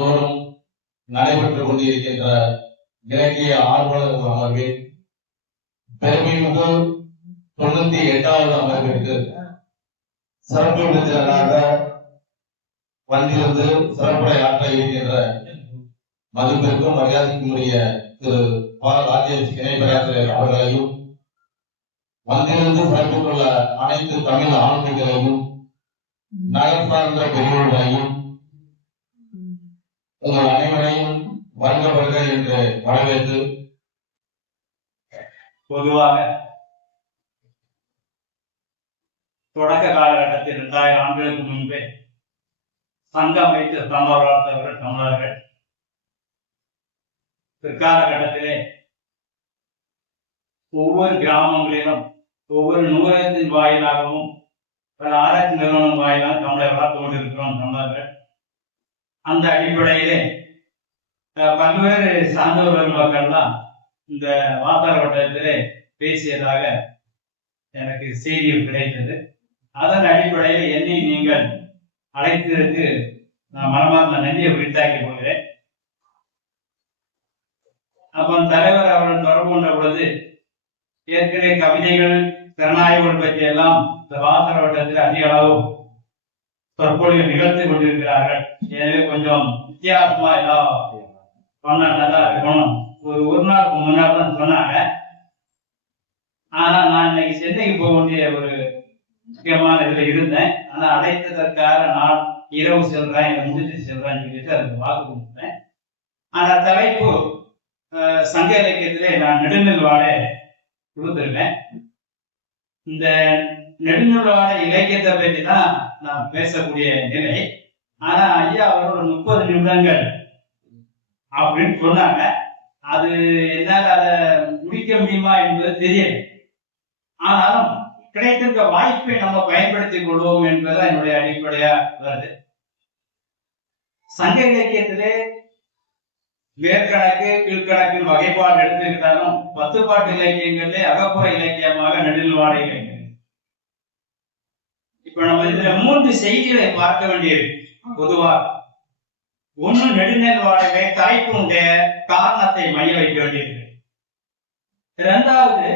ஆண்டுதோறும் நடைபெற்றுக் கொண்டிருக்கின்ற இலக்கிய ஆர்வலர்கள் அமர்வில் பெருமைமிகு 98வது அமர்விற்கு சிறப்பு விருந்தினராக வந்திருந்து சிறப்புரை ஆற்ற இருக்கின்ற மதிப்பிற்கும் மரியாதைக்கும் உரிய திரு ராஜேஷ் இணை பேராசிரியர் அவர்களையும் வந்திருந்து சிறப்பித்துள்ள அனைத்து தமிழ் ஆளுமைகளையும் நகர் சார்ந்த பெரியவர்களையும் உங்கள் அனைவரையும் வருக வருக என்று வரவேற்று, பொதுவாக தொடக்க காலகட்டத்தில் 2000 ஆண்டுகளுக்கு முன்பே சங்கம் வைத்து தமிழ் வளர்த்தவர்கள் தமிழர்கள். பிற்காலகட்டத்திலே ஒவ்வொரு கிராமங்களிலும் ஒவ்வொரு நூலகத்தின் வாயிலாகவும் பல ஆராய்ச்சி நிறுவனம் வாயிலாக தமிழை வளர்த்து கொண்டிருக்கிறோம் தமிழர்கள். அந்த அடிப்படையிலே பல்வேறு சார்ந்தவர்கள் மக்கள்லாம் இந்த வாத்தார வட்டத்திலே பேசியதாக எனக்கு செய்திகள் கிடைத்தது. அதன் அடிப்படையில் என்னை நீங்கள் அழைத்ததற்கு நான் மனமார்ந்த நன்றியை உரித்தாக்கிக் கொள்கிறேன். அப்போ தலைவர் அவர்கள் தொடர்பு கொண்ட பொழுது ஏற்கனவே கவிதைகள் திறனாய்வுகள் பற்றி எல்லாம் இந்த வாசர வட்டத்தில் அதிக அளவு சொற்பொழிவு நிகழ்த்தி கொண்டிருக்கிறார்கள். எனவே கொஞ்சம் வித்தியாசமா ஏதாவது பண்ண நல்லா இருக்கணும். ஒரு நாளுக்கு முன்னாடி தான் சொன்னாங்க. ஆனா நான் இன்னைக்கு சென்னைக்கு போக வேண்டிய ஒரு முக்கியமான இதுல இருந்தேன். ஆனா அழைத்ததற்காக நான் இரவு செல்றேன், முடிச்சு செல்றேன்னு சொல்லிட்டு அதுக்கு வாக்கு கொடுத்தேன். ஆனா தலைப்பு சங்க இலக்கியத்திலே நான் நெடுநல் வாழை கொடுத்திருக்கேன். இந்த நெடுநல் வாழை இலக்கியத்தை பற்றி தான் நான் பேசக்கூடிய நிலை. ஆனா ஐயா அவரோட 30 நிமிடங்கள் அப்படின்னு சொன்னாங்க. அது என்னால் அதை முடிக்க முடியுமா என்பது தெரியல. ஆனாலும் கிடைத்திருக்க வாய்ப்பை நம்ம பயன்படுத்திக் கொள்வோம் என்பது என்னுடைய அடிப்படையா வருது. சங்க இலக்கியத்திலே மேற்கணக்கு கீழ்கணக்கு வகைப்பாடு எடுத்துக்கிட்டாலும் 10 பாட்டு இலக்கியங்களிலே அகப்புற இலக்கியமாக நெடுநல் வாழை இலக்கியம். இப்ப நம்ம இதுல 3 செய்திகளை பார்க்க வேண்டியிருக்கு. பொதுவா ஒண்ணு, நெடுநல் வாழை தலைப்பினுடைய காரணத்தை மைய வைக்க வேண்டியிருக்கு. இரண்டாவது,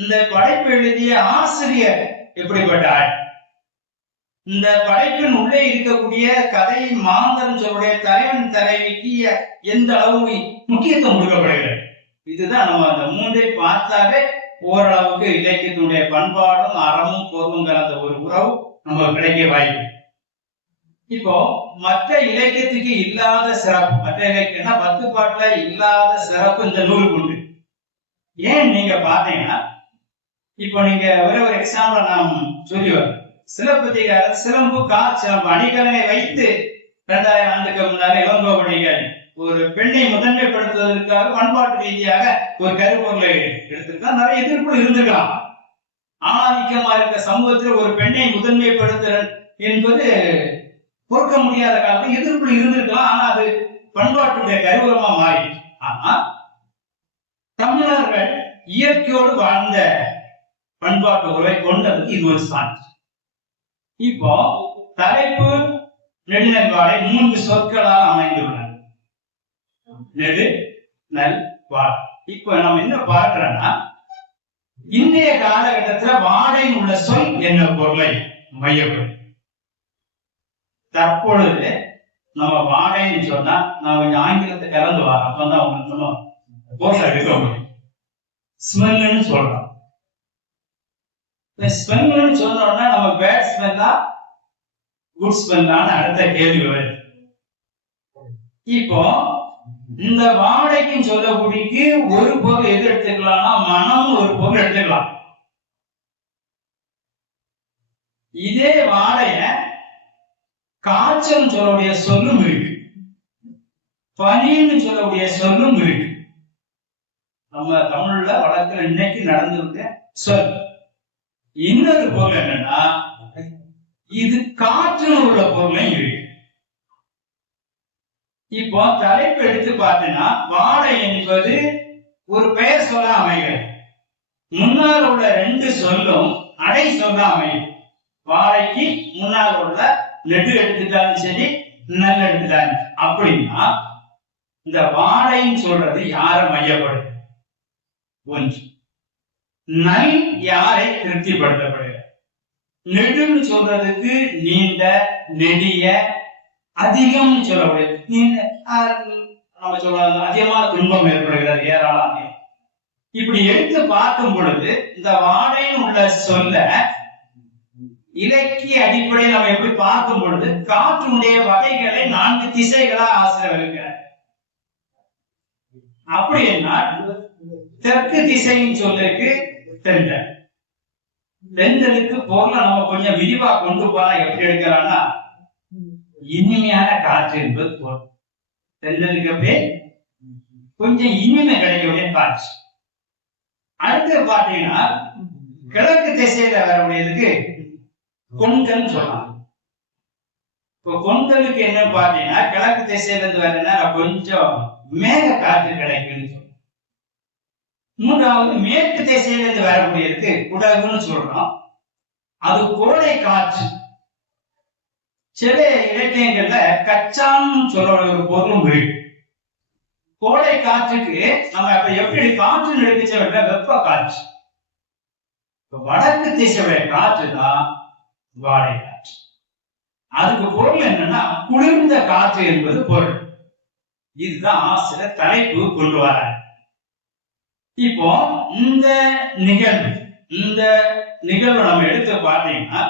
இந்த படைப்பு எழுதிய ஆசிரியர் எப்படிப்பட்டார், இந்த படைப்பின் உள்ளே இருக்கக்கூடிய கதை மாந்தன் சொல்லுடைய தலைவன் தலைவிக்கு எந்த அளவு முக்கியத்துவம் கொடுக்கப்படுகிறது. இதுதான் நம்ம அந்த 3ஐ பார்த்தாவே ஓரளவுக்கு இலக்கியத்தினுடைய பண்பாடும் அறமும் பொருளும் கலந்த ஒரு உறவு நம்ம கிடைக்க வாய்ப்பு. இப்போ மற்ற இலக்கியத்துக்கு இல்லாத சிறப்பு, மற்ற இலக்கியம்னா 10 பாட்டுல இல்லாத சிறப்பு இந்த நூலுக்கு உண்டு. ஏன் நீங்க பாத்தீங்கன்னா, இப்போ நீங்க ஒரே ஒரு எக்ஸாம்பிள் நாம் சொல்லுவார். சிலப்பதிகாரம் சிலம்பு கார் சிலம்பு அணிகலனை வைத்து 2000 ஆண்டுக்கு முன்னாலே இளங்கோவடிகள் ஒரு பெண்ணை முதன்மைப்படுத்துவதற்காக பண்பாட்டு ரீதியாக ஒரு கருப்பொருளை எடுத்திருக்கலாம். நிறைய எதிர்ப்பு இருந்திருக்கலாம். ஆணாதிக்கமா இருக்க சமூகத்தில் ஒரு பெண்ணை முதன்மைப்படுத்துதல் என்பது பொறுக்க முடியாத காலத்தில் எதிர்ப்பு இருந்திருக்கலாம். ஆனா அது பண்பாட்டுடைய கருவூலமா மாறி. ஆனா தமிழர்கள் இயற்கையோடு வாழ்ந்த பண்பாட்டு உறவை கொண்டதுக்கு இது ஒரு சான்று. இப்போ தலைப்பு நெடுநல் வாழை 3 சொற்களால் அமைந்துள்ளன. நெடு நல் வாழை. இப்ப நம்ம என்ன பார்க்கிறோம்னா, இன்றைய காலகட்டத்துல வாழையில் உள்ள சொல் என்ன பொருளை மையப்படும். தற்பொழுது நம்ம வாழைன்னு சொன்னா நான் கொஞ்சம் ஆங்கிலத்தை கலந்து வரோம். அப்பதான் அவங்க நம்ம போச எடுக்க முடியும். ஸ்மெல்னு சொல்றோம். ஸ்மெல்னு சொன்னோம்னா நம்ம பேட் ஸ்மெல்லா குட் ஸ்மெல்லான்னு அடுத்த கேள்வி வருது. இப்போ இந்த வாழைக்குன்னு சொல்லக்கூடிய ஒரு பொருள் எது எடுத்துக்கலாம்னா மனம் ஒரு பொருள் எடுத்துக்கலாம். இதே வாழைய காய்ச்சல் சொல்லக்கூடிய சொல்லும் இருக்கு, பனின்னு சொல்லக்கூடிய சொல்லும் இருக்கு. நம்ம தமிழ்ல வழக்கில் இன்னைக்கு நடந்திருக்க சொல். இன்னொரு பொருள் என்னன்னா, இது காற்று உள்ள பொருளும் இருக்கு. இப்போ தலைப்பு எடுத்து பார்த்தீங்கன்னா, வாழை என்பது ஒரு பெயர் சொல்ல அமைகிறது. முன்னால் உள்ள 2 சொல்லும் அடை சொல்ல அமையும். வாழைக்கு முன்னால் உள்ள நெடு எடுத்துட்டாலும் சரி, நல்ல எடுத்துட்டாங்க. அப்படின்னா இந்த வாடைன்னு சொல்றது யார மையப்படுது? ஒன்று. நல் யாரை திருப்திப்படுத்தப்படுகிறது? நெடுன்னு சொல்றதுக்கு நீண்ட, நெடிய, அதிகம் சொல்லப்படுது. நீண்ட நம்ம சொல்லலாம் அதிகமான துன்பம் ஏற்படுகிறது ஏராளம். இப்படி எடுத்து பார்க்கும் பொழுது இந்த வாடைன்னு உள்ள சொல்ல இலக்கிய அடிப்படையில் நம்ம எப்படி பார்க்கும் பொழுது காற்றினுடைய வகைகளை 4 திசைகளா ஆசிரியர் இருக்கிறார். அப்படி என்ன தெற்கு திசைன்னு சொல்லிருக்கு தென்றல். தென்றலுக்கு பொருளை நம்ம கொஞ்சம் விரிவா கொண்டு போனா எப்படி எடுக்கிறான்னா இனிமையான காற்று என்பது பொருள். தென்றலுக்கு அப்படியே கொஞ்சம் இனிமை கிடைக்கக்கூடிய காற்று. அடுத்து பாத்தீங்கன்னா கிழக்கு திசையில வரக்கூடியதுக்கு கொண்கள் சொல்லலாம். இப்போ கொண்களுக்கு என்ன பாத்தீங்கன்னா கிழக்கு திசையில இருந்து வரனா கொஞ்சம் மேக காற்று கிடைக்கும்னு சொல்றோம். மூன்றாவது மேற்கு திசையில இருந்து வரக்கூடியதுக்கு குடகுன்னு சொல்றோம். அது கோடை காற்று. சில இலக்கியங்கள்ல கச்சான்னு சொல்ற ஒரு பொருளும் இருக்கு. கோடை காற்றுக்கு நம்ம அப்ப எப்படி காற்று எடுத்துச்ச வெப்ப காற்று. வடக்கு திசையுடைய காற்று தான் வாடை காற்று. அதுக்கு பொருள் என்னன்னா குளிர்ந்த காற்று என்பது பொருள். இதுதான் ஆசிரியர் தலைப்பு கொண்டு வராங்க. இப்போ இந்த நிகழ்வு நம்ம எடுத்து பார்த்தீங்கன்னா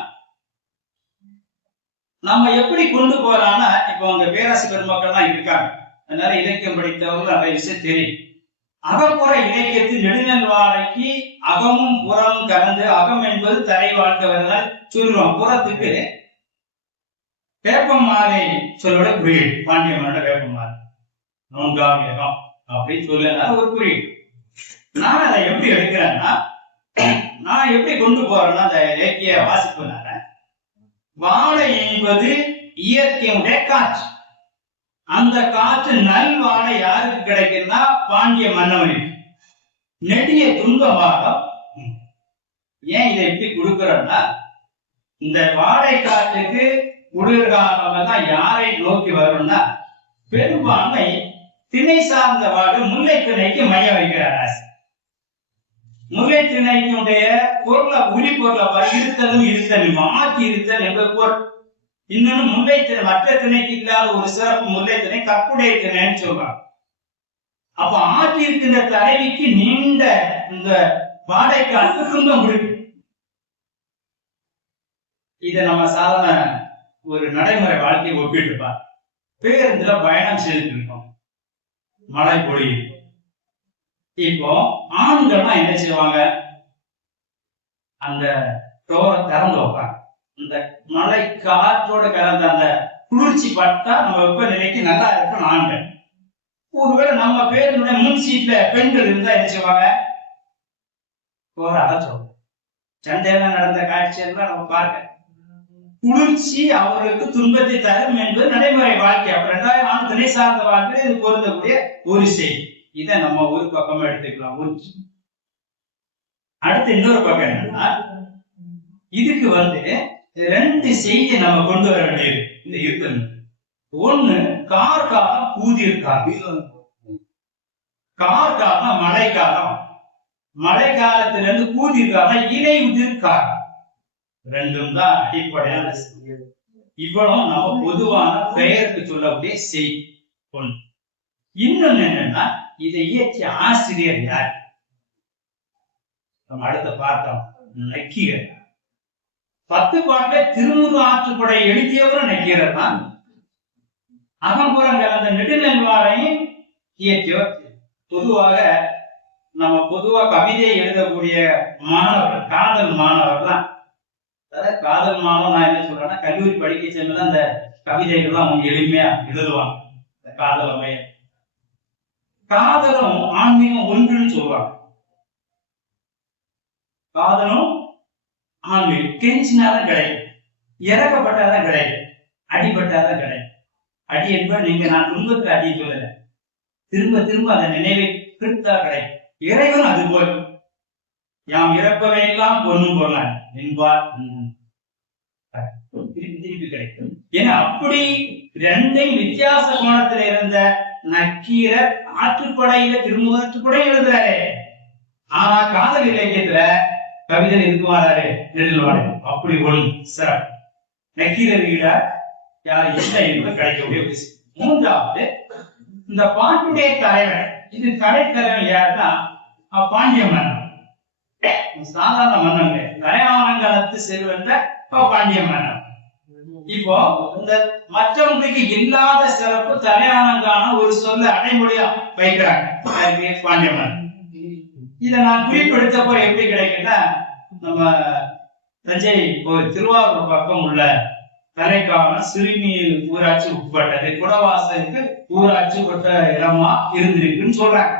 நம்ம எப்படி கொண்டு போறான்னா இப்போ அங்க பேராசி பெருமக்கள் தான் இருக்காங்க. அதனால இலக்கியம் படித்தவர்கள் நிறைய விஷயம் தெரியும். அகப்புற இலக்கியத்தில் நெடுநல் வாழைக்கு அகமும் புறம் கலந்து, அகம் என்பது தரை வாழ்க்கை வரலாறு சொல்லுவோம். புறத்துக்கு வேப்பம் மாலை சொல்லோட குறியீடு, பாண்டிய மன்னோட வேப்பம் மாலை நோன்காவியகம் அப்படின்னு சொல்லனால ஒரு குறியீடு. நான் அதை எப்படி எடுக்கிறேன்னா நான் எப்படி கொண்டு போறேன்னா அந்த இலக்கிய வாசிப்புனால வாழை என்பது இயற்கையுடைய காற்று. அந்த காற்று நல் வாழை யாருக்கு கிடைக்குன்னா பாண்டிய மன்னவனுக்கு. நெடிய துன்பமாக ஏன் இதை எப்படி கொடுக்கிறோம்னா இந்த வாழை காற்றுக்கு குளிர்காலம் தான் யாரை நோக்கி வரும்னா பெரும்பான்மை திணை சார்ந்த வாழை முல்லை திணைக்கு மைய வைக்கிறார். முல்லை திணைக்குடைய பொருளை உரி பொருளை இருத்தலும் மாற்றி இருத்தல் என்பது பொருள். இன்னொன்னு முல்லை திணை மற்ற திணைக்கு இல்லாத ஒரு சிறப்பு முல்லை திணை கப்புடைய திணைன்னு சொல்றாங்க. அப்ப ஆற்றி இருக்கின்ற தலைவிக்கு நீண்ட இந்த வாடைக்காற்று துன்பம் கொடுக்கும். இதை நம்ம சாதாரண ஒரு நடைமுறை வாழ்க்கையை ஒப்பிட்டு பார். பேருந்துல பயணம் செய்துட்டு இருக்கோம், மழை பொழியும். இப்போ ஆண்கள்லாம் என்ன செய்வாங்க, அந்த டோரை திறந்து வைப்பாங்க. இந்த மழை காற்றோட கலந்த அந்த குளிர்ச்சி பட்டா நம்ம வெப்பநிலைக்கு நல்லா இருக்கும் ஆண்கள். ஒருவேளை நம்ம பேருந்துடைய முன் சீட்ல பெண்கள் இருந்தா என்ன செய்வாங்க, டோரை அகற்றுவாங்க. சண்டையெல்லாம் நடந்த காட்சியெல்லாம் நம்ம பார்க்க குளிர்ச்சி அவர்களுக்கு துன்பத்தை தரும் என்பது நடைமுறை வாழ்க்கை. அப்ப 2000 ஆண்டு திணை சார்ந்த வாழ்க்கை இது பொருந்தக்கூடிய ஒரு செய்தி. இதை நம்ம ஒரு பக்கமா எடுத்துக்கலாம். அடுத்து இன்னொரு பக்கம் என்னன்னா இதுக்கு 2 செய்தியை நம்ம கொண்டு வர வேண்டியது இந்த யுத்தம். ஒண்ணு கார்காலம் கூதிர்காலம். கார்காலம் மழைக்காலம், மழை காலத்திலிருந்து கூதிர்காலம் இலை உதிர்காலம். ரெண்டும் தான் அடிப்படையான. இவ்வளவு நம்ம பொதுவான பெயருக்கு சொல்லக்கூடிய செய்தி. ஒண்ணு. இன்னொன்னு என்னன்னா இதை இயற்றிய ஆசிரியர் யார்? நம்ம அடுத்த பார்த்தோம் நக்கீரர். 10 பாட்டுல திருமுரு ஆற்றுப்படை எழுதியவரும் நக்கீரர் தான். அகம்புறம் கலந்த நெடுநல்வாரையும் இயற்றியவர். பொதுவா கவிதை எழுதக்கூடிய மாணவர்கள் காதல் மாணவர் தான். அதாவது காதல் மாணவன் நான் என்ன சொல்றேன்னா கல்லூரி படிக்க சென்றுதான் அந்த கவிதைகள்லாம் அவங்க எளிமையா எழுதுவாங்க. இந்த காதல் அமைய காதலும் ஆன்மீகம் ஒன்றுன்னு சொல்லுவாங்க. காதலும் ஆன்மீகம் கெஞ்சினாதான் கிடைக்கும், இறக்கப்பட்டாதான் கிடைக்கும், அடிபட்டாதான் கிடைக்கும். அடி என்பது நீங்க நான் துன்பத்துல அடி சொல்லல, திரும்ப திரும்ப அந்த நினைவை கிருத்தா கிடைக்கும். இறைவன் அது போல் யாம் இறப்பவை எல்லாம் பொண்ணும் போலாம் என்பார் திருப்பி திருப்பி கிடைக்கும். ஏன்னா அப்படி ரெண்டையும் வித்தியாச கோணத்துல இருந்த நக்கீரர் ஆற்றுப்படையில திருமுகத்துப்படையும் எழுதுறாரு. ஆனா காதல் இலக்கியத்துல கவிதை எதுக்கு வராரு? நெடுநல்வாடை. அப்படி ஒன்று சிறப்பு. நக்கீரர் யார் இல்லை என்பது கிடைக்கக்கூடிய விஷயம். மூன்றாவது, இந்த பாட்டுடைய தலைவன், இது கடைத்தலைவன் யாருன்னா பாண்டிய மன்னன். சாதாரண மன்னன், தலையானங்காலத்து செல்வந்த பாண்டிய மன்னன். இப்போ இந்த மற்றவங்களுக்கு இல்லாத சிறப்பு தலையானங்கான ஒரு சொல்ல அடைமொழியா வைக்கிறாங்க பாண்டிய மன்னன். இத நான் குறிப்பிடுத்தப்போ எப்படி கிடைக்குன்னா, நம்ம தஞ்சை திருவாரூர் பக்கம் உள்ள தலைக்கான சிறுநீர் ஊராட்சி உட்பட்டது குடவாசலுக்கு ஊராட்சி உட்பட்ட இடமா இருந்திருக்குன்னு சொல்றாங்க.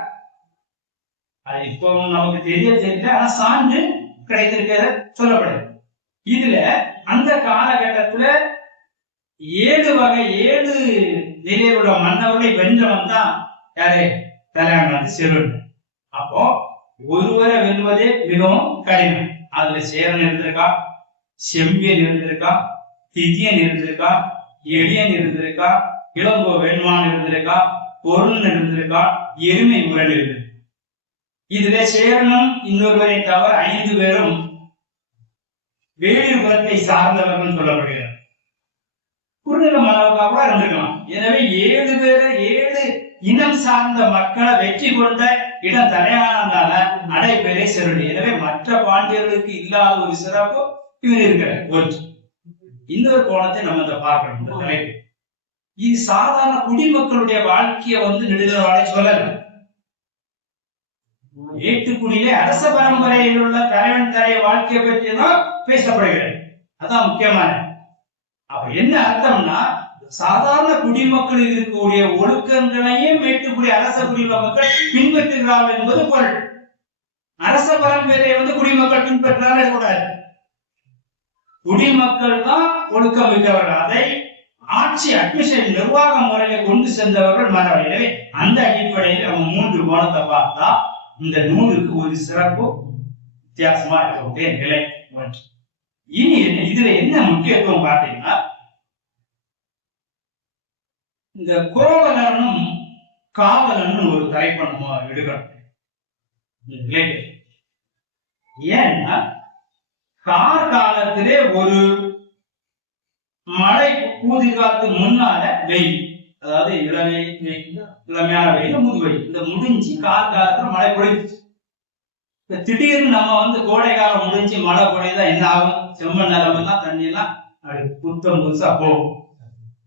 அது இப்போ நமக்கு தெரியல, ஆனா சான்று கிடைத்திருக்கிறத சொல்லப்படுது. இதுல அந்த காலகட்டத்துல 7 நிலையுள்ள மன்னர்களை வென்றவன் தான் யாரு? தலையானது செல்வன். அப்போ ஒருவரை வெல்வதே மிகவும் கடினம். அதுல சேரன் இருந்திருக்கா, செம்பியன் இருந்திருக்கா, திதியன் இருந்திருக்கா, எளியன் இருந்திருக்கா, இளங்கோ வெண்மான் இருந்திருக்கா, பொருள் இருந்திருக்கா, எருமை முரண் இருந்திருக்கு. இதுல சேரனும் இன்னொருவரை தவிர 5 பேரும் வேறு குலத்தை சார்ந்தவர்கள் சொல்லப்படுகிறார். குறுநில மன்னர்களாக கூட இருந்திருக்கலாம். எனவே 7 பேர் 7 இனம் சார்ந்த மக்களை வெற்றி கொண்ட இடம் தலையானால அடைப்பெயரை செல்வது. எனவே மற்ற பாண்டியர்களுக்கு இல்லாத ஒரு சிறப்பு இவர் இருக்கிறார். ஒன்று. இன்னொரு கோணத்தை நம்ம இந்த பார்க்கணும். இது சாதாரண குடிமக்களுடைய வாழ்க்கையை நெடுநல்வாடை சொல்லல. ஏட்டுக்குடியிலே அரச பரம்பரையில் உள்ள தலைவன் தலைய வாழ்க்கையை பற்றி தான் பேசப்படுகிறது. அதான் முக்கியமான. அப்ப என்ன அர்த்தம்னா, சாதாரண குடிமக்களில் இருக்கக்கூடிய ஒழுக்கங்களையும் மேட்டுக்குடி அரச குடிமக்கள் பின்பற்றுகிறார்கள் என்பது பொருள். அரச பரம்பரையை குடிமக்கள் பின்பற்றாலே கூடாது. குடிமக்கள் தான் ஒழுக்கம் மிக்கவர்கள். அதை ஆட்சி அட்மிஷன் நிர்வாக முறையில கொண்டு சென்றவர்கள் மன்னர்கள். எனவே அந்த அடிப்படையில் நம்ம 3 கோணத்தை பார்த்தா இந்த நூலுக்கு ஒரு சிறப்பு வித்தியாசமா இருக்கக்கூடிய நிலை ஒன்று. இனி இதுல என்ன முக்கியத்துவம் பார்த்தீங்கன்னா, இந்த கோவலனும் காவலனும் ஒரு திரைப்படமா எடுக்கணும். ஏன்னா காலத்திலே ஒரு மழை கூதிகாத்து முன்னால வெயில், அதாவது இளமையான வெயில், முதுவை இந்த முடிஞ்சு காலத்துல மழை பொழிச்சு. திடீர்னு நம்ம கோடை காலம் முடிஞ்சு மழை பொழியதான் என்ன ஆகும்? செம்மண் நிலமை தான் தண்ணி எல்லாம் புத்தம் புதுசா போகும்.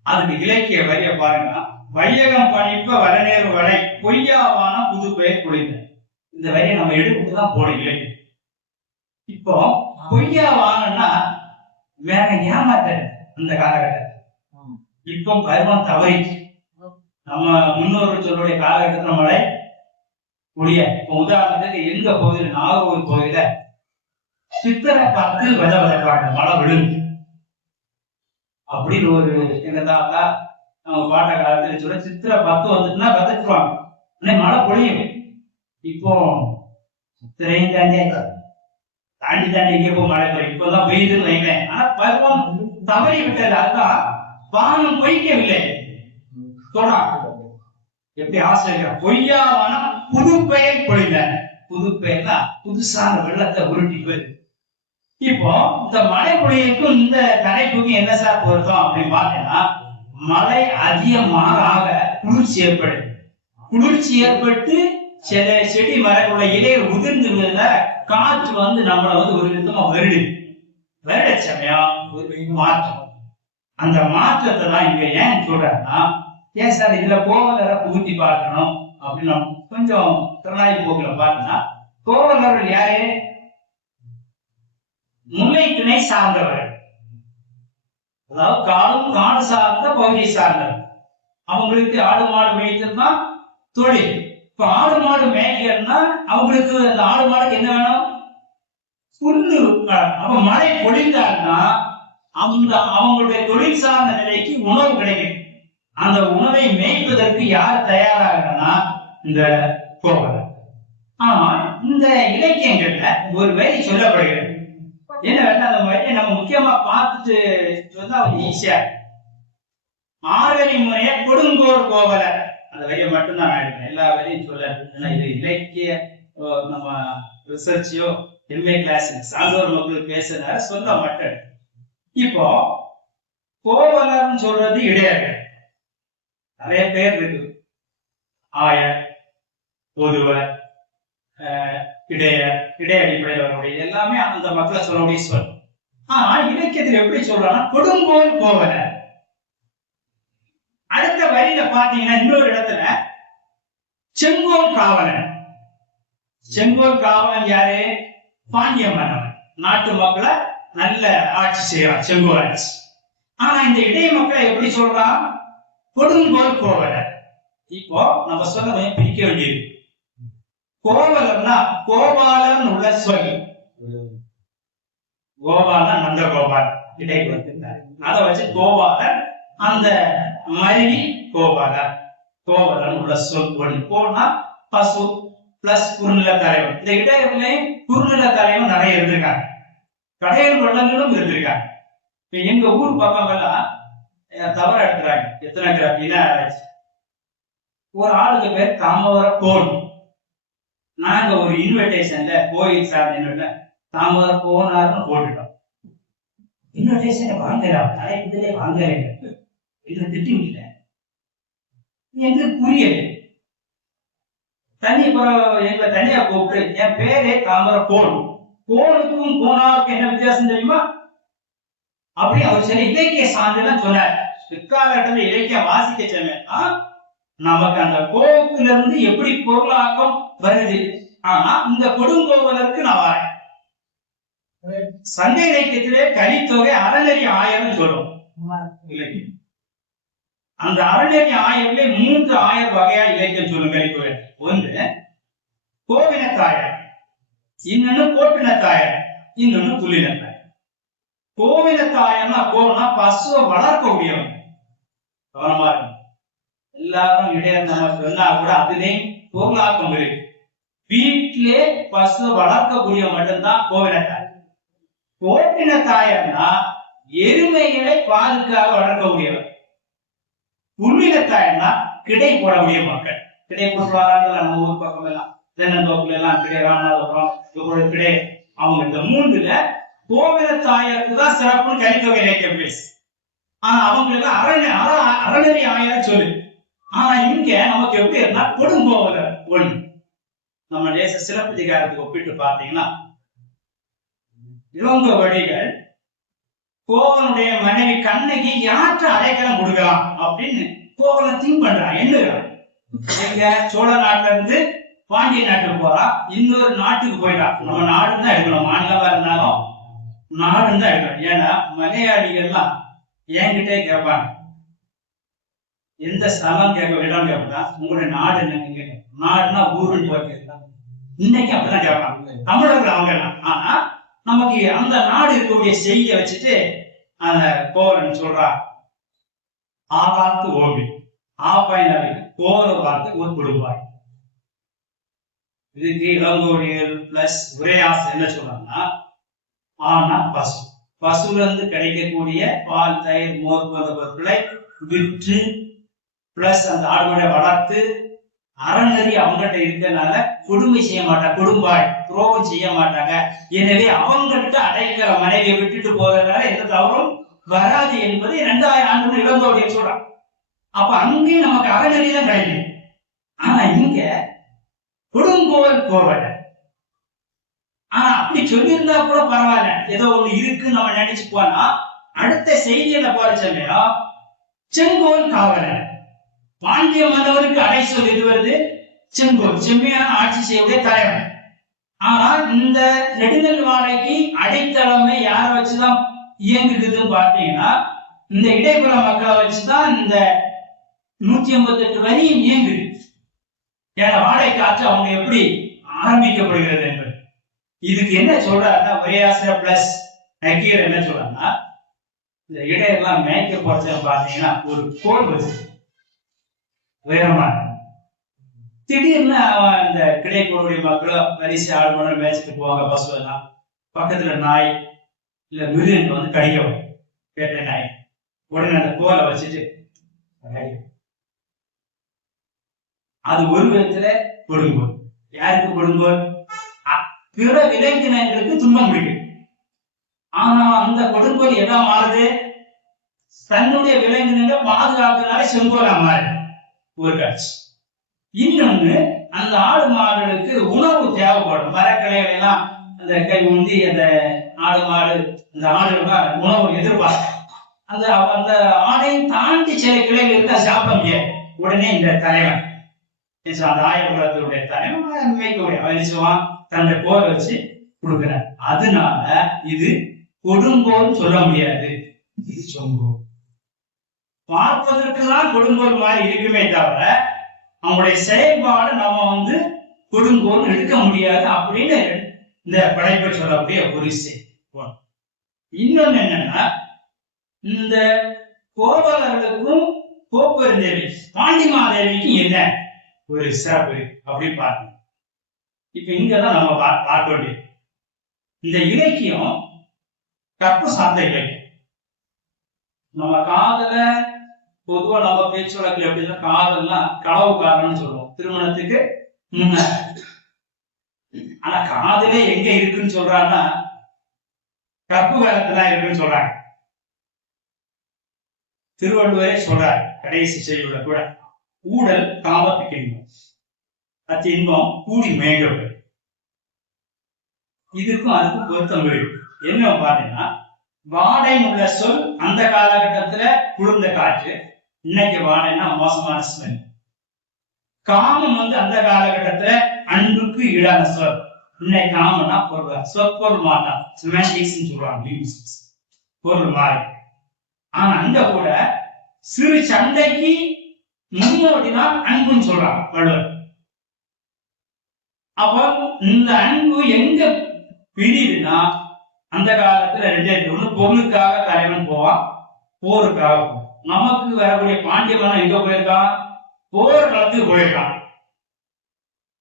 அதுக்கு இலக்கிய வரிய பாருங்க. வையகம் பணிப்ப வரநேறு வரை பொய்யாவான புது பெயர் பொழிந்த. இந்த வரியை நம்ம எடுத்துதான் போடும் இலக்கியம். இப்போ பொய்யாவானா வேற ஏமாற்ற அந்த காலகட்டத்தில். இப்போ பருவம் தவறிச்சு. நம்ம முன்னோர்கள் சொல்லுடைய காலகட்டத்தில் மழை முடிய. உதாரணத்துக்கு எங்க பகுதியில், நாகர்கோவில் பகுதியில சித்திரை 10 விதவிதப்பாங்க மழை விழுந்து அப்படின்னு ஒரு எங்க தாத்தா நம்ம பாட்ட காலத்துல சொல்ல, சித்திரை 10 வந்துட்டுன்னா விதைச்சுருவாங்க, மழை பொழியும். இப்போ சித்திரையும் தாண்டி இங்கே போய் மழை பெய்யும். இப்பதான் பெய்யுதுன்னு வைக்கிறேன். ஆனா பருவம் தவறி விட்டது. அதுதான் வானம் பொய்க்கவில்லை. எப்படி ஆசிரியர் பொய்யாவான புது பெயர் பொழிந்த. புது பெயர் தான் புதுசான வெள்ளத்தை உருட்டி போயிருக்கு. இப்போ இந்த மழை பொழிவுக்கும் இந்த தலைப்புக்கும் என்ன சார் பொருத்தம் அப்படின்னு பார்த்தீங்கன்னா, மழை அதிகமாக குளிர்ச்சி ஏற்படுது. குளிர்ச்சி ஏற்பட்டு சில செடி மரங்களோட இலையை உதிர்ந்து காற்று நம்மள ஒரு விதமா வருட சமயம் ஒரு மாற்றம். அந்த மாற்றத்தை தான் இங்க ஏன் சொல்றேன்னா, ஏன் சார் இதுல கோவலரை புகுத்தி பார்க்கணும் அப்படின்னு கொஞ்சம் திறனாய் போக்குல பார்த்தோம்னா, கோவலர்கள் யாரு? முல்லை திணை சார்ந்தவர்கள், அதாவது காடு சார்ந்த பகுதியை சார்ந்தவர். அவங்களுக்கு ஆடு மாடு மேய்ச்சல் தான் தொழில். இப்ப ஆடு மாடு மேய்க்கிறதுனா அவங்களுக்கு அந்த ஆடு மாடுக்கு என்ன வேணும்? புல்லு. அப்ப மழை பொழிந்தாருன்னா அவங்களுடைய தொழில் சார்ந்த நிலைக்கு உணவு கிடைக்கும். அந்த உணவை மேய்ப்பதற்கு யார் தயாராகனா இந்த கோவலர். ஆனா இந்த இலக்கியங்கள்ல ஒரு வரி சொல்லப்படுகிறது. என்ன அந்த வரியை நம்ம முக்கியமா பார்த்துட்டு சொன்னா ஈஸியா. ஆர்வரி முறைய கொடுங்கோர் கோவல. அந்த வரியை மட்டும்தான் நான் எடுக்கிறேன், எல்லா வரையும் சொல்ல. இது இலக்கிய நம்ம ரிசர்ச்சோ எம்ஏ கிளாஸ் சான்றோர் மக்கள் பேசுற சொல்ல மாட்டேன். இப்போ கோவலர்னு சொல்றது இடையர்கள் நிறைய பேர் இருக்கு. ஆயர், பொதுவர், இடைய அடிப்படையில் வரக்கூடிய எல்லாமே அந்த மக்களை சொல்லக்கூடிய சொல். ஆனா இலக்கியத்தில் எப்படி சொல்றாங்கன்னா கொடுங்கோல் கோவலர். அடுத்த வரியில பாத்தீங்கன்னா இன்னொரு இடத்துல செங்கோல் காவலன். செங்கோல் காவலன் யாரு? பாண்டிய மன்னன். நாட்டு மக்களை நல்ல ஆட்சி செய்யறான், செங்கோல் ஆட்சி. ஆனா இந்த இடைய மக்களை எப்படி சொல்றான்? கொடுங்கோல் கோவலர். இப்போ நம்ம சொல்ல கொஞ்சம் பிரிக்க வேண்டியது. கோவலர்னா கோபாலன் உள்ள சொல். கோபாலன் நந்தகோபால் இடைக்குலத்தினார், அதை வச்சு கோபாலன். அந்த மருவி கோபாலன், கோவலன் உள்ள சொல். ஒன்று போனா பசு பிளஸ் குறுநில தலைவன். இந்த இடையிலையும் குறுநில தலைவன் நிறைய இருந்திருக்காங்க, கடையல் வள்ளங்களும் இருந்திருக்காங்க. இப்ப எங்க ஊர் பக்கம் எல்லாம் தவற எடுக்கிறாங்க. எத்தனை கிராஃபினா ஒரு ஆளுக்கு பேர் தாமவர போன். நாங்க ஒரு இன்விடேஷன்ல கோயில் சார்ந்த தாமவர போனார்னு போட்டுட்டோம். இன்விடேஷன் வாங்கலாம், அழைப்புதலே வாங்கல, இதுல திட்டி விட்டேன். எங்களுக்கு புரியல. எங்களை தனியா கூப்பிட்டு என் பேரே தாமர போன், போனுக்கும் போனாருக்கும் என்ன வித்தியாசம் தெரியுமா? அப்படி அவர் சில இலக்கிய சான்றுலாம் சொன்னார். பிற்காலத்துல இலக்கியம் வாசிக்க சொன்னா நமக்கு அந்த கோவுல இருந்து எப்படி பொருளாக்கம் வருது. ஆனா இந்த கொடுங்கோவலருக்கு நான் வரேன். சங்க இலக்கியத்திலே கலித்தொகை அறநெறி ஆயர்னு சொல்றோம். அந்த அறநெறி ஆயர்ல 3 ஆயர் வகையா இலக்கியம் சொல்லும் கலித்தொகை. ஒன்று கோவினத்தாயர், இன்னொன்னு கோப்பினத்தாயர், இன்னொன்னு புள்ளினத்தாயர். கோவினத்தாயர்னா கோனா பசுவை வளர்க்கக்கூடியவங்க. கவனமா இருக்கும். எல்லாரும் இடையே நம்ம சொன்னா கூட அதுலயும் பொருளாக்கம் இருக்கு. வீட்டிலே பசு வளர்க்கக்கூடிய மட்டும்தான் கோவினத்தாயர். கோப்பினத்தாயர்னா எருமைகளை பாலுக்காக வளர்க்கக்கூடியவர். புள்ளினத்தாயர்னா கிடை போடக்கூடிய மக்கள். கிடை போடுவாங்க நம்ம ஊர் பக்கம் எல்லாம், தென்னந்தோப்புல எல்லாம் கிடை, ராமநாதபுரம் கிடை. அவங்க இந்த 3ல கோவினத்தாயருக்கு தான் சிறப்புன்னு கலித்தொகை இலக்கிய பேசு. ஆனா அவங்களுக்கு அறநெறி ஆயர் சொல்லு. ஆனா இங்க நமக்கு எப்படி இருந்தா கொடுங்கோவலர் ஒண்ணு. நம்ம தேச சிலப்பதிகாரத்துக்கு ஒப்பிட்டு பார்த்தீங்கன்னா இளங்கோவடிகள் கோவலனுடைய மனைவி கண்ணகி யாற்று அடைக்கலம் கொடுக்கலாம் அப்படின்னு கோவலன் திங்க் பண்றான், எண்ணுகிறான். எங்க சோழ நாட்டுல இருந்து பாண்டிய நாட்டுக்கு போறா, இன்னொரு நாட்டுக்கு போயிடலாம். நம்ம நாடு தான் எடுக்கணும், மாநிலமா இருந்தாலும் நாடு தான் எடுக்கணும். ஏன்னா மலையாளிகள்லாம் என்கிட்டே கேட்பாங்க, எந்த ஸ்தலம் இடம் கேட்பா, உங்களுடைய நாடு என்ன? நாடுனா ஊருன்னு போய் கேட்கலாம். இன்னைக்கு அப்படிதான் கேட்பாங்க தமிழர்கள் அவங்க எல்லாம். ஆனா நமக்கு அந்த நாடு இருக்கக்கூடிய செய்தியை வச்சுட்டு அந்த கோவலன் சொல்றா, ஆகாத்து ஓவி ஆப்பாய் கோர வார்த்தை உட்படுவாய். இதுக்கு இளங்கோடிகள் பிளஸ் உரையாசை என்ன சொல்றாங்கன்னா, ஆனா பசு, பசுல இருந்து கிடைக்கக்கூடிய பால், தயிர், மோர் போன்ற பொருட்களை விற்று பிளஸ் அந்த ஆடுகளை வளர்த்து அறநெறி அவங்ககிட்ட இருக்கிறதுனால கொடுமை செய்ய மாட்டாங்க, கொடும்பாய் துரோகம் செய்ய மாட்டாங்க. எனவே அவங்ககிட்ட அடைக்கிற மனைவியை விட்டுட்டு போறதுனால எந்த தவறும் வராது என்பது 2000 ஆண்டு இளங்கோடிகள் சொல்றான். அப்ப அங்கேயும் நமக்கு அறநெறி தான் கிடைக்கும். ஆனா இங்க கொடுங்கோல் கோவல. ஆனா அப்படி சொல்லியிருந்தா கூட பரவாயில்ல, ஏதோ ஒண்ணு இருக்குன்னு நம்ம நினைச்சு போனா அடுத்த செய்தியில போற சமயம் செங்கோல் காவலன். பாண்டிய மன்னவருக்கு அடை சொல் எது வருது? செங்கோல், செம்மையான ஆட்சி செய்யக்கூடிய தலைவன். ஆனா இந்த நெடுநெல்வாடைக்கு அடைத்தலைமை யாரை வச்சுதான் இயங்குதுன்னு பார்த்தீங்கன்னா இந்த இடைக்குல மக்களை வச்சுதான் இந்த 158 வரியும் இயங்குது. ஏன்னா வாடகை காற்று அவங்க எப்படி ஆரம்பிக்கப்படுகிறது என்பது. இதுக்கு என்ன சொல்றாருன்னா உரையாசிரியர் பிளஸ் நக்கீரர் என்ன சொல்றாருன்னா, இந்த இடையெல்லாம் மேய்க்க போறது பாத்தீங்கன்னா ஒரு கோல் வருது உயரமா. திடீர்னு இந்த கிடைக்கக்கூடிய மக்களும் வரிசை ஆடு மணி மேய்ச்சிட்டு போவாங்க பசு எல்லாம். பக்கத்துல நாய் இல்ல மிருகங்கள் வந்து கடிக்க வேட்டை நாய். உடனே அந்த கோலை வச்சுட்டு அது ஒரு விதத்துல கொடுங்கோல். யாருக்கு கொடுங்கோல்? பிற விலங்கினங்களுக்கு துன்பம் முடிக்கும். ஆனா அந்த கொடுங்கோல் எதா மாறுது? தன்னுடைய விலங்கினங்களை பாதுகாக்கிறதுனால செங்கோலா மாறுது ஒரு காட்சி. இன்னொன்னு, அந்த ஆடு மாடுகளுக்கு உணவு தேவைப்படும். மரக்கிளைகள் எல்லாம் அந்த கை உந்தி அந்த ஆடு மாடு அந்த ஆடுகள் உணவு எதிர்பார்க்கும். அந்த அந்த ஆடையும் தாண்டி சில கிளைகள் இருந்தா சாப்பிட முடியாது. உடனே இந்த தலைவன் அந்த ஆயுதத்துடைய தலைவன் மேய்க்கக்கூடிய அவன் தன்னுடைய போரை வச்சு கொடுக்கிறார். அதனால இது கொடுங்கோல் சொல்ல முடியாது, இது சொங்கோல். பார்ப்பதற்குதான் கொடுங்கோல் மாதிரி இருக்குமே தவிர அவங்களுடைய செயல்பாடு நம்ம கொடுங்கோல் எடுக்க முடியாது அப்படின்னு இந்த படைப்பை சொல்லக்கூடிய ஒரு செய்தி. இன்னொன்னு என்னன்னா, இந்த கோவலர்களுக்கும் கோப்பெருந்தேவி பாண்டிமாதேவிக்கும் என்ன ஒரு சிறப்பு அப்படின்னு பார்க்கணும். இப்ப இங்கதான் நம்ம பார்க்க வேண்டியது, இந்த இலக்கியம் கற்பு சார்ந்த இலக்கியம். நம்ம காதல பொதுவா நம்ம பேச்சு வழக்கில் எப்படின்னா காதல்லாம் களவு காரணம்னு சொல்லுவோம் திருமணத்துக்கு முன்னாடி. ஆனா காதலே எங்க இருக்குன்னு சொல்றாங்கன்னா கற்பு காலத்துலாம் இருக்குன்னு சொல்றாங்க. திருவள்ளுவரே சொல்றாரு கடைசி செய்யுள்ள கூட, ஊடல் காமத்துக்கு இன்பம், அத்தி இன்பம் கூடி மேய்ந்தவர். இதுக்கும் அதுக்கும் பொருத்தம் இருக்கு. என்ன பாத்தீங்கன்னா, வாடை உள்ள சொல் அந்த காலகட்டத்துல குளிர்ந்த காற்று, இன்னைக்கு வாடைன்னா மோசமான ஸ்மெல். காமம் அந்த காலகட்டத்துல அன்புக்கு ஈடான சொல், இன்னைக்கு காமம்னா பொருள் சொற்பொருள் மாற்றம், செமண்டிக்ஸ் சொல்றாங்க, பொருள் மாறி. ஆனா அங்க கூட சிறு சண்டைக்கு முன்னோடிதான் அன்புன்னு சொல்றாங்க வள்ளுவர். அப்போ இந்த அன்பு எங்க பிரியுதுன்னா, அந்த காலத்துல ரெண்டே ஒண்ணு, பொருளுக்காக தலைவன் போவான், போருக்காக போவான். நமக்கு வரக்கூடிய பாண்டியவன் எங்க போயிருக்கான்? போர்க்களத்துக்கு போயிருக்கான்.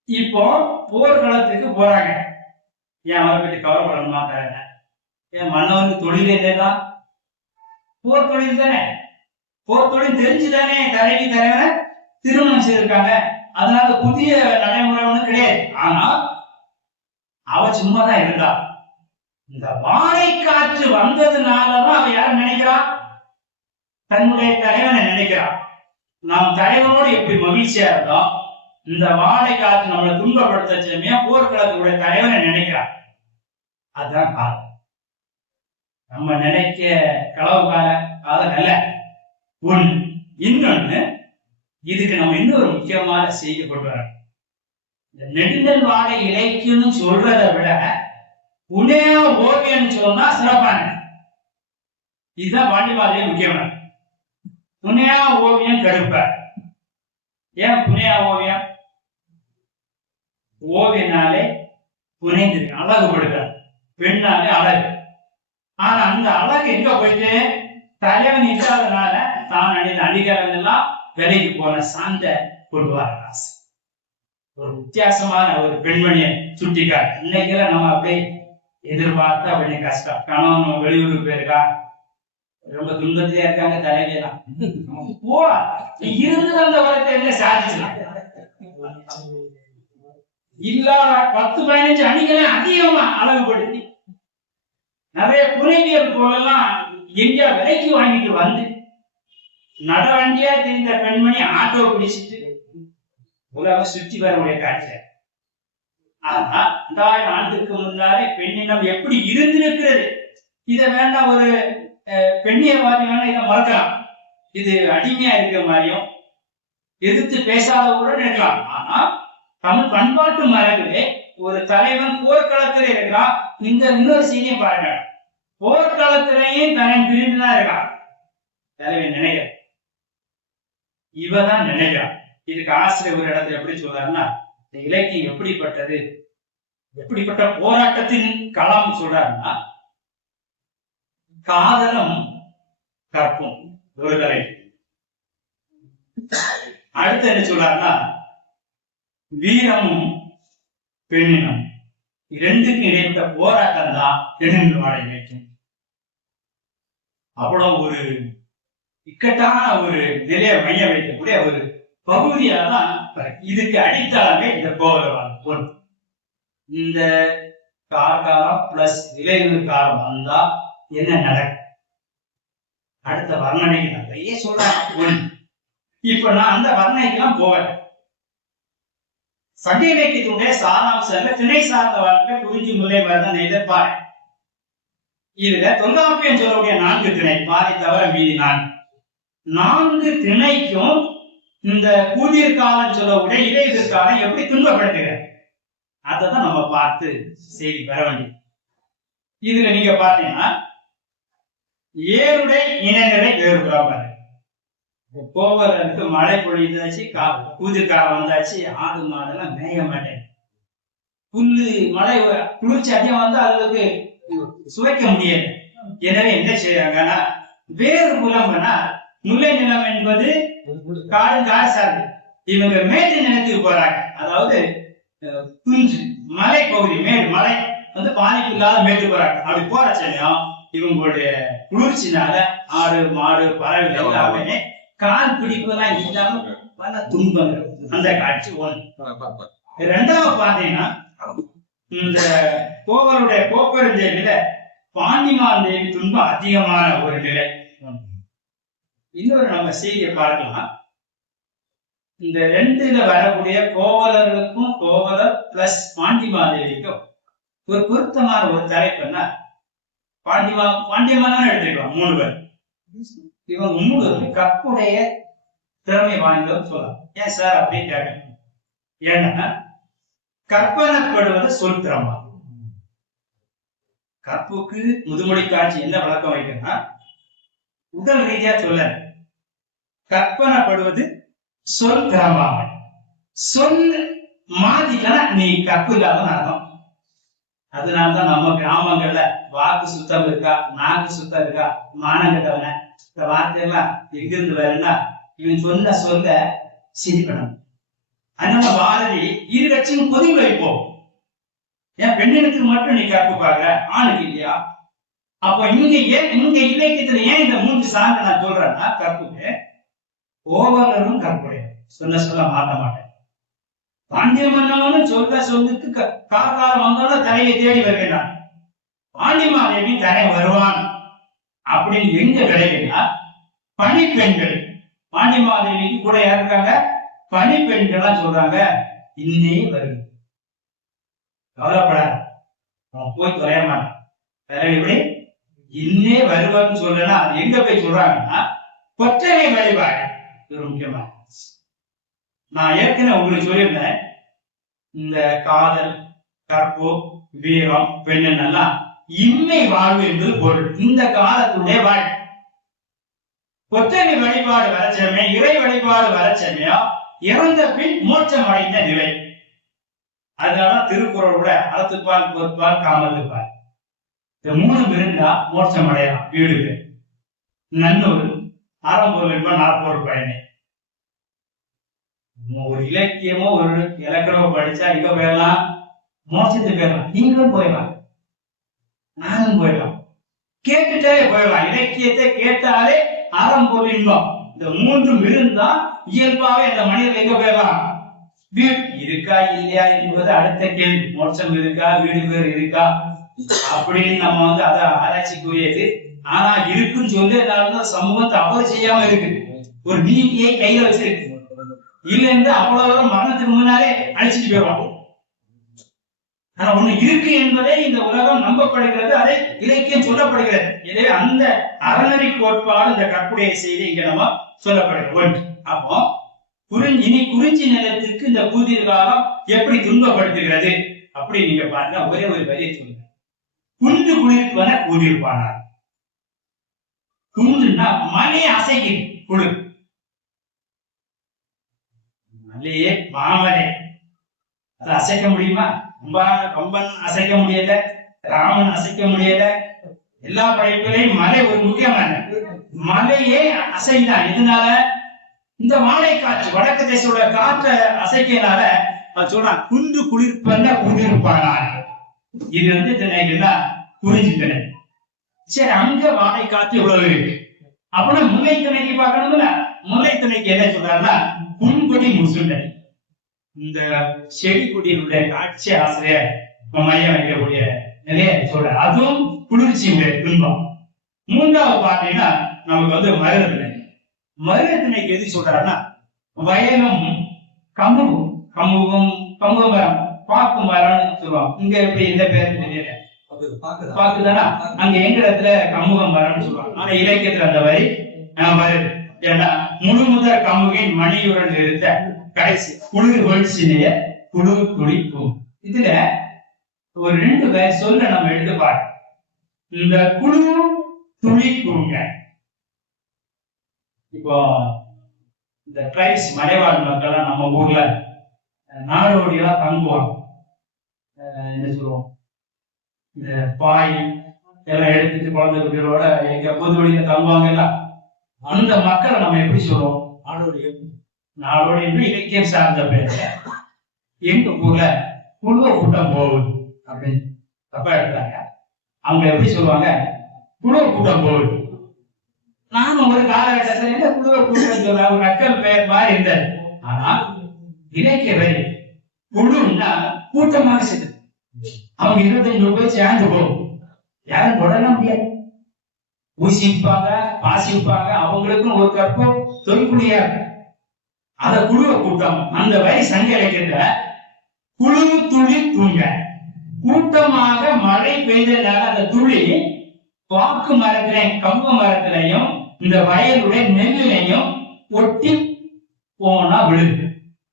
இப்போ போர்க்களத்துக்கு போறாங்க. ஏன் அவரை பற்றி கவலைப்படணுமா? தரங்க. ஏன் மன்னவனுக்கு தொழில் என்னதான்? போர் தொழில் தானே. போர் தொழில் தெரிஞ்சுதானே தலைவி தலைவனை திருமணம் செய்திருக்காங்க. அதனால புதிய நடைமுறை ஒண்ணு கிடையாது. ஆனா அவ சும்மாதான் இருந்தா. இந்த வாடை காற்று வந்ததுனாலதான் அவ யாரும் நினைக்கிறா? தன்னுடைய தலைவனை நினைக்கிறான். நாம் தலைவனோடு எப்படி மகிழ்ச்சியா இருந்தோம், இந்த வாடை காற்று நம்மளை துன்பப்படுத்த போர்க்களத்துடைய தலைவனை நினைக்கிறான். அதுதான் காலம். நம்ம நினைக்க களவு காலம் அல்ல ஒண்ணு. இன்னொன்னு, இதுக்கு நம்ம இன்னொரு முக்கியமான செய்தி கொண்டு வரோம். இந்த நெடுந்தல் வாடை இலக்கியம்னு சொல்றதை விட புனேயா ஓவியம் சொன்னா சிறப்பான. இதுதான் பாண்டிமாதேவி முக்கியமான. புனேயா ஓவியம் கடுப்ப. ஏன் புனேயா ஓவியம்? ஓவியனாலே புனைந்து அழகு கொடுக்க, பெண்ணாலே அழகு. ஆனா அந்த அழகு எங்க போயிட்டு, தலைவன் இல்லாதனால தான் அடிகாரன் எல்லாம் விலைக்கு போன சாந்த கொண்டு வர ஆசை. ஒரு வித்தியாசமான ஒரு பெண்மணியை சுட்டிக்காரு. இன்னைக்கு நம்ம அப்படியே எதிர்பார்த்தா கொஞ்சம் கஷ்டம். கணவன் வெளியூருக்கு போயிருக்கா, ரொம்ப துன்பத்திலே இருக்காங்க, தலைவியெல்லாம் போ இருந்து அந்த உலகத்தை என்ன சாதிச்சுலாம் இல்லாத 10-15 அணிகளை அதிகமா அழகுபடுத்தி நிறைய புனைவியல் போலெல்லாம் எங்க விலைக்கு வாங்கிட்டு வந்து நடவண்டியா தெரிந்த பெண்மணி ஆட்டோ பிடிச்சிட்டு உலகம் சுற்றி வரக்கூடிய காட்சி. ஆனா 2000 ஆண்டுக்கு முன்னாலே பெண்ணினம் எப்படி இருந்திருக்கிறது, இதை வேண்டாம் ஒரு பெண்ணியவாதி வேணா இதை மறக்கலாம். இது அடிமையா இருக்கிற மாதிரியும் எதிர்த்து பேசாத கூட நினைக்கலாம். ஆனா தமிழ் பண்பாட்டு மரபிலே ஒரு தலைவன் போர்க்களத்திலே இருக்கிறான். இந்த இன்னொரு செய்தியும் பாருங்க, போர்க்களத்திலேயும் தனன் பிரிந்துதான் இருக்கான் தலைவன் நினைக்கிற. இவதான் நினைக்கிறான். இதுக்கு ஆசிரியர் ஒரு இடத்துல எப்படி சொல்றாருன்னா, இந்த இலக்கியம் எப்படிப்பட்டது, எப்படிப்பட்ட போராட்டத்தின் களம் சொல்றாருன்னா, காதலும் கற்பும் ஒரு கலை. அடுத்து என்ன சொல்றாருன்னா, வீரமும் பெண்ணினம், இரண்டுக்கும் இடைப்பட்ட போராட்டம் தான் நெடுந்தல் வாடை இலக்கியம். அவ்வளவு ஒரு இக்கட்டான ஒரு நிலையை மைய வைக்கக்கூடிய ஒரு பகுதியா தான் இதுக்கு அடித்தளமே இந்த கோவலவாதம் ஒன்று. இந்த கார்காலம் பிளஸ் விளைவு காலம் வந்தா என்ன நடக்கும்? அடுத்த வர்ணனைக்கு நிறைய சொல்றாங்க. இப்ப நான் அந்த வர்ணனைக்கெல்லாம் போவேன். சங்க இலக்கியத்துடைய சாராம்சங்க திணை சார்ந்த வாழ்க்கை குறிஞ்சி முல்லை மருதம் எதிர்ப்பாரு. இதுல தொல்காப்பியம் சொல்லக்கூடிய 4 திணை மாறி தவிர மீதி 4 திணைக்கும் இந்த கூதிர் காலம் சொல்லக்கூடிய இலையுதிர் காலம் எப்படி துன்பப்படுத்துகிறார் அதான் நம்ம பார்த்து செய்தி பெற வேண்டியது. இதுல நீங்க பாத்தீங்கன்னா ஏருடை இனநிலை வேறுபடாம கோவலருக்கு மழை பொழிந்தாச்சு, கூதிர் காலம் வந்தாச்சு, ஆடு மாடெல்லாம் மேய மாட்டேன். புல்லு மழை குளிர்ச்சி அதிகம் வந்து அதுக்கு சுவைக்க முடியாது. எனவே என்ன செய்யறாங்கன்னா வேறு புலம்புனா முல்லை நிலம் என்பது காடு சார்ந்து இவங்க மேட்டு நிலத்துக்கு போறாங்க. அதாவது குஞ்சு மலை பகுதி மேடு மலை வந்து பாதிப்பு இல்லாத மேட்டு போறாங்க. அப்படி போற சமயம் இவங்களுடைய குளிர்ச்சினால ஆடு மாடு பறவை எல்லாமே கால் பிடிப்பெல்லாம் இல்லாம பல துன்பங்கள். அந்த காட்சி ஒண்ணு. இரண்டாவது பாத்தீங்கன்னா இந்த கோவலுடைய கோப்பெருந்தேவில பாண்டிமான் தேவி துன்பம் அதிகமான ஒரு நிலை. இன்னொரு நம்ம செய்தியை பார்க்கலாம். இந்த 2ல வரக்கூடிய கோவலர்களுக்கும் கோவலர் பிளஸ் பாண்டிமாதேவிக்கும் ஒரு பொருத்தமான ஒரு தலைப்புன்னா பாண்டியமான எடுத்துக்கலாம். 3 பேர் இவங்க 3 கற்புடைய திறமை வாய்ந்தவர் சொல்லலாம். ஏன் சார் அப்படின்னு கேட்கணும். ஏன்னா கற்பனைப்படுவது சொல் திறமா. கற்புக்கு முதுமொழி காட்சி என்ன விளக்கம் வைக்கணும்னா உடல் ரீதியா சொல்ல கற்பனைப்படுவது சொல் திறமாமை. சொல் மாதிக்கனா நீ கற்பு இல்லாத அர்த்தம். அதனாலதான் நம்ம கிராமங்கள்ல வாக்கு சுத்தம் இருக்கா, நாக்கு சுத்தம் இருக்கா, மானம் கட்டவன இந்த வார்த்தையெல்லாம் எங்கிருந்து வரும்னா இவன் சொல்ல சிரிப்பணும். அந்த பாரதி 2 கட்சியும் பொதுவு வைப்போம். ஏன் பெண்ணினத்துக்கு மட்டும் நீ கற்பு பாக்குற, ஆணுக்கு இல்லையா? அப்ப இங்க இலக்கியத்துல ஏன் இந்த 3 சான்று நான் சொல்றேன்னா கற்புக்கு கோவலரும் கற்புடைய சொல்ல மாட்ட மாட்டேன். பாண்டிய மன்னவனும் சொல்லுக்கு காக்காலம் வந்தாலும் தலையை தேடி வருகிறான். பாண்டிமாதேவி தலை வருவான் அப்படின்னு எங்க கிடைக்குன்னா பணிப்பெண்கள். பாண்டிமாதேவிக்கு கூட யாருக்காங்க பணிப்பெண்கள் சொல்றாங்க இன்னே வருது. கவலைப்படாது, அவன் போய் தொலைய மாட்டான். எப்படி இன்னே வருவான்னு சொல்லனா அது எங்க போய் சொல்றாங்கன்னா கொற்றவை வழிபாடு. இது முக்கியமா நான் ஏற்கனவே உங்களுக்கு சொல்லியிருந்தேன். இந்த காதல், கற்பு, வீரம், பெண்ணன் எல்லாம் இன்மை வாழ்வு என்பது பொருள். இந்த காலத்துடைய வாழ்வு கொற்றவை வழிபாடு வரச்சமயம், இறை வழிபாடு வரச்சமயம் இறந்த பின் மோட்சம் அடைந்த நிலை. அதனாலதான் திருக்குறளோட அறத்துப்பால், பொறுப்பால், காமத்துப்பால் இந்த 3 இருந்தா மோட்சம் அடையலாம். வீடுக்கு நன்னூறு அறம்பொருள் நாற்பொருள் பயணி. ஒரு இலக்கியமோ ஒரு இலக்கணமோ படிச்சா இங்க போயிடலாம், மோட்சத்துக்கு போயிடலாம். நீங்களும் போயிடலாம், நானும் போயிடலாம், கேட்டுட்டே போயிடலாம். இலக்கியத்தை கேட்டாலே அறம்பொருள் இன்பம். இந்த 3 இருந்தா இயல்பாவே அந்த மனிதர் எங்க போயிடலாம், வீடு இருக்கா இல்லையா என்பது அடுத்த கேள்வி. மோட்சம் இருக்கா, வீடு பேர் இருக்கா அப்படின்னு நம்ம அதை ஆராய்ச்சிக்குரியது. ஆனா இருக்குன்னு சொல்லி சமூகத்தை அவ்வளவு செய்யாம இருக்கு. ஒரு நீதியை கையில வச்சிருக்கு. இல்லைன்னு அவ்வளவு மரணத்துக்கு முன்னாலே அழிச்சிட்டு போயிடுவாங்க. ஆனா ஒண்ணு இருக்கு என்பதை இந்த உலகம் நம்பப்படுகிறது, அதை இலக்கியம் சொல்லப்படுகிறது. எனவே அந்த அறநெறி கோட்பாடு இந்த கற்புடைய செய்தி இங்க நம்ம சொல்லப்படுகிறது. அப்போ குறிஞ்சி நிலத்திற்கு இந்த கூதிர் காலம் எப்படி துன்பப்படுத்துகிறது அப்படி நீங்க பாருங்க. ஒரே ஒரு வரியை சொல்லுங்க. குண்டு குளிர்ப்பன கூதிர்ப்பானார். குண்டுன்னா மலையை அசைக்குது. குளிர் மலையே மாமலை அதை அசைக்க முடியுமா? கம்பன் அசைக்க முடியல, ராமன் அசைக்க முடியல. எல்லா படைப்புகளையும் மலை ஒரு முக்கியமான மலையே அசைதான். இதனால இந்த வாழை காற்று, வடக்கு தேசோட காற்றை அசைக்கனால அது சொல்றான் குண்டு குளிர்ப்பன கூதிர்ப்பானார். இது திணைகள்னா குறிஞ்சி திணை. சரி, அங்க வாழை காற்று இவ்வளவு இருக்கு. அப்படின்னா முல்லை துணைக்கு பார்க்கணும்ல. முல்லை துணைக்கு என்ன சொல்றாருன்னா புன்கொடி முசுண்டை. இந்த செடி கொடியினுடைய காட்சி ஆசிரியர் மையம் வைக்கக்கூடிய நிலையை சொல்ற, அதுவும் குளிர்ச்சியுடைய துன்பம். மூன்றாவது பாத்தீங்கன்னா நமக்கு மருதத்திணை. மருதத்திணைக்கு எது சொல்றாருன்னா வயலும் கமுகும், கமுக மரம், பாக்கு மரம்னு சொல்லுவாங்க. இங்க எப்படி எந்த பேரு தெரியல, பாக்குதானா? அங்க எங்க இடத்துல கமுக மரம்னு சொல்லுவாங்க. ஆனா இலக்கியத்துல அந்த வரி வருது. ஏன்னா முழு முதற் கமுகின் மணியுடன் இருந்த கடைசி குளிர் வீழ்ச்சினைய குளிர் துளிக்கும். இதுல ஒரு 2 பேர் சொல்ல நம்ம எடுத்து பார்க்க. இந்த குளிர் துளிக்குங்க, இப்போ இந்த டிரைப்ஸ் மலைவாழ் மக்கள் நம்ம ஊர்ல நாடோடியா தங்குவாங்க. என்ன சொல்லுவோம், இந்த பாய் எல்லாம் எடுத்துட்டு குழந்தை குட்டிகளோட எங்க பொது வழியில தங்குவாங்கல்ல, அந்த மக்களை நம்ம எப்படி சொல்லுவோம்? நாடோடி இலக்கியம் சார்ந்த பேரு. எங்க ஊர்ல குழுவ கூட்டம் போகுது அப்படின்னு தப்பா எடுத்தாங்க. அவங்க எப்படி சொல்லுவாங்க? குழுவ கூட்டம் போகுது. நானும் ஒரு காலகட்டத்தில் என்ன குழுவ கூட்டம் சொல்ல ஒரு நக்கல் பெயர் மாதிரி இருந்தது. ஆனா இலக்கிய வரி குழுன்னா கூட்டமாக செஞ்சது. அவங்க 25 பேர் சேர்ந்து போகும், யாரும் தொடர முடியாது. ஊசிப்பாங்க, பாசிப்பாங்க, அவங்களுக்கும் ஒரு கற்பம் தொல்குடியா இருக்கு. அத குழுவ கூட்டம். அந்த வரி சங்க இலக்கியத்துல குழு துளி தூங்க, கூட்டமாக மழை பெய்ததால அந்த துளி பாக்கு மரத்திலையும் கம்பு மரத்திலையும் இந்த வயலுடைய நெல்லிலையும் ஒட்டி போனா விழுது.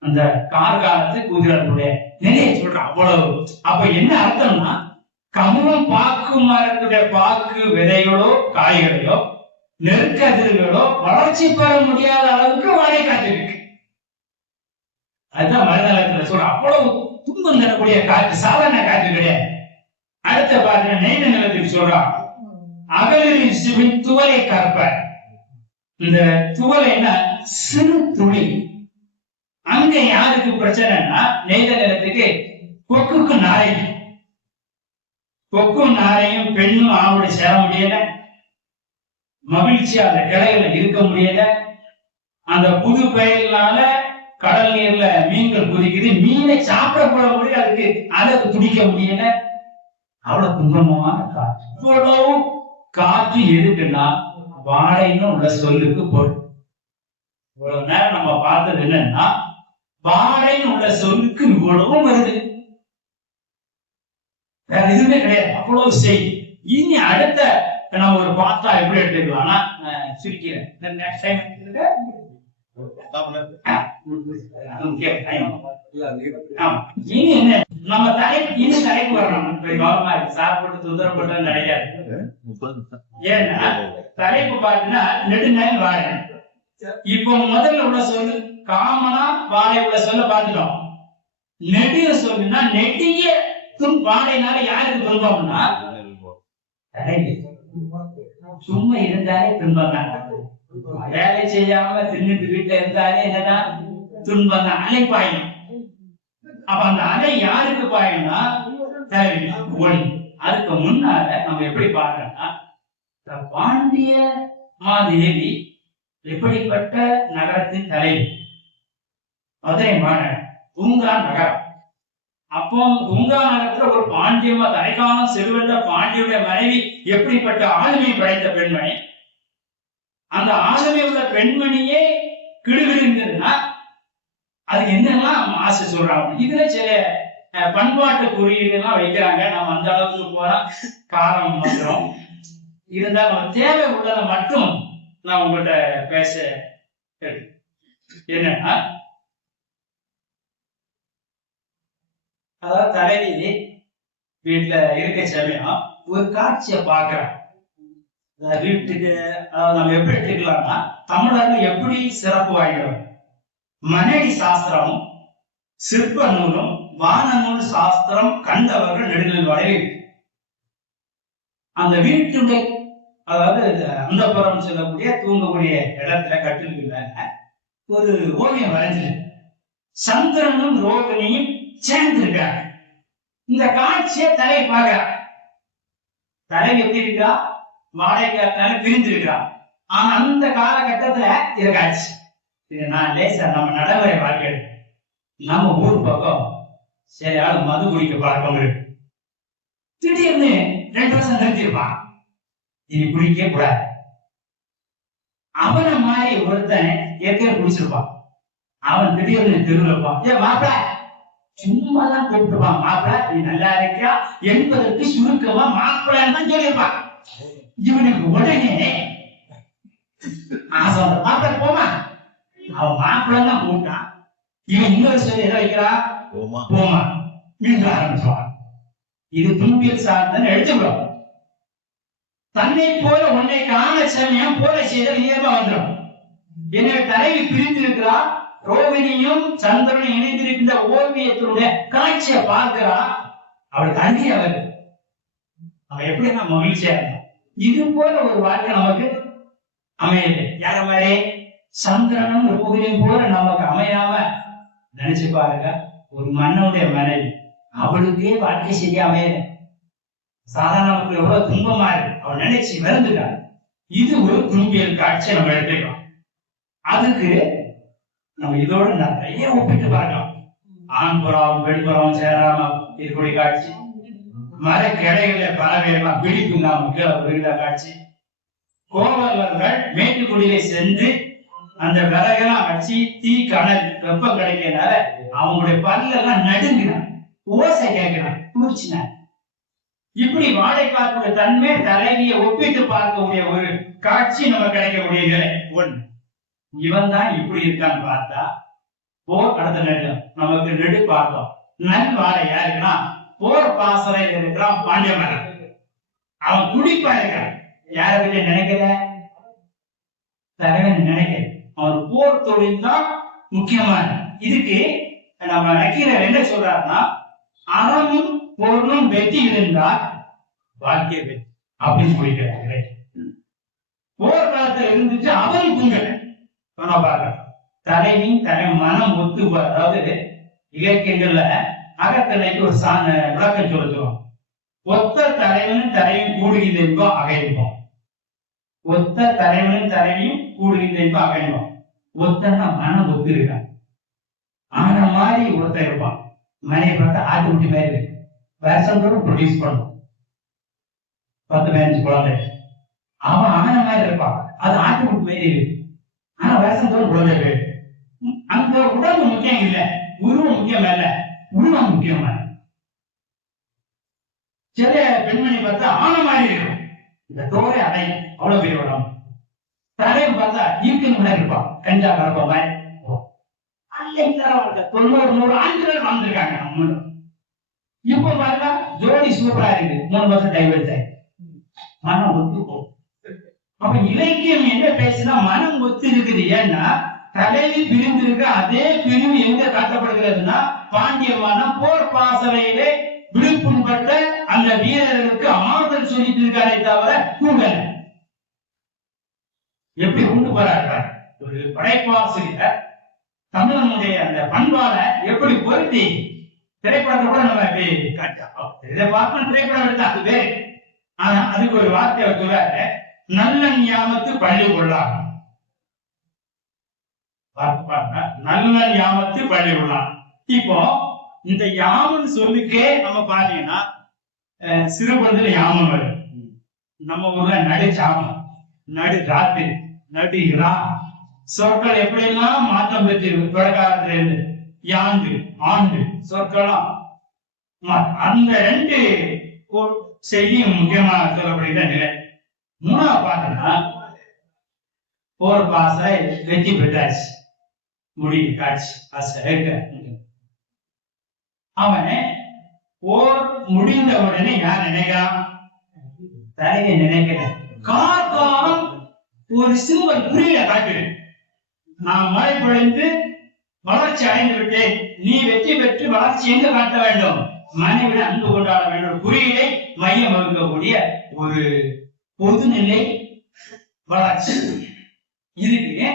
அந்த கார்காலத்து குதிரனுடைய நிலையை சொல்றான். அவ்வளவு. அப்ப என்ன அர்த்தம்னா, கம்பம் பாக்கு மரத்துடைய பாக்கு விதைகளோ காய்களையோ நெற்கதிர்களோ வளர்ச்சி பெற முடியாத அளவுக்கு வாழை காத்திருக்கு. அதுதான் மருதநலத்துல சொல்ற. அவ்வளவு துன்பம் தரக்கூடிய காற்று, சாதாரண காற்று கிடையாது. அடுத்த பாருங்க, நெய்த நிலத்துக்கு சொல்றான் அகலின் சிவின் துவலை கற்ப. இந்த துவலை என்ன, சிறு துளி. அங்க யாருக்கு பிரச்சனைனா நெய்த நிலத்துக்கு கொக்குக்கு நாரைக்கு. கொக்கும் நாரையும் பெண்ணும் ஆவோட சேர முடியல, மகிழ்ச்சியா அந்த கிளையில இருக்க முடியல. அந்த புது பயிர்னால கடல் நீர்ல மீன்கள் குதிக்குது, மீனை சாப்பிட போட முடியும், அதுக்கு அளவு துடிக்க முடியல. அவ்வளவு துன்பமான காற்று. இவ்வளவு காற்று எதுக்குன்னா வாழைன்னு உள்ள சொல்லுக்கு பொருள். இவ்வளவு நேரம் நம்ம பார்த்தது என்னன்னா, வாழைன்னு உள்ள சொல்லுக்கு இவ்வளவும் வருது, வேற எதுவுமே கிடையாது. அவ்வளவு செய்தி. இனி அடுத்த நம்ம ஒரு பார்த்தா எப்படி எடுத்துக்கலாம்னா, சுருக்கிறேன். இனி என்ன நம்ம தலைப்பு வரணும். சாப்பிட்டு சுந்தரப்பட்ட கிடையாது. ஏன்னா தலைப்பு பாத்தீங்கன்னா நெடுநெல் வாழை. இப்போ முதல்ல உள்ள சொல்லு காமனா வாழை உள்ள சொல்ல பாத்துட்டோம். நெடிய சொல்லுன்னா நெடிய வாழைனால யாருக்கு துன்பம்னா சும்மா இருந்தாலே துன்பம் தான். வேலை செய்யாம தின்னுட்டு வீட்டுல இருந்தாலே என்னதான் துன்பம் தான். அலை பாயும். அப்ப அந்த அலை யாருக்கு பாயும்னா ஒளி. அதுக்கு முன்னால நம்ம எப்படி பாக்கணும்னா, பாண்டிய மாதேவி எப்படிப்பட்ட நகரத்தின் தலைவி, மதுரை மாநகரம், தூங்கா நகரம். அப்போ தூங்கா நகரத்துல ஒரு பாண்டியமா தலைகாலம் செல்வந்த பாண்டியுடைய மனைவி எப்படிப்பட்ட ஆளுமை படைத்த பெண்மணி. அந்த ஆளுமை உள்ள பெண்மணியே கிடுகிடுங்கிறதுனா அதுக்கு என்னெல்லாம் ஆசை சொல்றாங்க. இதுல சில பண்பாட்டு குறியீடு எல்லாம் வைக்கிறாங்க. நம்ம அந்த அளவுக்கு போனா காலம் மாத்திரம் இருந்தா நம்ம தேவை உள்ளதை மட்டும் நான் உங்கள்கிட்ட பேச. என்னன்னா, அதாவது தலைவி வீட்டுல இருக்க சமயம் ஒரு காட்சியை பாக்குறேன். வீட்டுக்கு நம்ம எப்படி எடுத்துக்கலாம்னா, தமிழர்கள் எப்படி சிறப்பு வாய்க்கிறோம். மனைவி சாஸ்திரம், சிற்ப நூலும் வான நூல் சாஸ்திரம் கண்டவர்கள் நெடுநெல் வாயில். அந்த வீட்டுடைய அதாவது அந்த புறம் சொல்லக்கூடிய தூங்கக்கூடிய இடத்துல கட்டிலுக்கு ஒரு ஓவியம் வரைஞ்சு சந்திரனும் ரோகிணியும் சேர்ந்து இருக்காங்க. இந்த காட்சியை தலையை பார்க்கிறார். தலைவி எப்படி இருக்கா, வாடகைக்காரனால பிரிந்து இருக்கிறான். ஆனா அந்த காலகட்டத்துல இருக்காச்சு. இது நான் லேசா நம்ம நடைமுறை வாழ்க்கை, நம்ம ஊர் பக்கம் சரி ஆள் மது குடிக்க பழக்கம் இருக்கு. திடீர்னு 2 வருஷம் நிறுத்திருப்பான், இனி குடிக்க கூடாது. அவனை மாதிரி ஒருத்தன் ஏற்கனவே குடிச்சிருப்பான், அவன் திடீர்னு தெருவில்ப்பான், ஏ மாப்பிள, சும்மா தான் கூப்பிட்டுப்பான், மாப்பிள நீ நல்லா இருக்கியா என்பதற்கு சுருக்கமா மாப்பிளன்னு தான் சொல்லியிருப்பான். இவனுக்கு உடனே ஆசை, மாப்பிள போமா, அவன் மாப்பிள தான் கூப்பிட்டான். இவன் இன்னொரு சொல்லி எதை வைக்கிறான், போமா மீண்டும் ஆரம்பிச்சுவான். இது துன்பியல் சார்ந்தன்னு எடுத்துக்கிறோம். தன்னை போல உன்னை காண சமயம் போல செய்த இயல்பா வந்துடும். எனவே தலைவி பிரிந்திருக்கிறார், ரோகிணியும் சந்திரனும் இணைந்திருக்கின்ற ஓவியத்தினுடைய காட்சியை பார்க்கிறான். அவளுக்கு அருகே வருது, அவன் எப்படி நான் மகிழ்ச்சியா இருந்தான். இது போல ஒரு வாழ்க்கை நமக்கு அமையுது. யார மாதிரி சந்திரனும் ரோகிணியும் போல நமக்கு அமையாம நினைச்சு பாருங்க. ஒரு மன்னனுடைய மனைவி, அவளுக்கே வாழ்க்கை சரியா அமையல, சாதாரண மக்கள் எவ்வளவு துன்பமா இருக்கு, அவன் நினைச்சு மறந்துட்டான். இது ஒரு துன்பியல் காட்சியை நம்ம எடுத்துக்கலாம். அதுக்கு நம்ம இதோட நிறைய ஒப்பிட்டு பார்க்கலாம். ஆண் புறாவும் பெண் புறாவும் சேராம இருக்கக்கூடிய காட்சி, மர கிளைகளை பறவையெல்லாம் பிடிப்புங்காம கீழே விழுந்த காட்சி, கோவலர்கள் மேட்டுக்குடியிலே சென்று அந்த விறகெல்லாம் வச்சு தீ கணல் வெப்பம் கிடைக்கிறதுனால அவங்களுடைய பல்லெல்லாம் நடுங்கிறான், ஓசை கேட்கிறான், குளிர்ச்சினான். இப்படி வாழைக்காற்றுடைய தன்மை தலைவியை ஒப்பிட்டு பார்க்கக்கூடிய ஒரு காட்சி நம்ம கிடைக்கக்கூடிய நிலை ஒண்ணு. இவன் தான் இப்படி இருக்கான்னு பார்த்தா போர் அடுத்த நெல்லும் நமக்கு நெடு பார்த்தோம். நல் வாழை யாருக்குன்னா போர் பாசறையில் இருக்கிறான் பாண்டியமரன். அவன் குடிப்பா இருக்கான், யார பற்றி நினைக்கிற தலைவன் நினைக்கிற. அவன் போர் தொழில் தான் முக்கியமான. இதுக்கு நம்ம நக்கீரர் என்ன சொல்றாருன்னா, அறமும் பொருளும் வெற்றி இருந்தால் வாழ்க்கை வெற்றி அப்படின்னு சொல்லிக்கிறாங்க. போர் காலத்துல இருந்துச்சு அவன் தூங்கல. தலைவின் தலை மனம் ஒத்து, அதாவது இலக்கியங்கள்ல அகத்தலைக்கு ஒரு விளக்கம் சொல்லுவோம். ஒத்த தலைவனும் தலையும் கூடுகின்ற என்போம் அகைப்போம். ஒத்த தலைவனும் தலைவியும் கூடுகின்ற என்போம் அகைப்போம். ஒத்தனா மனம் ஒத்து இருக்கான். ஆன மாதிரி ஒருத்தர் இருப்பான், மனையை பார்த்தா ஆட்டுக்குட்டி மாதிரி இருக்கு, வருஷந்தோறும் ப்ரொடியூஸ் பண்ணும் 10-15 குழந்தை. அவன் ஆன மாதிரி இருப்பான், அது ஆட்டுக்குட்டி மாதிரி இருக்கு, ஆனா வருஷந்தோறும் குழந்தை இருக்கு. அந்த உடம்பு முக்கியம் இல்லை, உருவம் முக்கியம் இல்ல, உருவம் முக்கியமா. சில பெண்மணி பார்த்தா ஆன மாதிரி இருக்கும், இந்த தோரை அடை அவ்வளவு பெரிய உடம்பு. தலைவர் பார்த்தா ஈர்க்கு மாதிரி இருப்பான், கஞ்சா கலப்ப மாதிரி. 90-100 ஆண்டுகள் வாழ்ந்திருக்காங்க. இப்ப பாருங்க ஜோடி சூப்பரா இருக்கு, 3 வருஷம் டைவர்ஸ் ஆயிடுச்சு, மனம் ஒத்து போகும். அப்ப இலக்கியம் என்ன பேசுனா மனம் ஒத்து இருக்குது. ஏன்னா தலைவி பிரிந்திருக்க, அதே பிரிவு எங்க காட்டப்படுகிறதுனா பாண்டிய மனம் போர் பாசறையிலே விழுப்புண்பட்ட அந்த வீரர்களுக்கு ஆறுதல் சொல்லிட்டு இருக்காரே தவிர தூங்கல. எப்படி கொண்டு போறாங்க ஒரு படைப்பாசிரியர் தமிழனுடைய அந்த பண்பால எப்படி பொருத்தி திரைப்படத்தை கூட நம்ம இதை பார்க்கணும். திரைப்படம் எடுத்தா அது வேறு. ஆனா அதுக்கு ஒரு வார்த்தை சொல்றாரு, நல்லன் யாமத்து பள்ளி கொள்ளாங்க. நல்லன் யாமத்து பள்ளி கொள்ளாங்க. இப்போ இந்த யாமன்னு சொல்லுக்கே நம்ம பாத்தீங்கன்னா சிறுபடுதல யாமம் வரும். நம்ம ஊர்ல நடு சாமம், நடு ராத்திரி, நடு இரா சொற்கள் எப்படி எல்லாம் மாற்றம் பெற்றிருக்கு. தொடக்காலத்துல இருந்து யாண்டு ஆண்டு சொற்களும் அந்த 2 செய்தியும் முக்கியமாக சொல்லப்படுகிற நிலை. 3ஆவது பார்த்தீங்கன்னா போர் பாச வெற்றி பெற்றாச்சு, முடிவு காட்சி. அவன் போர் முடிந்த உடனே யார் நினைக்கிறான், தலையை நினைக்கிற காலம் ஒரு சிறுவன் குறியில காட்டுவேன், நான் மழை பொழிந்து வளர்ச்சி அடைந்து விட்டேன், நீ வெற்றி பெற்று வளர்ச்சி எங்க காட்ட வேண்டும், மனைவிட அன்பு கொண்டாட வேண்டும், குறியீடை மையம் வகுக்கக்கூடிய ஒரு பொதுநிலை வளர்ச்சி. இதுக்கு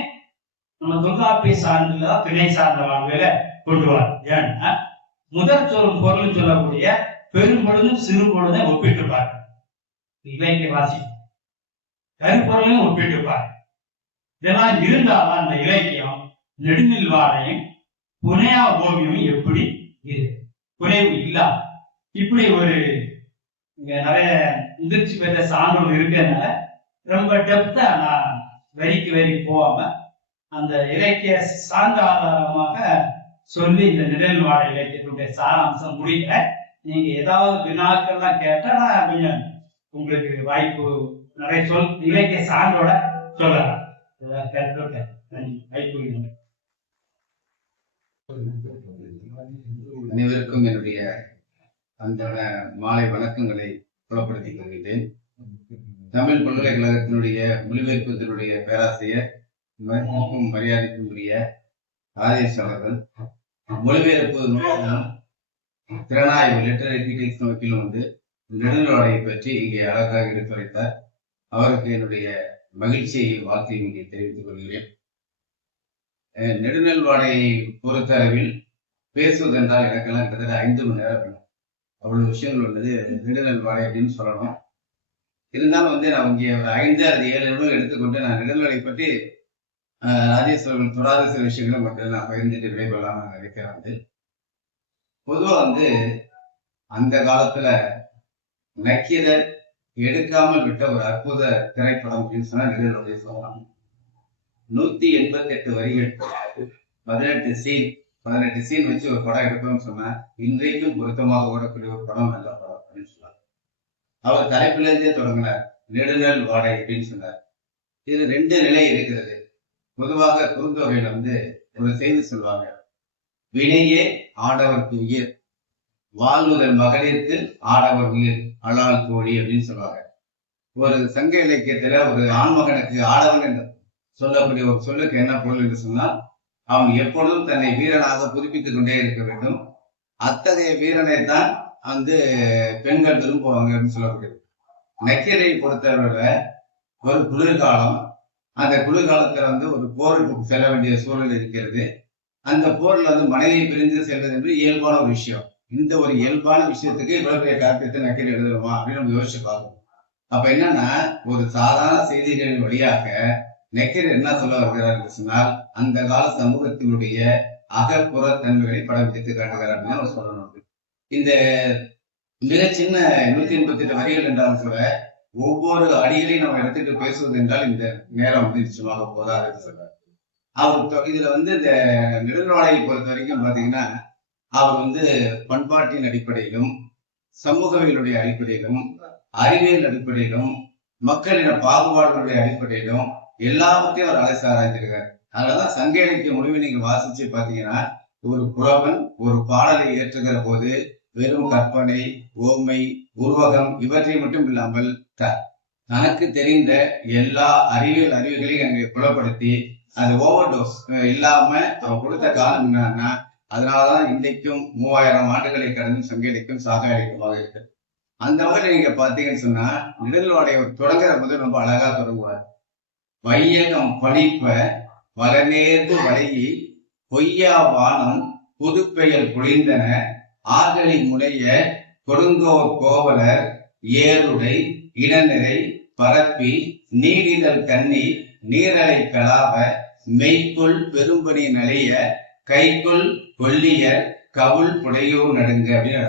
நம்ம தொல்காப்பிய சார்ந்த பிணை சார்ந்த வாழ்வில கொண்டு வர. ஏன்னா முதற் சொல்லும் பொருள் சொல்லக்கூடிய பெரும்பொழுதும் சிறு பொழுதும் ஒப்பிட்டுப்பார். இவைக்கு வாசி கருப்பொருளையும் ஒப்பிட்டுப்பார். இதெல்லாம் இருந்தால்தான் அந்த இலக்கியம் நெடுநெல் வாடையும் புனையா ஓவியம் எப்படி இருக்கு, புனைவு இல்லா. இப்படி ஒரு இங்க நிறைய முதிர்ச்சி பெற்ற சான்றோர் இருக்கிறதுனால ரொம்ப டெப்தா நான் வரிக்கு வரி போகாம அந்த இலக்கிய சார்ந்த ஆதாரமாக சொல்லி இந்த நிழல் வாழை இலக்கியத்துடைய சாராம்சம் முடிக்க. நீங்க ஏதாவது வினாக்கள்லாம் கேட்டா நான் கொஞ்சம் உங்களுக்கு வாய்ப்பு நிறைய இலக்கிய சான்றோட சொல்லலாம். அனைவருக்கும் என்னுடைய அந்த மாலை வணக்கங்களை புலப்படுத்திக் கொள்கிறேன். தமிழ் பல்கலைக்கழகத்தினுடைய மொழிபெயர்ப்பத்தினுடைய பேராசிரியர் மரியாதைக்குரிய ராஜேஷ் அவர்கள் மொழிபெயர்ப்பு திறனாய்வு லிட்டரரி கிரிட்டிக்ஸ் நோக்கிலும் நெடுநல் வாடையை பற்றி இங்கே அழகாக எடுத்துரைத்தார். அவருக்கு என்னுடைய மகிழ்ச்சியை வாழ்த்தையும் இங்கே தெரிவித்துக் கொள்கிறேன். நெடுநல் வாடையை பொறுத்த அளவில் பேசுவதென்றால் எனக்கெல்லாம் கிட்டத்தட்ட 5 மணி நேரம் வேணும். அவ்வளவு விஷயங்கள் உள்ளது நெடுநல் வாடை அப்படின்னு சொல்லணும். இருந்தாலும் நான் இங்கே ஒரு 5 அல்லது 7 நிமிடம் எடுத்துக்கொண்டு நான் நெடுநலை பற்றி ராஜேஷ் அவர்கள் தொடாத சில விஷயங்களும் மட்டும் நான் பகிர்ந்துட்டு விடைபெறலாம் நான் நினைக்கிறேன். பொதுவாக அந்த காலத்துல நக்கீரர் எடுக்காமல் விட்ட ஒரு அற்புத திரைப்படம் அப்படின்னு சொன்னா நெடுநலுடைய சொல்லலாம். 188 வரிகள், 18 சீன் வச்சு ஒரு படம் எடுப்போம்னு சொன்னா இன்றைக்கும் பொருத்தமாக ஓடக்கூடிய ஒரு படம், நல்ல படம் அப்படின்னு சொன்னார். அவர் தலைப்பிலிருந்தே தொடங்கினார், நெடுநல் வாடை அப்படின்னு சொன்னார். இது 2 நிலை இருக்கிறது. பொதுவாக குறுந்தொகையில ஒரு செய்தி சொல்லுவாங்க, வினையே ஆடவர்க்கு உயிர், வாழ்வுதல் மகளிருக்கு ஆடவர் உயிர், அலால் தோழி அப்படின்னு சொல்லுவாங்க. ஒரு சங்க இலக்கியத்துல ஒரு ஆண்மகனுக்கு ஆடவன் என்று சொல்லக்கூடிய ஒரு சொல்லுக்கு என்ன பொருள் என்று சொன்னால், அவன் எப்பொழுதும் தன்னை வீரனாக புதுப்பித்துக் கொண்டே இருக்க வேண்டும். அத்தகைய வீரனை தான் பெண்கள் விரும்புவாங்க அப்படின்னு சொல்லக்கூடியது. நக்கீரை பொறுத்தவரை ஒரு குளிர்காலம், அந்த குளிர்காலத்துல ஒரு போருக்கு செல்ல வேண்டிய சூழல் இருக்கிறது. அந்த போர்ல மனைவியை பிரிந்து செல்வது என்று இயல்பான ஒரு விஷயம். இந்த ஒரு இயல்பான விஷயத்துக்கு இவ்வளவு பெரிய காப்பியத்தை நக்கீர் எழுதுறோமா அப்படின்னு நம்ம யோசிச்சு பார்க்கணும். அப்ப என்னன்னா, ஒரு சாதாரண செய்திகளின் வழியாக நக்கீர் என்ன சொல்ல வருகிறார் சொன்னால், அந்த கால சமூகத்தினுடைய அகப்புற தன்மைகளை படம் பிடித்து காட்டுகிறார் அப்படின்னு சொல்லணும். இந்த மிக சின்ன 188 வரிகள் என்றாலும் கூட ஒவ்வொரு அடிகளையும் நம்ம எடுத்துட்டு பேசுவது என்றால் இந்த நேரம் நிச்சயமாக போதாது சொல்றாரு. அவர் இதுல இந்த நெடுநல்வாடையை பொறுத்த வரைக்கும் பாத்தீங்கன்னா, அவர் பண்பாட்டின் அடிப்படையிலும் சமூகவியலுடைய அடிப்படையிலும் அறிவியல் அடிப்படையிலும் மக்களின பாகுபாடுகளுடைய அடிப்படையிலும் எல்லாவற்றையும் அவர் அலசி ஆராய்ந்திருக்காரு. அதனாலதான் சங்க இலக்கிய முடிவை நீங்க வாசிச்சு பாத்தீங்கன்னா, ஒரு புலவன் ஒரு பாடலை ஏற்றுகிற போது வெறும் கற்பனை, ஓமை, உருவகம் இவற்றை மட்டும் இல்லாமல் தனக்கு தெரிந்த எல்லா அறிவியல் அறிவுகளையும் அங்கே புலப்படுத்தி அது ஓவர் டோஸ் இல்லாம அவர் கொடுத்த காலம் என்னன்னா, அதனாலதான் இன்றைக்கும் 3000 ஆண்டுகளை கடந்து சங்க இலக்கியம் சாக இலக்கியமாக இருக்கு. அந்த மாதிரி நீங்க பாத்தீங்கன்னு சொன்னா, நெடுநல்வாடை தொடங்குற போது ரொம்ப அழகா தொடங்குவார். வையகம் பழிப்ப வளநேர்ந்து வளையி பொய்யா வானம் புதுப்பெயல் பொழிந்தன ஆகலி முனைய கொடுங்கோர் கோவலர் ஏருடை இடநிறை பரப்பி நீடிதழ் கண்ணி நீரலை கலாவ மெய்க்குள் பெரும்பணி நலிய கைக்குள் கொல்லிய கவுள் புடையூர் நடுங்க அப்படின்னு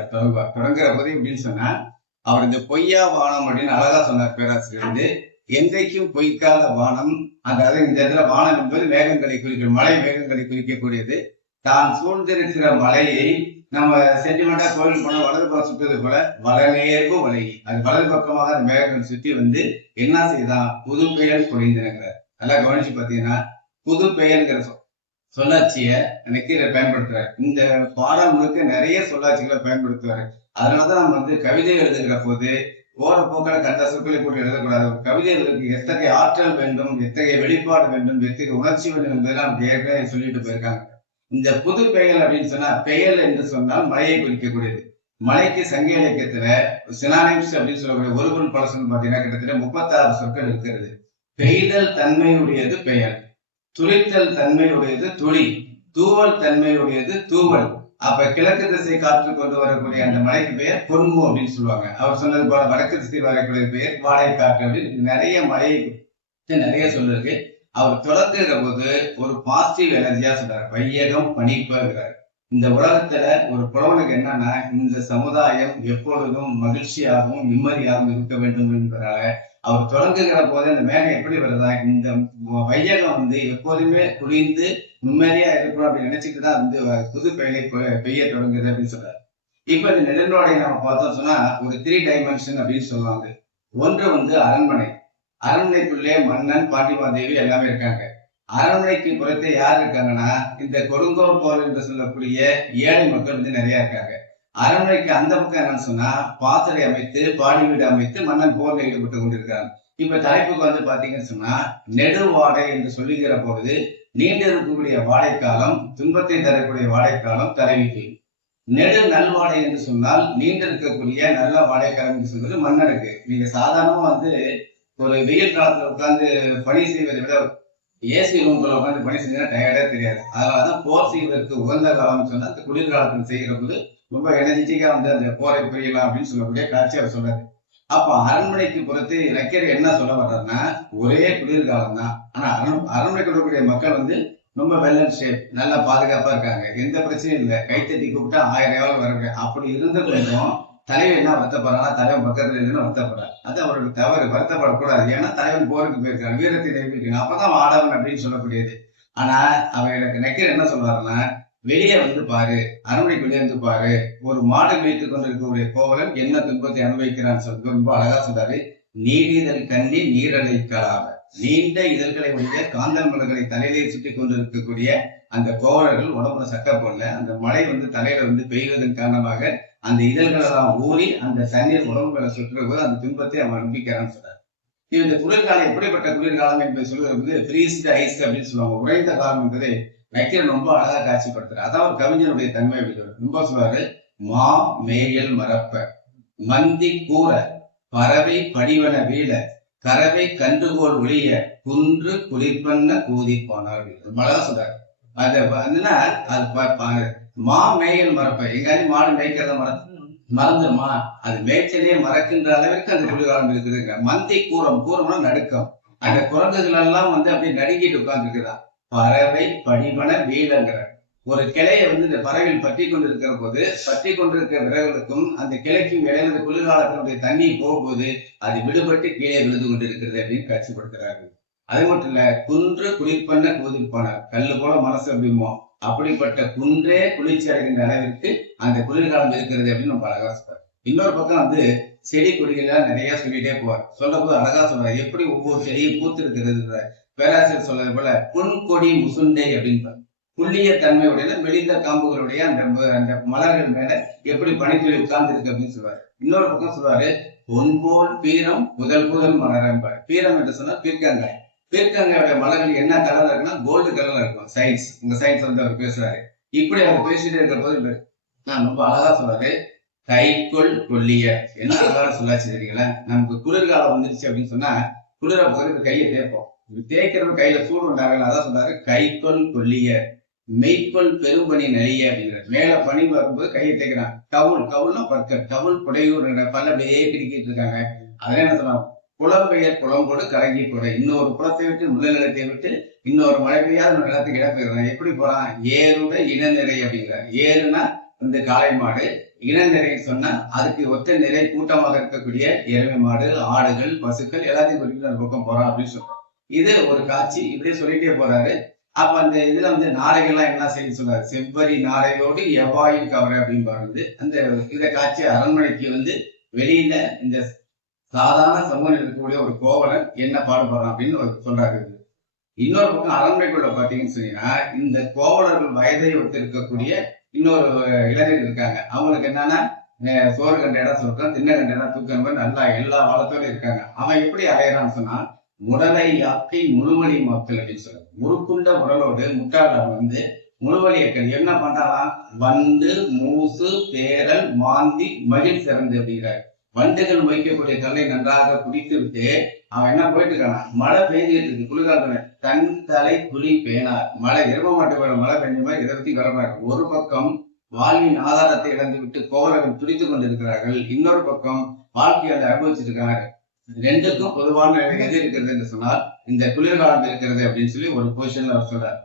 தொடங்குற போது அப்படின்னு சொன்னா, அவர் இந்த பொய்யா வானம் அப்படின்னு அழகா சொன்னார் பேராசிரியர். என்றைக்கும் பொய்க்காத வானம், அதாவது இந்த இடத்துல வானம் என்பது மேகங்களை குறிக்கும், மழை மேகங்களை குறிக்கக்கூடியது. தான் சூழ்ந்திருக்கிற மலையை நம்ம சென்டிமெண்டா கோயில் போன வலது பக்கம் சுற்றுவது போல வளநேர்வு வலை, அது வலது பக்கமாக அந்த மேகங்கள் சுற்றி என்ன செய்தான், புது பெயர் பொழிந்திருக்கிறார். நல்லா கவனிச்சு பாத்தீங்கன்னா, புது பெயர்ங்கிற சொல்லாட்சிய நக்கீரர் பயன்படுத்துறாரு. இந்த பாடம் முழுக்க நிறைய சொல்லாட்சிகளை பயன்படுத்துவாரு. அதனாலதான் நம்ம கவிதை எழுதுகிற போது போற போக்கில கண்ட சொற்களை போட்டு எழுதக்கூடாது. கவிதை எழுதுறதுக்கு எத்தகைய ஆற்றல் வேண்டும், எத்தகைய வெளிப்பாடு வேண்டும், எத்தகைய உணர்ச்சி வேண்டும் என்பதெல்லாம் நமக்கு ஏற்கனவே சொல்லிட்டு போயிருக்காங்க. இந்த புது பெயல் அப்படின்னு சொன்னா, பெயல் என்று சொன்னால் மழையை குறிக்கக்கூடியது. மழைக்கு சங்க இலக்கியத்துல சினானிம்ஸ் அப்படின்னு சொல்லக்கூடிய ஒரு பொருள் பல சொல் பாத்தீங்கன்னா கிட்டத்தட்ட 36 சொற்கள் இருக்கிறது. பெய்தல் தன்மையுடையது பெயர், துளித்தல் தன்மையுடையது துளி, தூவல் தன்மையுடையது தூவல். அப்ப கிழக்கு திசை காற்று கொண்டு வரக்கூடிய அந்த மலைக்கு பெயர் பொன்மு அப்படின்னு சொல்லுவாங்க. அவர் சொன்னது போல வடக்கு திசை வரக்கூடிய பெயர் வாடகை காற்று அப்படின்னு நிறைய மழை நிறைய சொல்லிருக்கு. அவர் தொடங்குகிற போது ஒரு பாசிட்டிவ் எனர்ஜியா சொல்றாரு, வையகம் பணிப்புங்கிறார். இந்த உலகத்துல ஒரு புலவனுக்கு என்னன்னா, இந்த சமுதாயம் எப்பொழுதும் மகிழ்ச்சியாகவும் நிம்மதியாகவும் இருக்க வேண்டும் என்பதால அவர் தொடங்குகிற போது அந்த மேகம் எப்படி வருதா, இந்த வையகம் எப்போதுமே குளிர்ந்து நிம்மதியா இருக்கணும் அப்படின்னு நினைச்சுட்டு தான் புது பெய்ய தொடங்குது அப்படின்னு சொல்றாரு. இப்ப இந்த நெடுந்தோடை நம்ம பார்த்தோம் சொன்னா ஒரு 3 டைமென்ஷன் அப்படின்னு சொல்லுவாங்க. ஒன்று அரண்மனை. அரண்மனைக்குள்ளே மன்னன், பாண்டிமாதேவி எல்லாமே இருக்காங்க. அரண்மனைக்கு புறத்தே யார் இருக்காங்கன்னா, இந்த கொடுங்கோல் போர் என்று சொல்லக்கூடிய ஏழை மக்கள் நிறைய இருக்காங்க. அரண்மனைக்கு அந்த பக்கம் என்னன்னு சொன்னா பாசறை அமைத்து, பாடி வீடு அமைத்து மன்னன் போர்ல ஈடுபட்டு கொண்டிருக்கிறான். இப்ப தலைப்புக்கு பாத்தீங்கன்னு சொன்னா நெடுவாடை என்று சொல்லுகிற பொழுது நீண்டு இருக்கக்கூடிய வாடைக்காலம், துன்பத்தை தரக்கூடிய வாடைக்காலம் தலைவிக்கு. நெடு நல்வாடை என்று சொன்னால் நீண்டு இருக்கக்கூடிய நல்ல வாடைக்காலம் என்று சொல்வது மன்னனுக்கு. நீங்க சாதாரணமா ஒரு வெயில் காலத்துல உட்கார்ந்து பணி செய்வதை விட ஏசி ரூம்ல உட்காந்து பணி செஞ்சா டயர்டே தெரியாது. அதனாலதான் போர் செய்வதற்கு உகந்த காலம்னு சொன்னா அந்த குளிர்காலத்தில் செய்கிற போது ரொம்ப எனர்ஜெட்டிக்கா அந்த போரை புரியலாம் அப்படின்னு சொல்லக்கூடிய காட்சி அவர் சொல்றாரு. அப்ப அரண்மனைக்கு பொறுத்து இலக்கியர் என்ன சொல்ல வர்றாருன்னா, ஒரே குளிர்காலம் தான். ஆனா அரண்மனைக்கு இருக்கக்கூடிய மக்கள் ரொம்ப வெல் அண்ட் ஷேப், நல்லா பாதுகாப்பா இருக்காங்க, எந்த பிரச்சனையும் இல்லை, கைத்தட்டி கூப்பிட்டா 1000 எவ்வளவு வருங்க. அப்படி இருந்த கொஞ்சம் தலைவர் என்ன வருத்தப்படுறாங்கன்னா, தலைவன் பக்கத்துல இருந்து வருத்தப்படுறாரு. அது அவரோட தவறு, வருத்தப்படக்கூடாது. ஏன்னா தலைவன் போருக்கு போயிருக்காங்க, வீரத்தை நிரூபிக்கணும், அப்பதான் ஆடவன் அப்படின்னு சொல்லக்கூடியது. ஆனா அவர் நக்கீரர் என்ன சொல்றாருன்னா, வெளியே பாரு, அரண்மனைக்குள்ளே பாரு, ஒரு மாடு மேய்த்து கொண்டிருக்கக்கூடிய கோவலன் என்ன துன்பத்தை அனுபவிக்கிறான்னு சொல்லிட்டு ரொம்ப அழகா சொல்றாரு. நீடிதழ் கண்ணி நீரழைக்கலாக, நீண்ட இதழ்களை உடைய காந்தல் மலர்களை தலையிலே சுற்றி கொண்டிருக்கக்கூடிய அந்த கோவலர்கள் உடம்புல சக்கை போடல, அந்த மழை தலையில பெய்வதன் காரணமாக அந்த இதழ்கள் எல்லாம் ஊறி அந்த தண்ணீர் உடம்புகளை சுற்றுற போது அந்த துன்பத்தை அவன் அனுப்பிக்கிறான்னு சொல்றாரு. இந்த குளிர்காலம் எப்படிப்பட்ட குளிர்காலம் என்பதை சொல்வது ஃப்ரீஸ்டு ஐஸ் அப்படின்னு சொல்லுவாங்க. உறைந்த காலம் என்பதை நக்கீரன் ரொம்ப அழகா காட்சிப்படுத்துறாரு. அதான் ஒரு கவிஞனுடைய தன்மை அப்படி ரொம்ப சொல்றாரு. மா மேயல் மரப்ப, மந்தி கூற, பறவை படிவன வீழ, கறவை கன்றுகோள் ஒளிய, குன்று குளிர்பண்ண கூதி போனார். ரொம்ப அழகா சொல்றாரு. அது மா மேயல் மரப்ப, எங்காவது மாடு மேய்க்கிறத மறந்துருமா, அது மேய்ச்சலையே மறக்கின்ற அளவிற்கு அந்த குளிர்காலம் இருக்குதுங்க. மந்தி கூறம், கூறம்னா நடுக்கம், அந்த குரங்குகள் எல்லாம் அப்படியே நடுங்கிட்டு உட்கார்ந்து இருக்குதா. பறவை படிவன வீழங்கிற ஒரு கிளையை இந்த பறவைகள் பற்றி கொண்டிருக்கிற போது, பற்றி கொண்டிருக்கிற விறகுகளுக்கும் அந்த கிளைக்கும் இடையில குளிர்காலத்தினுடைய தண்ணி போகும்போது அது விடுபட்டு கீழே விழுந்து கொண்டிருக்கிறது அப்படின்னு காட்சிப்படுத்துறார்கள். அது மட்டும் இல்ல, குன்று குளிர்பண்ண கூதில் போனார், கல்லு போல மனசு அப்படிமோ, அப்படிப்பட்ட குன்றே குளிர்ச்சி அடைகின்ற அளவிற்கு அந்த குளிர்காலம் இருக்கிறது அப்படின்னு நம்ம அழகா சொல்றாரு. இன்னொரு பக்கம் செடி கொடிகள் நிறைய சொல்லிட்டே போவார். சொல்ற போது அழகா சொல்றாரு, எப்படி ஒவ்வொரு செடியும் பூத்து இருக்கிறது. பேராசிரியர் சொல்றது போல புன்கொடி முசுண்டை அப்படின்னு புள்ளிய தன்மையுடைய மெலிந்த காம்புகளுடைய அந்த மலர்கள் மேல எப்படி பனித்துளி உட்கார்ந்து இருக்கு அப்படின்னு சொல்லுவாரு. இன்னொரு பக்கம் சொல்லுவாரு, பொன்போல் பீரம் முதல் மலர். பீரம் என்று சொன்னா பீர்க்கங்காய். பீர்க்கங்காயோட மலர்கள் என்ன கலர்ல இருக்குன்னா கோல்டு கலர்ல இருக்கும். சயின்ஸ், உங்க சயின்ஸ் அவர் பேசுறாரு. இப்படி அவர் பேசிட்டு இருக்கிற போது நான் ரொம்ப அழகா சொல்றாரு, கைக்குள் கொல்லிய. என்ன அழகா சொல்லாச்சு தெரியுங்களா, நமக்கு குளிர்காலம் வந்துருச்சு அப்படின்னு சொன்னா குளிர பக்கத்துக்கு கையை தேய்ப்போம். தேய்க்கிறவங்க கையில சூடு உண்டாகல. அதான் சொல்றாரு, கைக்குள் கொல்லிய மெய்ப்பொல் பெரும்பணி நெளிய அப்படிங்கிற. மேல பனி வரும்போது கையை தேய்க்கிறான். கவுல்னா பற்கள், கவுல் புடையூர் பல்ல அப்படியே கிடிக்கிட்டு இருக்காங்க. அதே என்ன சொல்றாங்க, புலம்பெயர் புலம்போடு கலங்கி போட. இன்னொரு புலத்தை விட்டு முள்ள நிலத்தை விட்டு இன்னொரு மழை பெய்யாத நிலத்துக்கு இடம் போயிடுறான். எப்படி போறான், ஏருட இனநிறை அப்படிங்கிறார். ஏறுனா காளை மாடு, இனநிறை சொன்னா அதுக்கு ஒத்த நிறை கூட்டமாக இருக்கக்கூடிய எருமை மாடு, ஆடுகள், பசுக்கள் எல்லாத்தையும் குறிப்பிட்டு அந்த பக்கம் போறான் அப்படின்னு சொல்றான். இது ஒரு காட்சி. இப்படியே சொல்லிட்டே போறாரு. அப்ப அந்த இதுல நாரைகள்லாம் என்ன செய்ய சொல்றாரு, செவ்வரி நாரையோடு எவ்வாயில் கவரை அப்படின்னு அந்த இத காட்சி அரண்மனைக்கு வெளியில இந்த சாதாரண சமூகம் இருக்கக்கூடிய ஒரு கோவலன் என்ன பாடுபடுறான் அப்படின்னு சொல்றாரு. இன்னொரு பக்கம் அரண்மனைக்குள்ள பாத்தீங்கன்னு சொன்னீங்கன்னா, இந்த கோவலர்கள் வயதை ஒத்து இருக்கக்கூடிய இன்னொரு இளைஞர்கள் இருக்காங்க. அவங்களுக்கு என்னன்னா சோறு கண்ட இடம் சொல்றான், தின்ன கண்ட இடம் தூக்கம், நல்லா எல்லா வளத்தோட இருக்காங்க. அவன் எப்படி அலையறான்னு சொன்னா, முடலை யாக்கை முழுவலி மக்கள் அப்படின்னு சொல்றாரு. முறுக்குண்ட முடலோடு முட்டாள முழுவலியக்கள் என்ன பண்றான், வண்டு மூசு தேரல் மாந்தி மகிழ் சிறந்து அப்படிங்கிறார். வண்டுகள் வைக்கக்கூடிய கல்லை நன்றாக குடித்து விட்டு அவன் என்ன போயிட்டு இருக்கானா, மழை பெய்ஞ்சிட்டு இருக்கு குளிர்காலத்துல, தன் தலை குழி பேனார். மழை இரவ மாட்டு மழை பெஞ்ச மாதிரி இதை பத்தி கவனமா இருக்கு. ஒரு பக்கம் வாழ்வின் ஆதாரத்தை இழந்து விட்டு கோவலர்கள் துடித்துக் கொண்டிருக்கிறார்கள், இன்னொரு பக்கம் வாழ்க்கையை அனுபவிச்சுட்டு இருக்காங்க. ரெண்டுக்கும் பொதுவான எது இருக்கிறது என்று சொன்னால், இந்த குளிர்காலம் இருக்கிறது அப்படின்னு சொல்லி ஒரு பொசிஷன்ல அவர் சொல்றாரு.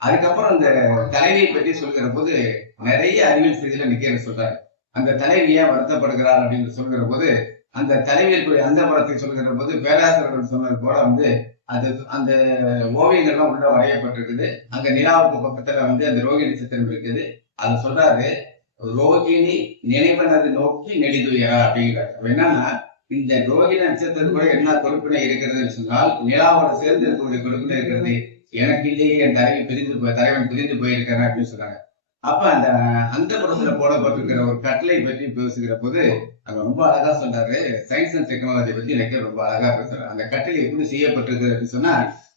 அதுக்கப்புறம் இந்த தலைவியை பற்றி சொல்கிற போது நிறைய அறிவியல் செய்தியில நிக்க சொல்றாரு. அந்த தலைவி ஏன் வருத்தப்படுகிறார் அப்படின்னு சொல்கிற போது அந்த தலைவியற்குரிய அந்த படத்தை சொல்கிற போது பேராசிரியர்கள் சொன்னது போல வந்து அது அந்த ஓவியங்கள்லாம் உள்ள வரையப்பட்டிருக்குது. அங்க நிலாவுக்கு பக்கத்துல வந்து அந்த ரோகிணி சித்திரம் இருக்குது. அது சொல்றாரு, ரோகிணி நினைவனது நோக்கி நெடிதுயரா அப்படிங்கிறார். என்னன்னா இந்த ரோகிணி நட்சத்திரத்துக்கு கூட என்ன கொடுப்பினை இருக்கிறதுன்னு சொன்னால் நிலாவோட சேர்ந்து இருக்கக்கூடிய கொடுப்பினை இருக்கிறது. எனக்கு இல்லையே என் தலைவன் பிரிந்து போயிருக்கிறேன் அப்படின்னு சொல்றாங்க. அப்ப அந்த படத்துல போடப்பட்டிருக்கிற ஒரு கட்டளை பற்றி பேசுகிற போது அங்க ரொம்ப அழகா சொன்னாரு. சயின்ஸ் அண்ட் டெக்னாலஜி பத்தி எனக்கு ரொம்ப அழகா பேசுறாரு. அந்த கட்டளை எப்படி செய்யப்பட்டிருக்கு அப்படின்னு சொன்னா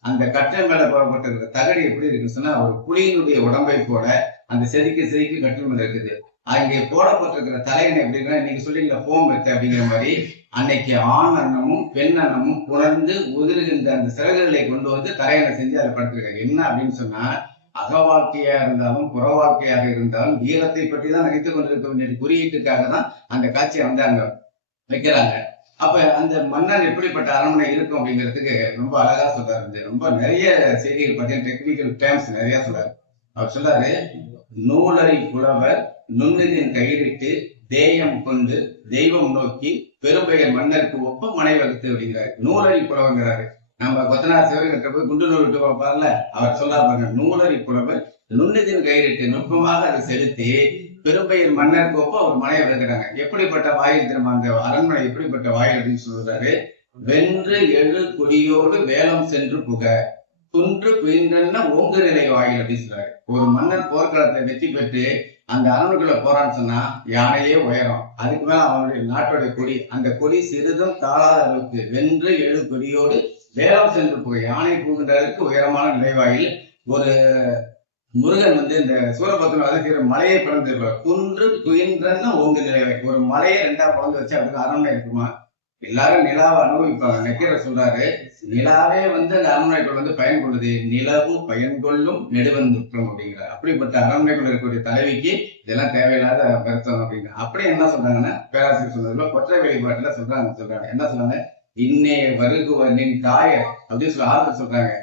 அந்த கட்டளை மேல போடப்பட்டிருக்கிற தகடு எப்படி இருக்குன்னு சொன்னா ஒரு புலியினுடைய உடம்பை போல அந்த செதுக்கி கட்டில் மேல இருக்குது. அங்கே போடப்பட்டிருக்கிற தலையணை எப்படின்னா நீங்க சொல்றீங்களா போம் மெத்த அப்படிங்கிற மாதிரி அன்னைக்கு ஆண் அன்னமும் பெண் அன்னமும் புணர்ந்து உதிர்கின்ற அந்த சிறகுகளை கொண்டு வந்து தலையணை செஞ்சு அதை படுத்திருக்காங்க. என்ன அப்படின்னு சொன்னா அக வாழ்க்கையா இருந்தாலும் புற வாழ்க்கையாக இருந்தாலும் ஈரத்தை பற்றி தான் நினைத்துக் கொண்டிருக்க வேண்டிய குறியீட்டுக்காக தான் அந்த காட்சியை வந்து அங்க வைக்கிறாங்க. அப்ப அந்த மன்னன் எப்படிப்பட்ட அரண்மனை இருக்கும் அப்படிங்கிறதுக்கு ரொம்ப அழகா சொல்றாரு. ரொம்ப நிறைய செய்திகள் பார்த்தீங்கன்னா டெக்னிக்கல் டேர்ம்ஸ் நிறைய சொல்றாரு. அவர் சொல்றாரு, நூலறி புலவர் நுண்ணிதின் கையிலிட்டு தேயம் கொண்டு தெய்வம் நோக்கி பெரும்பெயர் மன்னருக்கு ஒப்ப மனை வகுத்து அப்படிங்கிறாரு. நூலறி புலவங்கிறாரு. நம்ம கொத்தனார் சிவரை கட்டுற போது குண்டு நூல் விட்டு பார்ப்பார்ல, அவர் சொல்றாரு, நூலறி புலவர் நுண்ணிதின் கையிலிட்டு நுட்பமாக அதை செலுத்தி பெரும்பெயர் மன்னர் கோப்ப அவர் மனையை விளக்குறாங்க. எப்படிப்பட்ட வாயில் திரும்ப அந்த அரண்மனை எப்படிப்பட்ட வாயில் அப்படின்னு சொல்றாரு. வென்று எழு கொடியோடு வேலம் சென்று புக குன்று குயின்றன்னா ஓங்கு நிலை வாயில் அப்படின்னு சொல்றாரு. ஒரு மன்னர் போர்க்களத்தை வெற்றி பெற்று அந்த அரண்மனைக்குள்ள போறான்னு சொன்னா யானையே உயரம், அதுக்கு மேல அவனுடைய நாட்டோட கொடி, அந்த கொடி சிறிதும் தாழாத அளவுக்கு வென்று எழு கொடியோடு வேலம் சென்று புக யானை பூகின்றதற்கு உயரமான நிலைவாயில் ஒரு முருகன் வந்து இந்த சூரபத்மன் வதக்கிற மலையை பிளந்து குன்று குயின்றன்னா ஓங்கு நிலைவை ஒரு மலையை ரெண்டா பிளந்து வச்சு அதுக்கு அரண்மனை இருக்குமா? எல்லாரும் நிலாவை அனுபவிப்பாங்க. நக்கீர சொல்றாரு, நிலாவே வந்து அந்த அரண்மனைக்குள்ள வந்து பயன் கொள்ளுது, நிலவு பயன் கொள்ளும் நெடுவன் முற்றம் அப்படிங்கிறார். அப்படிப்பட்ட அரண்மனைக்குள்ள இருக்கக்கூடிய தலைவிக்கு இதெல்லாம் தேவையில்லாத வருத்தம் அப்படிங்கிற. அப்படி என்ன சொல்றாங்கன்னா பேராசிரியர் சொன்னதுல கொற்றை வெளிப்பாட்டுல சொல்றாங்க என்ன சொல்றாங்க, இன்னே வருகுவனின் தாயர் அப்படின்னு சொல்லி ஆறுதல் சொல்றாங்க.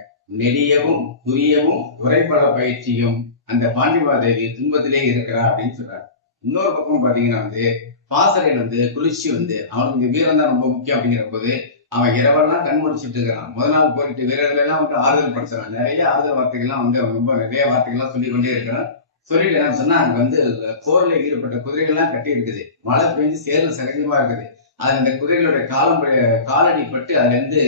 நெடியவும் துரியவும் உரைப்பட பயிற்சியும் அந்த பாண்டிமாதேவி துன்பத்திலே இருக்கிறா அப்படின்னு சொல்றாங்க. இன்னொரு பக்கம் பாத்தீங்கன்னா வந்து பாசறையில் வந்து குளிர்ச்சி வந்து அவனுக்கு இந்த வீரம் தான் ரொம்ப முக்கியம் அப்படிங்கிற போது அவன் இரவெல்லாம் கண் முடிச்சுட்டு இருக்கிறான். முதல் நாள் போயிட்டு வீரர்கள் எல்லாம் வந்து ஆறுதல் படுத்துறான். நிறைய ஆறுதல் வார்த்தைகள்லாம் வந்து அவன் ரொம்ப நிறைய வார்த்தைகள்லாம் சொல்லி கொண்டே இருக்கிறான். சொல்லிட்டு என்ன சொன்னா அங்க வந்து போர்ல ஈடுபட்ட குதிரைகள்லாம் கட்டி இருக்குது. மழை பெஞ்சு சேறு சகஜமா இருக்குது. அது அந்த குதிரைகளுடைய காலடி பட்டு அதுல இருந்து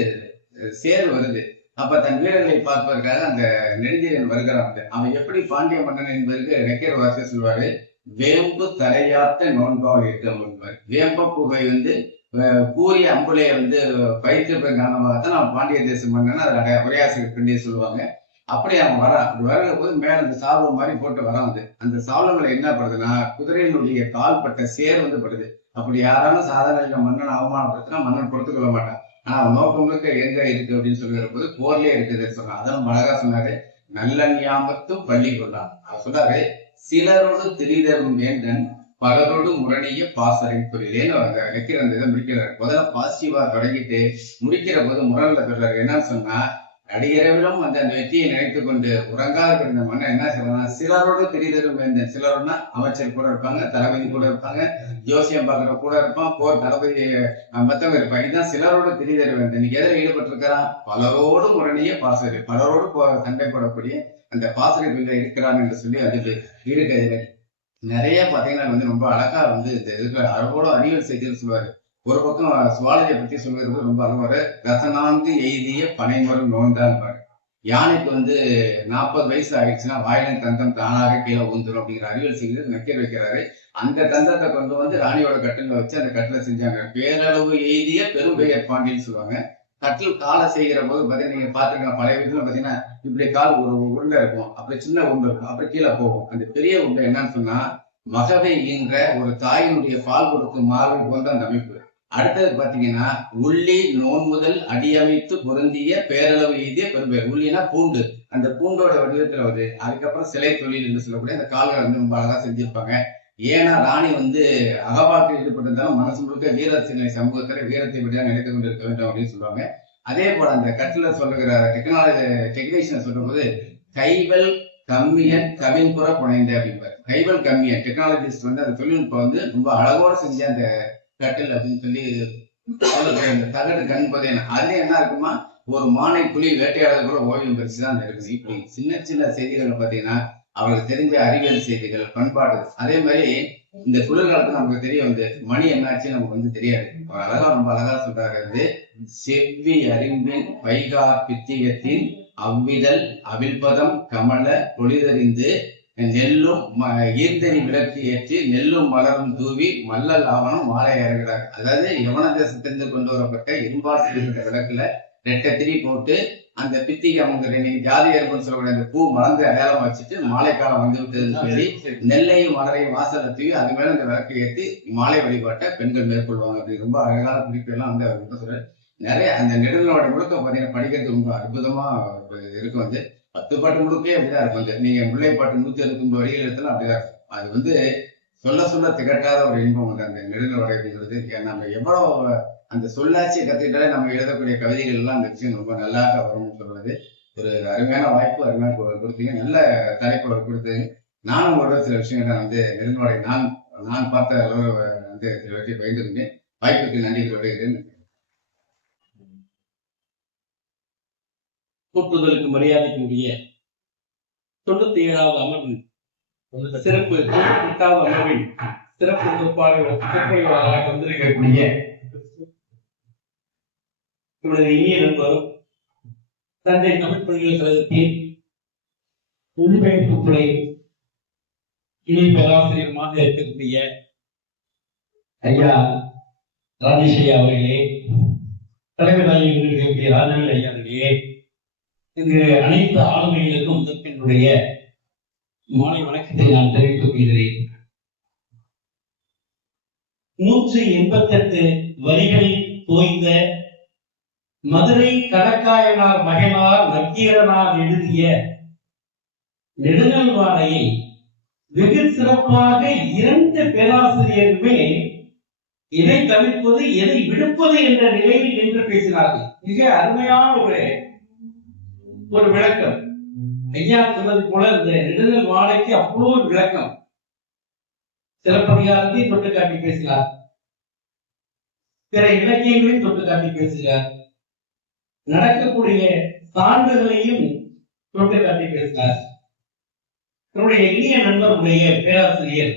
சேறு வருது. அப்ப தன் வீரர்களை பார்ப்பதற்காக அந்த நெடுஞ்செழியன் வருகிறான். அவன் எப்படி பாண்டிய மன்னன் என்பதற்கு நக்கீர வாசிய சொல்வாரு, வேம்பு தலையாத்த நோன்பாக இருக்க. வேம்ப புகை வந்து கூறிய அம்புலைய வந்து பயிற்சிப்பதன் காரணமாகத்தான் அவன் பாண்டிய தேச மன்னன் அதை உரையாசிரியர் பின்னே சொல்லுவாங்க. அப்படி அவன் வரான். அப்படி வருகிற போது மேல அந்த சாவம் மாதிரி போட்டு வரான். வந்து அந்த சாவங்களை என்ன படுதுன்னா குதிரையினுடைய கால் பட்ட சேர் வந்து படுது. அப்படி யாராலும் சாதாரண மன்னன் அவமானப்படுத்தினா மன்னன் பொறுத்துக் கொள்ள மாட்டான். ஆனா அவன் நோக்கங்களுக்கு எங்க இருக்கு அப்படின்னு சொல்லுகிற போது போர்லயே இருக்குது சொன்னான். அதான் அழகா சொன்னாரு, நல்ல ஞாபகத்தும் பள்ளி கொண்டான். அவர் சொன்னாரு, சிலரோடு திரிதரும் வேந்தன் பலரோடு முரணிய பாசரின் புரியலேன்னு வைக்கிற அந்த இதை முடிக்கிறாரு. முதல்ல பாசிட்டிவா தொடங்கிட்டு முடிக்கிற போது முரல்ல சொல்றாரு. என்னன்னு சொன்னா அடியரவிலும் அந்த வெற்றியை நினைத்துக் கொண்டு உறங்காத இருந்த மன்னன் என்ன சொல்றாங்க, சிலரோடு திரிதரும் வேந்தன். சிலரோடுனா அமைச்சர் கூட இருப்பாங்க, தளபதி கூட இருப்பாங்க, ஜோசியம் பார்க்கிற கூட இருப்பான், போர் தளபதி மத்தவங்க இருப்பாங்க. இதுதான் சிலரோடு திரிதர் வேந்தன். இன்னைக்கு எதில் ஈடுபட்டு இருக்கிறான், பலரோடு முரணிய பாசறை, பலரோடு சண்டை போடக்கூடிய அந்த பாசறைக்குள்ள இருக்கிறான் என்று சொல்லி அதுக்கு இருக்கு. நிறைய பாத்தீங்கன்னா வந்து ரொம்ப அழகா வந்து இந்த இதுல அழகோட அறிவியல் செய்தின்னு சொல்லுவாரு. ஒரு பக்கம் சுவாலஜியை பத்தி சொல்றது ரொம்ப அழகாரு. ரசனாந்து எய்திய பனைமரம் நோன்தான் பாரு. யானைக்கு வந்து 40 வயசு ஆயிடுச்சுன்னா வாயிலின் தந்தம் தானாக கீழே ஊந்துரும் அப்படிங்கிற அறிவியல் செய்தி நக்கீர் வைக்கிறாரு. அந்த தந்தத்தை கொண்டு வந்து ராணியோட கட்டில வச்சு அந்த கட்டில செஞ்சாங்க. பேரளவு எய்திய பெரும்பெயர் பாண்டின்னு சொல்லுவாங்க. கட்டில் காலை செய்கிற போது பாத்தீங்கன்னா நீங்க பாத்துருக்க பழைய வீட்டுல பாத்தீங்கன்னா இப்படி கால் ஒரு உருண்டை இருக்கும், அப்படி சின்ன உருண்டை இருக்கும், அப்படி கீழே போகும். அந்த பெரிய உருண்டை என்னன்னு சொன்னா மகவை ஈன்ற ஒரு தாயினுடைய பால் கொடுக்கும் மார்பை போன்ற அந்த அமைப்பு. அடுத்தது பாத்தீங்கன்னா உள்ளி நோன் முதல் அடியமைத்து பொருந்திய பேரளவு எய்திய பெரும்பெயர். உள்ளினா பூண்டு, அந்த பூண்டோட வடிவத்துல வருது. அதுக்கப்புறம் சிலை தொழில் என்று சொல்லக்கூடிய அந்த கால்களை வந்து ரொம்ப அழகா செஞ்சிருப்பாங்க. ஏன்னா ராணி வந்து அகவாக்கில் ஈடுபட்டிருந்தாலும் மனசு முழுக்க வீரத்தினை சமூகத்துல வீரத்தை பற்றியா நினைத்து கொண்டிருக்க வேண்டும் அப்படின்னு சொல்லுவாங்க. அதே போல அந்த கட்டில சொல்லுகிற டெக்னீஷியன் சொல்லும் போது கைவல் கம்மியன் கவின்புற புனைந்த அப்படிம்பாரு. கைவல் கம்மியன் டெக்னாலஜிஸ்ட் வந்து அந்த தொழில்நுட்பம் வந்து ரொம்ப அழகோட செஞ்ச அந்த கட்டில் அப்படின்னு சொல்லி அந்த தகடு கண்பதேன அதுல என்ன இருக்குமா, ஒரு மானை புலி வேட்டையாளர் கூட ஓவியம் பரிசுதான் இருக்குது. இப்படி சின்ன சின்ன செய்திகள் பாத்தீங்கன்னா அவங்களுக்கு தெரிஞ்ச அறிவியல் செய்திகள், பண்பாடு. அதே மாதிரி இந்த குளிர்காலத்துல நமக்கு தெரிய வந்து மணி என்னாச்சு நமக்கு வந்து தெரியாது. அழகா ரொம்ப அழகா சொல்றாரு, செவ்வி அறிம்பின் வைகா பித்திகத்தின் அவ்விதழ் அவிழ்பதம் கமல பொலிதறிந்து நெல்லும் ஈர்த்தனி விளக்கு ஏற்றி நெல்லும் மலரும் தூவி மல்லல் ஆவணம் மாலை இறங்குறாங்க. அதாவது யவன தேசத்திலிருந்து கொண்டு வரப்பட்ட இரும்பால் செய்யப்பட்ட விளக்குல ரெட்டை திரி போட்டு அந்த பித்திகை அவங்க நீங்க ஜாதி ஏற்பன்னு சொல்லக்கூடிய அந்த பூ மலர்ந்து அடையாளம் வச்சுட்டு மாலை காலம் வந்து விட்டதுன்னு சொல்லி நெல்லையும் மலரையும் வாசல்ல தூவி அது மேல அந்த விளக்கு ஏற்றி மாலை வழிபாட்டை பெண்கள் மேற்கொள்வாங்க. அப்படி ரொம்ப அழகான குறிப்பு எல்லாம் வந்து சொல்ற நிறைய அந்த நெடுநலோட முழுக்க பாத்தீங்கன்னா படிக்கிறது ரொம்ப அற்புதமா இருக்கும். வந்து 10 பாட்டு முழுக்கே அப்படிதான் இருக்கும். நீங்க முல்லைப்பாட்டு 169 வரிகள் எடுத்தாலும் அப்படிதான் இருக்கும். அது வந்து சொல்ல சொல்ல திகட்டாத ஒரு இன்பம் வந்து அந்த நெடுநலோடை அப்படிங்கிறது. நம்ம எவ்வளவு அந்த சொல்லாட்சியை கத்துக்கிட்டாலே நம்ம எழுதக்கூடிய கவிதைகள் எல்லாம் அந்த விஷயம் ரொம்ப நல்லா வரும்னு சொல்றது ஒரு அருமையான வாய்ப்பு. அருமையான கொடுத்தீங்க, நல்ல தலைப்பு கொடுத்து நானும் உங்களோட சில விஷயங்களை வந்து நெடுநலோடை நான் பார்த்த அளவு வந்து சில வச்சு பகிர்ந்துருந்தேன். வாய்ப்புக்கு நன்றி சொல்கிறேன். கூட்டுதலுக்கு மரியாதைக்குரிய 97வது அமர்வு சிறப்பு 98வது அமர்வின் சிறப்பு சொற்பொழிவாளராக வந்திருக்கக்கூடிய இவரது இனிய நண்பரும் தந்தை தமிழ் பல்கலைக்கழகத்தின் மொழிபெயர்ப்புத்துறை இணை பேராசிரியருமாக இருக்கக்கூடிய ஐயா ராஜேஷ் ஐயா அவர்களே, தலைவராக இருக்கக்கூடிய ராஜவேல் ஐயா அவர்களே, இங்கு அனைத்து ஆளுமைகளுக்கும் முதற்கனுடைய மாலை வணக்கத்தை நான் தெரிவித்துக் கொள்கிறேன். 188 வரிகளில் தோய்ந்த மதுரை கடற்காயனார் மகனார் நக்கீரனார் எழுதிய நெடுநல்வாடையை வெகு சிறப்பாக 2 பேராசிரியருமே எதை தவிர்ப்பது எதை விடுப்பது என்ற நிலையில் நின்று பேசினார்கள். மிக அருமையான ஒரு விளக்கம். ஐயா சொன்னது போல இந்த நெடுநல் வாழைக்கு அவ்வளோ ஒரு விளக்கம். சிலப்பதிகாரத்தையும் தொட்டு காட்டி பேசினார், பிற இலக்கியங்களையும் தொட்டு காட்டி பேசுகிறார், நடக்கக்கூடிய சான்றுகளையும் தொட்டு காட்டி பேசினார். என்னுடைய இனிய நண்பருடைய பேராசிரியர்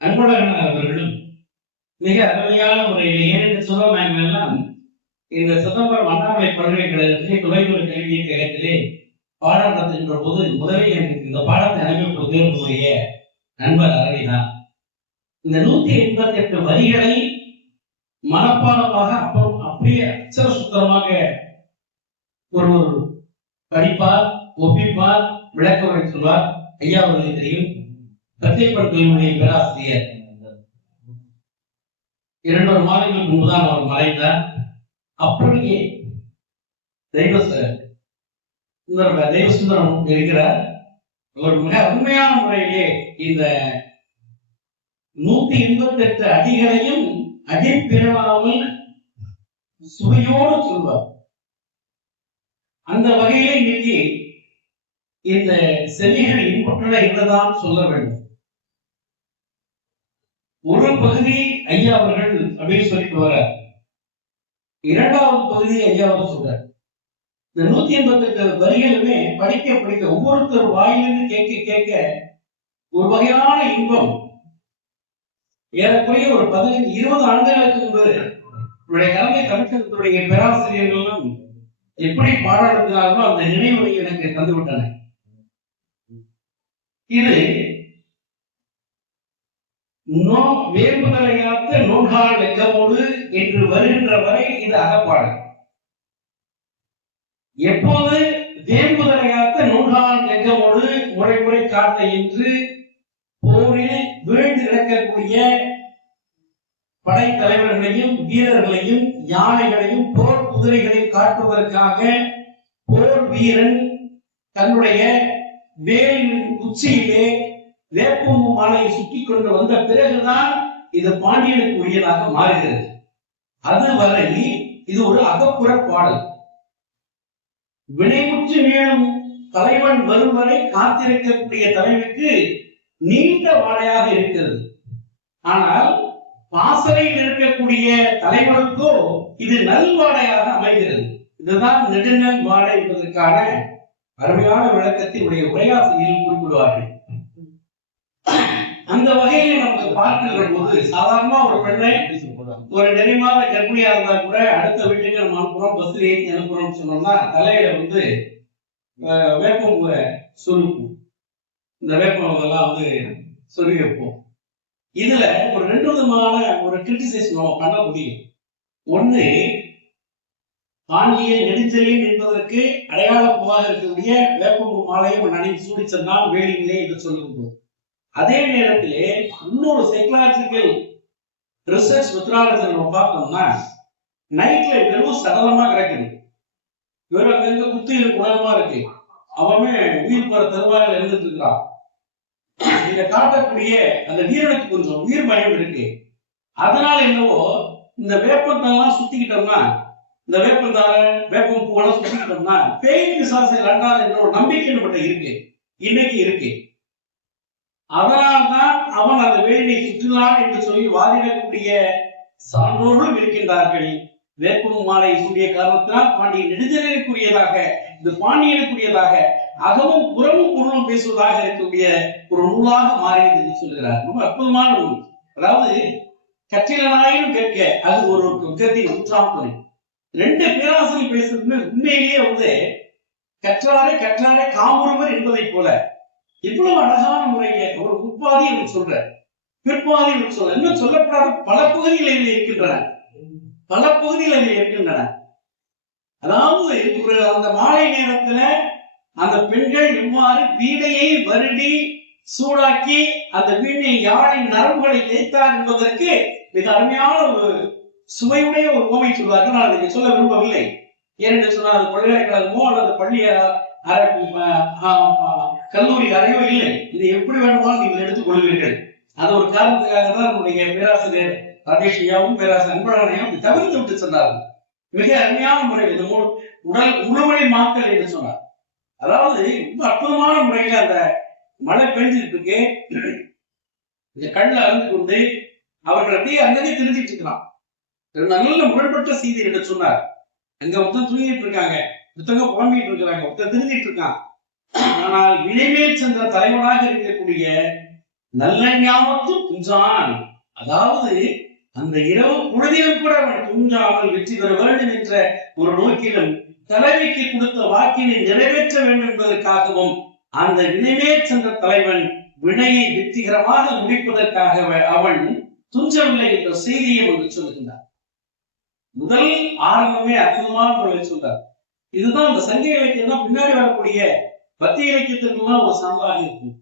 அன்பழகன் அவர்களும் மிக அருமையான முறையில் ஏனென்று சொல்ல இந்த சிதம்பரம் அண்ணாமலை பல்கலைக்கழகத்திலே தொலைதூர கல்வி இயக்கத்திலே பாடம் நடத்துகின்ற போது முதலில் எனக்கு இந்த பாடத்தை அனுப்பி என்னுடைய நண்பர் அரவிதான் இந்த 188 வரிகளை மனப்பாடமாக அப்படியே அச்சர சுத்தமாக ஒரு படிப்பார், ஒப்பிப்பார், விளக்க உரை சொல்வார். ஐயா அவர்களுக்கு தெரியும், பத்தியப்பட்டினுடைய பேராசிரியர் 2 மாதங்களுக்கு முன்புதான் அவர் மறைந்தார். அப்படியே தெய்வசுந்தரம் இருக்கிறார். ஒரு மிக அருமையான முறையிலே இந்த 188 அடிகளையும் அடிப்பிறவாமல் சுவையோடு சொல்வார். அந்த வகையிலே இன்னைக்கு இந்த செவிகள் இன்புற்ற என்றுதான் சொல்ல வேண்டும். ஒரு பகுதி ஐயா அவர்கள் அப்படின்னு சொல்லிட்டு வர, 2வது பகுதி ஐயா அவர் சொல்றார். இந்த 188 வரிகளுமே படிக்க ஒவ்வொருத்தர் வாயிலிருந்து கேட்க ஒரு வகையான இன்பம். ஏறக்குறைய ஒரு 15-20 ஆண்டுகளுக்கு முன்பு கல்வி தமிழகத்துடைய பேராசிரியர்களும் எப்படி பாராட்டுகிறார்களோ அந்த நினைவுரை எனக்கு தந்துவிட்டன. இது வேம்புதலையாத்த நூல்கால் லெக்கமோடு என்று வருகின்ற வரை இது அகப்பாடு. எப்போது வேம்புதலையாத்த நூல்கால் லெக்கமோடு முறை காட்ட என்று போரில் வீழ்ந்து கிடக்கக்கூடிய படைத்தலைவர்களையும் வீரர்களையும் யானைகளையும் போர் குதிரைகளை காட்டுவதற்காக போர் வீரன் தன்னுடைய வேலின் உச்சியிலே வேப்பம்பு மாலையை சுற்றி கொண்டு வந்த பிறகுதான் இது பாண்டியனுக்கு உரியதாக மாறுகிறது. அதுவரை இது ஒரு அகப்புற பாடல். வினைமுற்று மேலும் தலைவன் வரும் வரை காத்திருக்கக்கூடிய தலைவிக்கு நீண்ட வாடையாக இருக்கிறது. ஆனால் பாசறையில் இருக்கக்கூடிய தலைவனுக்கோ இது நல்வாடையாக அமைகிறது. இதுதான் நெடுநல் வாடை என்பதற்கான அருமையான விளக்கத்தை உடைய உரையாசிரியர்கள் குறிப்பிடுவார்கள். அந்த வகையில நமக்கு பார்க்கின்ற போது சாதாரணமா ஒரு பெண்ணை ஒரு நெறிமாத கர்ப்பிணியா இருந்தா கூட அடுத்த வீட்டுக்கு நம்ம அனுப்புறோம், பஸ்ல ஏற்றி அனுப்புறோம்னு சொன்னோம்னா தலையில வேப்பம்பூவை சொருப்போம். இந்த வேப்பம்பெல்லாம் சொருவி வைப்போம். இதுல ஒரு 2 விதமான ஒரு கிரிட்டிசைஸ் நம்ம பண்ண முடியும். ஒண்ணு, பாண்டியன் நெடுஞ்செழியன் என்பதற்கு அடையாளமாக இருக்கக்கூடிய வேப்பம்பூ மாலையும் நனைந்து சூடிச்சென்றான் வேலியிலே என்று சொல்லுகிறோம். அதே நேரத்திலே இன்னொரு சைக்கலாஜிக்கல் ரிசர்ச் மெத்தடாலஜி நம்ம பார்த்தோம்னா நைட்ல வெறும் சடலமா கிடைக்குது, வெறும் அங்க குத்தியில் குணமா இருக்கு, அவமே உயிர் பெற தருவாயில் இருந்துட்டு இருக்கிறான். இங்க காட்டக்கூடிய அந்த வீரனுக்கு கொஞ்சம் உயிர் பயம் இருக்கு. அதனால என்னவோ இந்த வேப்பத்தெல்லாம் சுத்திக்கிட்டோம்னா, இந்த வேப்பம் பூவெல்லாம் சுத்திக்கிட்டோம்னா பேய் பிசாசை லண்டால் என்ற ஒரு நம்பிக்கை நம்மகிட்ட இருக்கு, இன்னைக்கு இருக்கு. அதனால்தான் அவன் அந்த வேலியை சுற்றினான் என்று சொல்லி வாதிடக்கூடிய சான்றோர்களும் இருக்கின்றார்கள். வேப்பம் மாலை சூடிய காரணத்தினால் பாண்டியன் நெடுஞ்செழியனுக்குரியதாக, இந்த பாண்டியனுக்குரியதாக அகமும் புறமும் பொருளும் பேசுவதாக இருக்கக்கூடிய ஒரு நூலாக மாறியது என்று சொல்கிறார். ரொம்ப அற்புதமான நூல். அதாவது கற்றிலனாயினும் கேட்க அது ஒரு யுத்தத்தின் நூற்றாம் துணை. 2 பேராசிரியர் பேசுறது உண்மையிலேயே கற்றாரே காமுறுவர் என்பதை போல இவ்வளவு அழகான முறையில ஒரு முப்பாதி என்று சொல்ற, பிற்பாதி என்று சொல்ற, இன்னும் சொல்லப்படாத பல பகுதிகள் இதில் இருக்கின்றன. அதாவது அந்த மாலை நேரத்துல அந்த பெண்கள் எவ்வாறு வீணையை வருடி சூடாக்கி அந்த வீணை யாழின் நரம்புகளை தேய்த்தார் என்பதற்கு மிக அருமையான ஒரு சுவையுடைய ஒரு உவமை சொல்வார்கள். நான் அதை சொல்ல விரும்பவில்லை. ஏனென்று சொன்னால் அது பல்கலைக்கழகமோ அல்லது பள்ளி கல்லூரி அறையோ இல்லை. இது எப்படி வேணுமாலும் நீங்கள் எடுத்துக் கொள்வீர்கள். அது ஒரு காரணத்துக்காக தான் நம்முடைய பேராசிரியர் ராஜேஷையாவும் பேராசிரியர் அன்பழகனையும் தவிர்த்து விட்டு சொன்னார்கள். மிக அருமையான முறை இது உடல் முழுமொழி மாக்கல் என்று சொன்னார். அதாவது ரொம்ப அற்புதமான முறையில அந்த மழை பெஞ்சிட்டு இருக்கு, இந்த கண்ணில் அறந்து கொண்டு அவர்கள் அப்படியே அங்கேயே தெரிஞ்சிட்டு இருக்கலாம். நல்ல முரண்பட்ட செய்தி என்று சொன்னார். அங்க ஒருத்தன் தூங்கிட்டு இருக்காங்க, ஒருத்தங்க புலம்பிட்டு இருக்கிறாங்க, ஒருத்தன் தெரிஞ்சிட்டு இருக்கான். ஆனால் இணைமேல் சென்ற தலைவனாக இருக்கக்கூடிய நல்ல ஞாபகத்தும் துஞ்சான். அதாவது அந்த இரவு பொழுதிலும் கூட அவன் துஞ்சாமல் வெற்றி பெற வேண்டும் என்ற ஒரு நோக்கிலும் தலைவிக்கு கொடுத்த வாக்கினை நிறைவேற்ற வேண்டும் என்பதற்காகவும் அந்த வினைமேல் சென்ற தலைவன் வினையை வெற்றிகரமாக முடிப்பதற்காக அவன் துஞ்சவில்லை என்ற செய்தியை ஒன்று சொல்லுகின்றார். முதல் ஆரம்பமே அற்புதமான முறையில் சொல்றார். இதுதான் அந்த சங்க இலக்கியம் தான் பின்னாடி வரக்கூடிய பக்தி இலக்கியத்திற்குலாம் ஒரு சான்றாக இருக்கும்.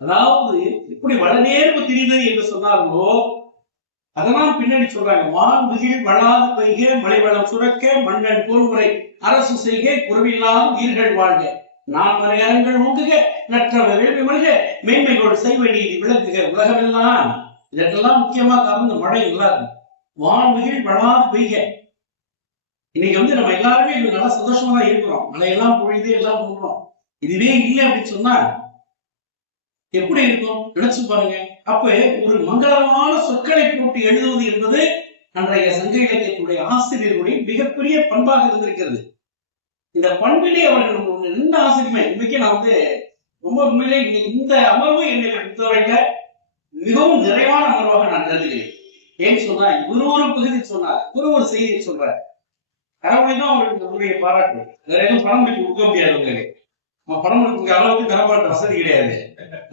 அதாவது இப்படி வடநேர்வு தெரிந்தது என்று சொன்னார்களோ அதெல்லாம் பின்னாடி சொல்றாங்க. மாண்புகள் வளாது பெய்க, மழை வளம் சுரக்க, மன்னன் போர்முறை அரசு செய்க, குறைவில்லாத உயிர்கள் வாழ்க, நான் மறையரங்கள் ஓங்குக, நற்றவ வேள்வி மல்க, மேன்மையோடு செய்வ நீதி விளக்குக உலகமெல்லாம். இதற்கெல்லாம் முக்கியமாக காரணம் மழை இல்லாது. வான்மிகள் வளாது பெய்க. இன்னைக்கு நம்ம எல்லாருமே நல்லா சந்தோஷமா தான் இருக்கிறோம், மழையெல்லாம் பொழிது எல்லாம் போடுறோம். இதுவே இல்லை அப்படின்னு சொன்னா எப்படி இருக்கும் நினைச்சு பாருங்க. அப்ப ஒரு மங்களமான சொற்களை போட்டு எழுதுவது என்பது அன்றைய சங்க இலக்கியத்துடைய ஆசிரியர்களுடைய மிகப்பெரிய பண்பாக இருந்திருக்கிறது. இந்த பண்பிலே அவர்கள் நின்ற ஆசிரியமை இன்னைக்கு நான் ரொம்ப உண்மையிலே இந்த அமர்வு என்னை பொறுத்தவரையில மிகவும் நிறைவான அமர்வாக நான் கருதுகிறேன். ஏன்னு சொன்னா ஒரு பகுதி சொன்னார், ஒரு செய்தியை சொல்றார். கடவுளைதான் அவர்களுடைய பாராட்டு. வேற எதுவும் பணம் போய் கொடுக்க முடியாது. நம்ம பணம் கொடுக்க அளவுக்கு தரப்பாட்டு வசதி கிடையாது.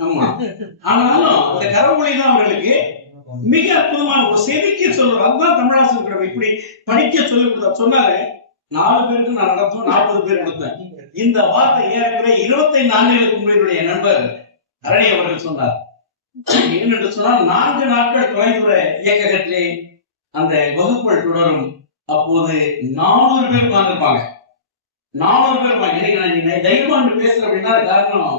ஆமா, ஆனாலும் அந்த கரமொழி தான் அவர்களுக்கு மிக அற்புதமான ஒரு செதுக்க சொல்றாரு. அதுதான் தமிழாசிரியர் கடமை. இப்படி படிக்க சொல்லி கொடுத்தா சொன்னாரு. 4 பேருக்கு நான் நடத்தும், 40 பேர் கொடுத்தேன். இந்த வார்த்தை ஏறக்குறைய 25 ஆண்டுகளுக்கு முன்னுடைய நண்பர் அரணி அவர்கள் சொன்னார். என்னென்று சொன்னால் 4 நாட்கள் தொலைதூர இயக்கத்திலே அந்த வகுப்புகள் தொடரும். அப்போது 400 பேர் உட்கார்ந்துருப்பாங்க. 400 பேர் இன்னைக்கு தைரியமா பேசுறேன் அப்படின்னா காரணம்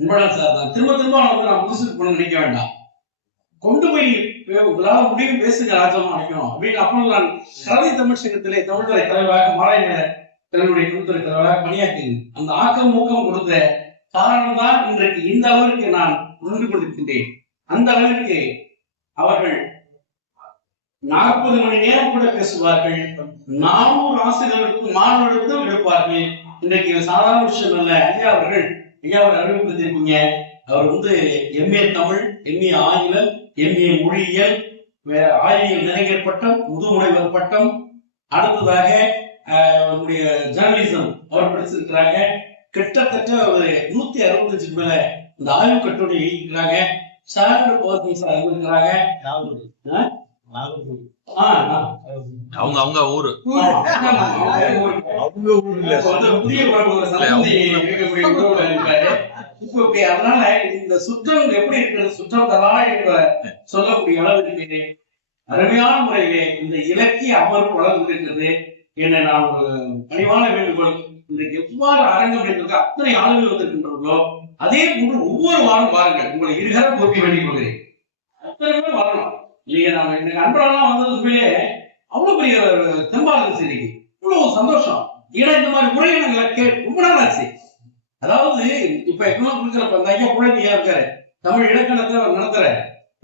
அன்பழகன் சார் தான். திரும்ப நான் புதுசு பண்ண நினைக்க வேண்டாம். கொண்டு போய் உங்களால முடியும் பேசுங்க, ராஜமா நினைக்கணும் அப்படின்னு. அப்போ நான் கரதி தமிழ் சங்கத்திலே தமிழ்துறை தலைவராக மாலை தன்னுடைய கொடுத்திருக்கிறவர்களாக பணியாற்றி அந்த ஆக்கம் ஊக்கம் கொடுத்த காரணம் தான் இன்றைக்கு இந்த அளவிற்கு நான் உணர்ந்து கொண்டிருக்கின்றேன். அந்த அளவிற்கு அவர்கள் 40 மணி நேரம் கூட பேசுவார்கள். 400 ஆசிரியர்களுக்கும் மாணவர்களுக்கும் எடுப்பார்கள். இன்றைக்கு சாதாரண விஷயம் அல்ல. ஐயா அவர் அறிவிப்பதற்குங்க அவர் MA தமிழ், MA ஆங்கிலம், MA மொழியியல், ஆய்வியல் இளைஞர் பட்டம், முதுமுனைவர் பட்டம், அடுத்ததாக நம்முடைய ஜேர்னலிசம் அவர் படிச்சிருக்கிறாங்க. கிட்டத்தட்ட ஒரு 165 மேல இந்த ஆய்வு கட்டுரை எழுதிக்கிறாங்க. சார் இருக்கிறாங்க. அவங்க ஊரு அதனால இந்த சுற்றம் எப்படி இருக்கிறது, சுற்றத்தலாம் என்ற சொல்லக்கூடிய அளவிற்கு அருமையான முறையிலே இந்த இலக்கிய அமர்வு வளர்ந்து இருக்கிறது. என்னை நான் ஒரு பணிவான வேண்டுகோள், இன்றைக்கு எவ்வாறு அரங்கம் எடுத்திருக்க அத்தனை ஆளுநர்கள் வந்திருக்கின்றனோ அதே போன்று ஒவ்வொரு வாரம் வாருங்கள். உங்களை இருகர போக்கி வேண்டிக் கொள்கிறேன். அத்தனை பேர் வரணும் இல்லையா? நாம இன்னைக்கு அன்பரெல்லாம் வந்தது உண்மையிலே அவ்வளவு பெரிய தெம்பாளர் சரி, இவ்வளவு சந்தோஷம். ஏன்னா இந்த மாதிரி முறையை நாங்கள் ரொம்ப நாள் ஆச்சு. அதாவது இப்ப எக்கனாமிக் கொடுக்குறப்ப அந்த ஐயா குழந்தையா இருக்காரு, தமிழ் இலக்கணத்தை நடத்துற,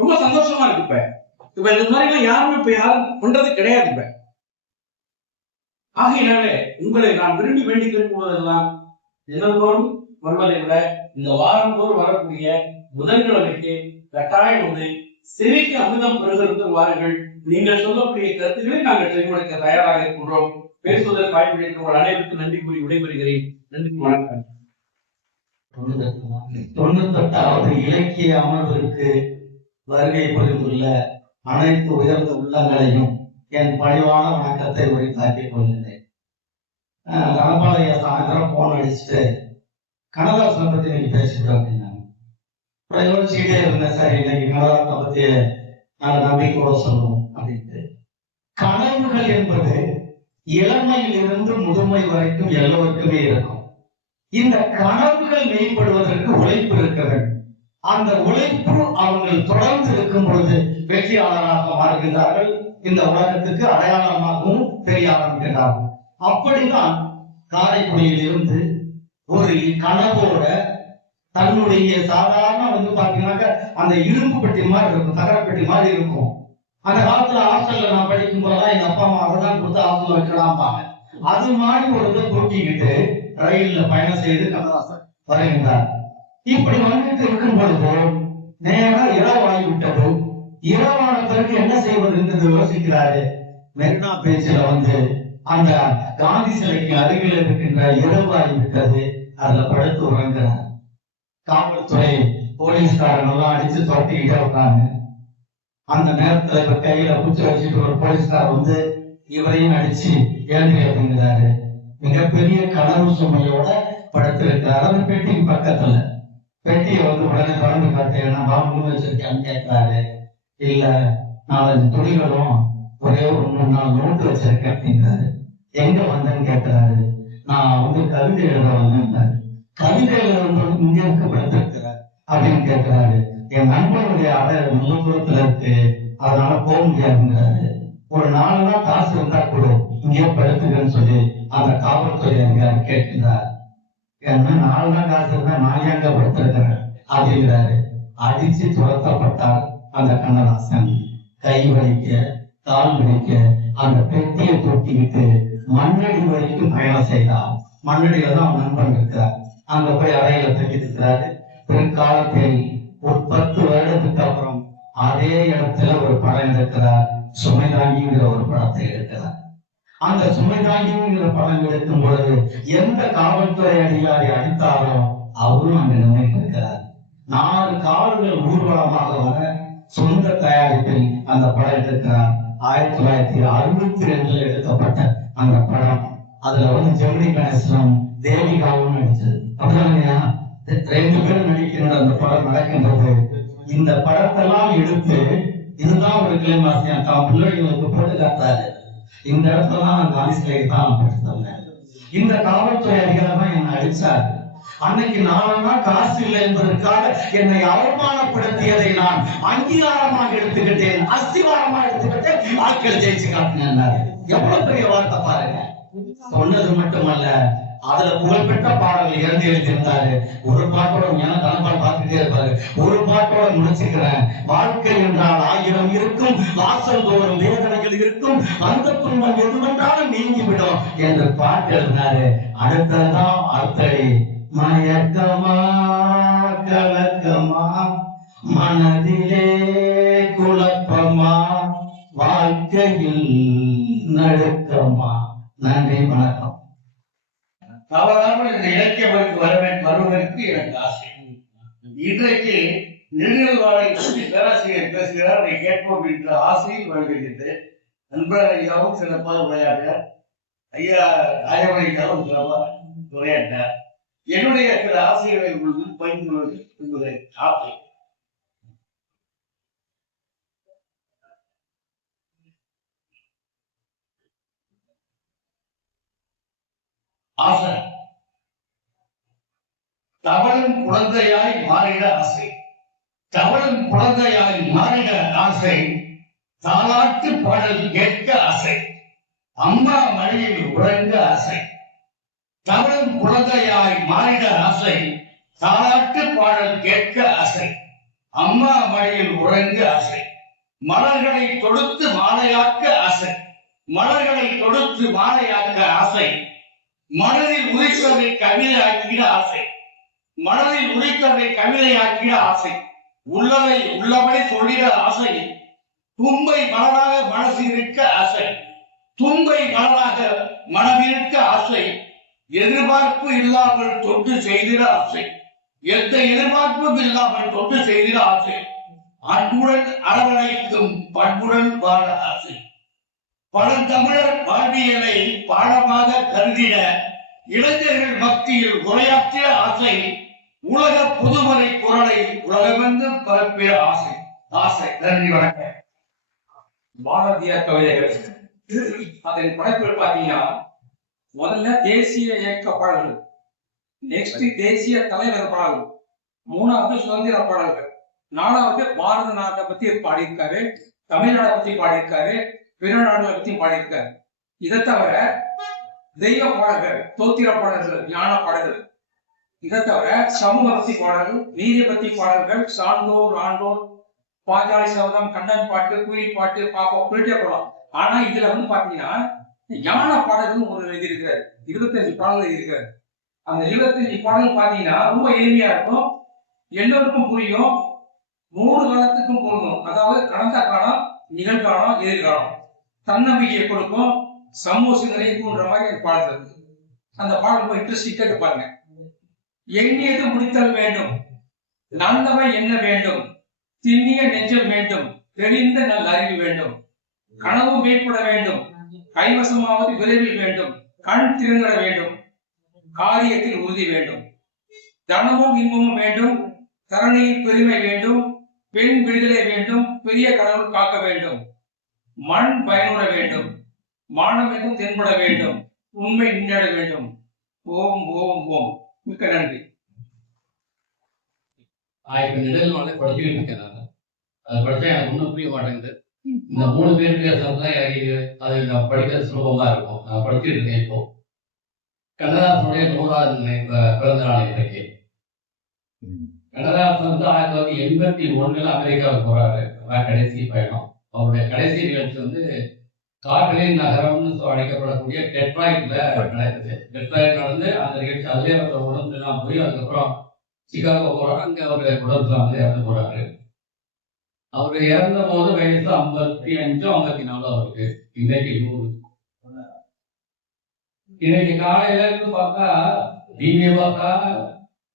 ரொம்ப சந்தோஷமா இருக்கு. இப்ப இந்த மாதிரி எல்லாம் யாருமே இப்ப யாரும் பண்றது கிடையாது. இப்ப ஆகையினாலே உங்களை நான் விரும்பி வேண்டிக் கொள்வதெல்லாம் தினந்தோறும் வருவதை விட இந்த வாரந்தோறும் வரக்கூடிய புதன்கிழமைக்கு கட்டாயம் செவிக்கு அமிர்தம் பெறுகிறது வாருங்கள். நீங்கள் சொல்லக்கூடிய கருத்துக்களை நாங்கள் செவிமடுக்க தயாராக இருக்கின்றோம். பேசுவதற்கு வாய்ப்பு உங்கள் அனைவருக்கும் நன்றி கூறி விடைபெறுகிறேன். நன்றி, வணக்கம். 98வது இலக்கிய அமர்விற்கு வருகை புரிந்துள்ள அனைத்து உயர்ந்த உள்ளங்களையும் என் பணிவான வணக்கத்தை உரித்தாக்கிக் கொள்கிறேன். தனபாளைய சாயந்தரம் போன் அடிச்சுட்டு கண்ணதாசனை பத்தி நீங்க பேசிட்டு அப்படின்னாங்க. யோசிச்சுட்டே இருந்தேன், சரி இன்னைக்கு கண்ணதாசனை பத்தி நல்ல நம்பிக்கையோட சொல்லணும் அப்படின்ட்டு. கனவுகள் என்பது இளமையில் இருந்து முதுமை வரைக்கும் எல்லோருக்குமே இருக்கும். இந்த கனவுகள் மேம்படுவதற்கு உழைப்பு இருக்க வேண்டும். அந்த உழைப்பு அவங்கள் தொடர்ந்து இருக்கும் பொழுது வெற்றியாளராக மாறுகின்றார்கள். இந்த உலகத்துக்கு அடையாளமாகவும் தெரிய ஆரம்பிக்கிறார்கள். அப்படிதான் காரைக்குடியில் இருந்து ஒரு கனவோட தன்னுடைய சாதாரண பாத்தீங்கன்னாக்க அந்த இரும்பு பெட்டி மாதிரி இருக்கும், தகர பெட்டி மாதிரி இருக்கும். அந்த காலத்துல ஹாஸ்டல்ல நான் படிக்கும் போதுதான் எங்க அப்பா அம்மா அதான் கொடுத்து ஹாஸ்டல்ல வைக்கலாம்பாங்க. அது மாதிரி ஒரு இதை தூக்கிக்கிட்டு ரயில்ல பயணம் செய்து கண்ணதாசன் வருகின்றார். இப்படி வந்துட்டு இருக்கும் பொழுது நேரம் இரவு ஆகிவிட்டது. இரவான பிறகு என்ன செய்வது என்று யோசிக்கிறாரு. மெரினா பீச்சில் அந்த காந்தி சிலைக்கு அருகில் இருக்கின்ற இரவு ஆகிவிட்டது. அதுல படுத்து உறங்குறார். காவல்துறை போலீஸ்காரங்க எல்லாம் அடிச்சு துரத்திக்கிட்டே இருக்காங்க. அந்த நேரத்துல இப்ப கையில குச்சி வச்சுட்டு ஒரு போலீஸ்கார் இவரையும் அடிச்சு எழுதி அப்படிங்கிறாரு. மிகப்பெரிய கனவு சுமையோட படுத்திருக்கிறார். அந்த பெட்டிக்கு பக்கத்துல பெட்டியை உடனே திறந்து பார்த்தேன். பாபு வச்சிருக்கேன்னு கேட்கிறாரு. இல்ல 4-5 துணிகளும் ஒரே ஒரு 3-4 நோட்டு வச்சிருக்கேன் அப்படிங்கிறாரு. எங்க வந்தேன்னு கேட்கிறாரு. நான் கவிதை எழுத வந்தேன். கவிதை எழுத இங்க இருக்க படுத்திருக்கிறார் அப்படின்னு கேட்கிறாரு. என் நண்பனுடைய அறை நல்ல தூரத்துல இருக்கு, அதனால போக முடியாதுங்கிறாரு. ஒரு 4 நாள் காசு இருந்தா கூட இங்கே படுத்துக்கன்னு சொல்லி அந்த காவல்துறை அதிகாரி கேட்கிறார். ஏன்னா 4 நாள் காசு இருந்தா நான் எங்க படுத்திருக்கிறேன் அப்படிங்கிறாரு. அடிச்சு துரத்தப்பட்டார் அந்த கண்ணதாசன். கை வலிக்க கால் வலிக்க அந்த பெட்டியை தூக்கிக்கிட்டு மண்ணடி வரைக்கும் பயணம் செய்தார். மண்ணடியில தான் அவன் நண்பன் இருக்கிறார். அங்க போய் அறையில தங்கியிருக்கிறாரு. பிற்காலத்தில் ஒரு 10 வருடத்துக்கு அப்புறம் அதே இடத்துல ஒரு படம் எடுக்கிறார். சுமைதாங்கிங்கிற ஒரு படத்தை எடுக்கிறார். அந்த சுமைதாங்கிங்கிற படம் எடுக்கும் பொழுது எந்த காவல்துறை அதிகாரி அடித்தாலும் அவரும் அங்கு நினைத்திருக்கிறார். 4 காவல்கள் ஊர்வலமாக வர சொந்த தயாரிப்பில் அந்த படம் எடுக்கிறார். 1962 எடுக்கப்பட்ட அந்த படம். அதுல ஜெமினி கணேசனும் தேவிகாவும் நடிச்சது. அப்படின்னா 2 பேரும் நடிக்கின்ற அந்த படம் நடக்கின்றது. இந்த படத்தெல்லாம் எடுத்து இதுதான் ஒரு கிளைமாசியம் தான் பிள்ளைகளுக்கு போட்டு காட்டாரு. இந்த இடத்துல நான் காந்தி சிலையை தான் படித்தேன். இந்த காவல்துறை அதிகாரி தான் என்னை அடிச்சாரு. அன்னைக்கு 4 நாள் காசு இல்லை என்பதற்காக என்னை அவமானப்படுத்தியதை நான் அங்கீகாரமாக எடுத்துக்கிட்டேன், அஸ்திவாரமாக எடுத்துக்கிட்டேன், வாக்கள் ஜெயிச்சு காட்டினாரு. எவ்வளவு பெரிய வார்த்தை பாருங்க. சொன்னது மட்டுமல்ல, அதுல புகழ்பெற்ற பாடல்கள் 2 எழுதியிருந்தாரு. ஒரு பாட்டோட ஞான தனபால் பார்த்துட்டே இருப்பாரு. ஒரு பாட்டோட முடிச்சுக்கிறேன். வாழ்க்கை என்றால் 1000 இருக்கும், வாசல் தோறும் வேதனைகள் இருக்கும், அந்த துன்பம் எதுவென்றாலும் நீங்கிவிடும் என்று பாட்டு எழுதினாரு. அடுத்ததான் அர்த்தடி. மயக்கமா கலக்கமா மனதிலே குழப்பமா வாழ்க்கையில் நடுக்கமா. நன்றி, வணக்கம். தவறாமல் இந்த இலக்கிய வருவதற்கு எனக்கு ஆசை. இன்றைக்கு நெடுநல்வாடை பற்றி பேராசிரியர் பேசுகிறார், அதை கேட்போம் என்ற ஆசையில் வருகிறது. நண்பர் ஐயாவும் சிறப்பாக உரையாடினார், ஐயா ராஜமணி ஐயாவும் சிறப்பாக உரையாடினார். என்னுடைய சில ஆசைகளை உங்களுக்கு பகிர்ந்து என்பதை ஆசை. ஆசை தவளும் குழந்தையாய் மாறிட ஆசை. தவளும் குழந்தையாய் மாறிட ஆசை. தாலாட்டு பாடல் கேட்க ஆசை. அம்மா மடியில் உறங்க ஆசை. தவளும் குழந்தையாய் மாறிட ஆசை. தாலாட்டு பாடல் கேட்க ஆசை. அம்மா மடியில் உறங்க ஆசை. மலர்களை தொடுத்து மாலையாக்க ஆசை. மலர்களை தொடுத்து மாலையாக்க ஆசை. மனதில் உதித்ததை கவிதையாக்கிட ஆசை. மனதில் உதித்ததை கவிதையாக்கிட ஆசை. உள்ளதை உள்ளபடி சொல்லிட ஆசை. தும்பை மலராக மனசு இருக்க ஆசை. தும்பை மலராக மனமிருக்க ஆசை. எதிர்பார்ப்பு இல்லாமல் தொட்டு செய்திட ஆசை. எந்த எதிர்பார்ப்பும் இல்லாமல் தொட்டு செய்திட ஆசை. அன்புடன் அரவணைக்கும் பண்புடன் வாழ ஆசை. பழந்தமிழர் வாழ்வியலை பாடமாக கருதிட இளைஞர்கள் மத்தியில் உரையாற்றிய ஆசை. உலக புதுமறை குரலை உலகமெங்கும் பரப்பிய ஆசை. ஆசை. நன்றி, வணக்கம். பாரதியார் கவிதைகள் அதன் படைப்புகள் பாத்தீங்கன்னா, முதல்ல தேசிய இயக்க பாடல்கள், நெக்ஸ்ட் தேசிய தலைவர் பாடல்கள், 3வது சுதந்திர பாடல்கள், 4வது பாரத நாட்டை பத்தி பாடியிருக்காரு, தமிழ்நாட்டை பத்தி பாடியிருக்காரு, பிற நாடுகளை பத்தி பாடியிருக்காரு. இதை தவிர தெய்வ பாடல்கள், தோத்திர பாடல்கள், ஞான பாடல்கள், இதை தவிர சமூக பத்தி பாடல்கள், நீதி பத்தி பாடல்கள், சான்றோர் ஆண்டோர், பாஞ்சாலி சபதம், கண்ணன் பாட்டு, கூலி பாட்டு, பாப்பா போயிட்டே போகலாம். ஆனா இதுல பாத்தீங்கன்னா ஞான பாடல்கள் ஒரு எழுதியிருக்கிறார். 25 பாடல்கள் எழுதியிருக்காரு. அந்த 25 பாடல்கள் பாத்தீங்கன்னா ரொம்ப எளிமையா இருக்கும், எல்லோருக்கும் புரியும், 3 காலத்துக்கும் பொருந்தும். அதாவது கடந்த காலம், நிகழ்காலம், எதிர்காலம், தன்னம்பிக்கையை கொடுக்கும், சமூக சிந்தனையை தூண்டுற மாதிரி பாடல் இருக்கு. அந்த பாடல் ரொம்ப இன்ட்ரெஸ்டிங் கேட்டு பாருங்க. எண்ணியது முடித்தல் வேண்டும், நல்லவை என்ன வேண்டும், திண்ணிய நெஞ்சம் வேண்டும், தெளிந்த நல் அறிவு வேண்டும், கனவு மேற்பட வேண்டும், கைவசமாவது விரைவில் வேண்டும், கண் திறந்திட வேண்டும், காரியத்தில் உறுதி வேண்டும், தனமும் இன்பமும் வேண்டும், தரணியில் பெருமை வேண்டும், பெண் விடுதலை வேண்டும், பெரிய கடவுள் காக்க வேண்டும், மண் பயனுற வேண்டும், மானம் எதுவும் தென்பட வேண்டும், உண்மை நின்றிட வேண்டும். ஓம் ஓம் ஓம். மிக்க நன்றி. இப்ப நெடுநாளை படிச்சுக்கிட்டு இருக்கேன். நான் அது படிச்சா எனக்கு ஒன்றும் புரிய மாட்டேங்குது. இந்த 3 பேர் பேசுறதுதான் எனக்கு அது நான் படிக்கிறது சுலபமா இருக்கும். நான் படிச்சுட்டு இருக்கேன். இப்போ கண்ணதாசனுடைய 100வது பிறந்த நாள் இன்றைக்கு. கண்ணதாசன் 1981 அமெரிக்காவுக்கு போறாரு. கடைசி பயணம். அவருடைய கடைசி நிகழ்ச்சி கார்களின் நகரம்னு அழைக்கப்படக்கூடிய டெட்ராய்ட்ல நடக்குது. டெட்ராய்ட் நடந்து அந்த நிகழ்ச்சி அதிலே உடம்பு எல்லாம் போய் அதுக்கப்புறம் சிகாகோ போறாரு. அங்க அவரு உடம்பு இறந்து போறாரு. அவரு இறந்த போது வயசு 55 54 அவருக்கு. இன்னைக்கு 100. இன்னைக்கு காலையில இருந்து பார்த்தா டிவியை பார்த்தா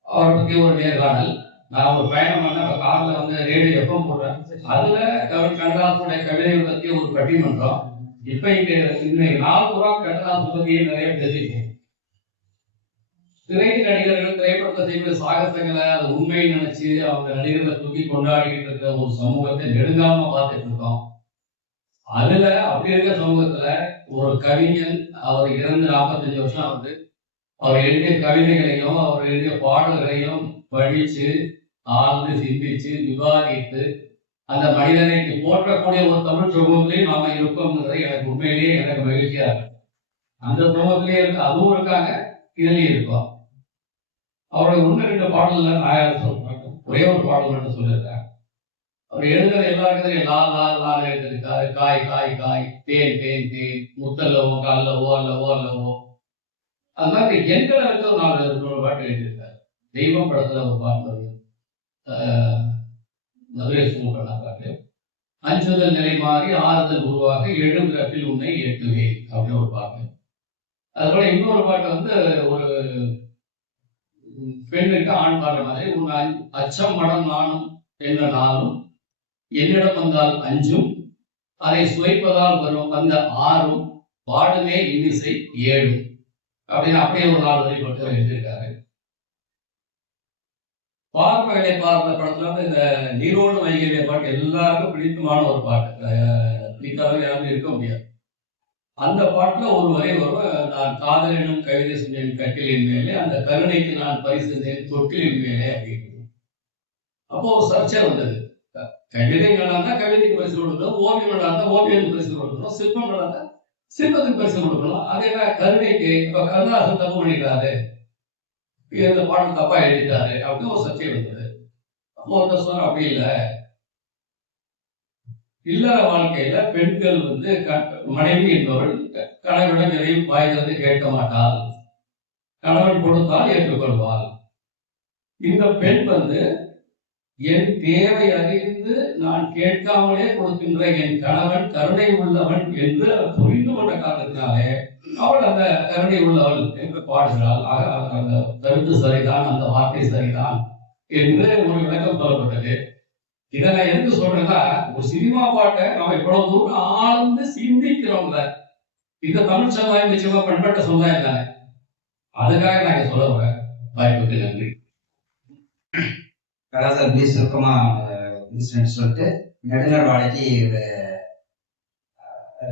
அவரை பத்தி ஒரு நேர்காணல். நான் ஒரு பயணம் பண்ண கார்ல ரேடியோ எஃப்எம் போடுறேன். அதுல கண்ணதாசனுடைய கவிதையை பத்தி ஒரு பட்டிமன்றம். இப்ப இன்னைக்கு 4 ரூபா கண்ணதாசன் பத்தியே நிறைய பேசிட்டேன். திரை நடிகர்கள் திரைப்படத்தை செய்வது சாகசங்களை அது உண்மையை நினைச்சு அவங்க நடிகர்களை தூக்கி கொண்டாடிக்கிட்டு இருக்க ஒரு சமூகத்தை நெடுங்காம பார்த்துட்டு இருக்கோம். அதுல அப்படி இருக்க சமூகத்துல ஒரு கவிஞன் அவர் இறந்து 45 வருஷம் ஆகுது. அவர் எழுதிய கவிதைகளையும் அவர் எழுதிய பாடல்களையும் படிச்சு ஆழ்ந்து சிந்திச்சு விவாதித்து அந்த மனிதனை போற்றக்கூடிய ஒரு தமிழ் சமூகத்திலையும் நாம இருக்கோம்ங்கிறது எனக்கு உண்மையிலேயே எனக்கு மகிழ்ச்சியா இருக்கு. அந்த துவத்திலேயே இருக்கு, அதுவும் இருக்காங்க, இதுலயும் இருக்கும். அவருடைய 1-2 பாடல்ல நான் சொல்றேன், ஒரே ஒரு பாடல் மட்டும் சொல்லியிருக்கேன். அவர் எழுதுற எல்லா இடத்துலையும் லா லா லா எழுதிருக்காரு. காய் காய் காய், தேன் தேன் தேன், முத்தல்லவோ கல்லவோ அல்லவோ அல்லவோ. அது மாதிரி எண்களை வச்சு ஒரு 4 பாட்டு எழுதியிருக்காரு. தெய்வம் படத்துல ஒரு பாட்டு வருது, மதுரை சூப்பர் பாட்டு. அஞ்சுதல் நிலை மாறி ஆறுதல் உருவாக எழுபிறப்பில் உன்னை ஏற்றுவேன் அப்படின்னு ஒரு பாட்டு. அதுபோல இன்னொரு பாட்டு வந்து ஒரு பெண்ணுக்கு ஆண் பாடுற மாதிரி, உன் அச்சம் மடம் நானும் என்ற நாளும் என்னிடம் வந்தால் அஞ்சும், அதை சுவைப்பதால் வரும் வந்த 6ம், பாடுமே இன்னிசை 7 அப்படின்னு அப்படியே ஒரு 4 வரி மட்டும் எழுதியிருக்காரு. பார்மகளை பார்த்த படத்துல வந்து இந்த நீரோடு வைகையிலே பாட்டு எல்லாருக்கும் பிடித்தமான ஒரு பாட்டு, பிடிக்காத யாரும் இருக்க முடியாது. அந்த பாட்டுல ஒரு வரி வரும், நான் காதல் என்னும் கவிதை செஞ்சேன் கட்டிலின் மேலே, அந்த கருணைக்கு நான் பரிசு செஞ்சேன் தொட்டிலின் மேலே அப்படின்னு. அப்போ ஒரு சர்ச்சை வந்தது. கவிதை நல்லா இருந்தா கவிதைக்கு பரிசு கொடுக்கணும், ஓவியம் நல்லா இருந்தா ஓவியத்துக்கு பரிசு கொடுக்கணும், சிற்பம் நல்லா இருந்தா சிற்பத்துக்கு பரிசு கொடுக்கணும். அது என்ன கருணைக்கு இப்ப கருணாசன் தப்பு பண்ணிக்கிறாரு, இந்த பாடம் தப்பா எழுதிட்டாரு அப்படின்னு ஒரு சர்ச்சை வந்தது. அப்போ ஒருத்தர் சொன்ன அப்படி இல்லை, இல்லற வாழ்க்கையில பெண்கள் வந்து மனைவி என்பவள் கணவனிடம் எதையும் வாய்ந்தது கேட்க மாட்டாள், கணவன் கொடுத்தால் ஏற்றுக்கொள்வாள். இந்த பெண் வந்து என் தேவை அறிந்து நான் கேட்காமலே கொடுக்கின்ற என் கணவன் கருணை உள்ளவன் என்று புரிந்து கொண்ட காரணத்தினாலே அவள் அந்த கருணை உள்ளவள் என்று பாடுகிறாள். அந்த கருத்து சரிதான், அந்த வார்த்தை சரிதான் என்று ஒரு விளக்கம் சொல்லப்பட்டது. இதை நான் எதுக்கு சொல்றேன்னா, ஒரு சினிமா பாட்டை நம்ம இவ்வளவு தூரம் ஆழ்ந்து சிந்திக்கிறோம்ல, இந்த தமிழ் சமுதாயம் நிச்சயமா பண்பட்ட சமுதாயம் தானே, அதுக்காக நான் சொல்ல வரேன். வாய்ப்புக்கு நன்றி. சார் ப்ளீஸ் சுருக்கமா சொல்லிட்டு நெடுநாள் வாழைக்கு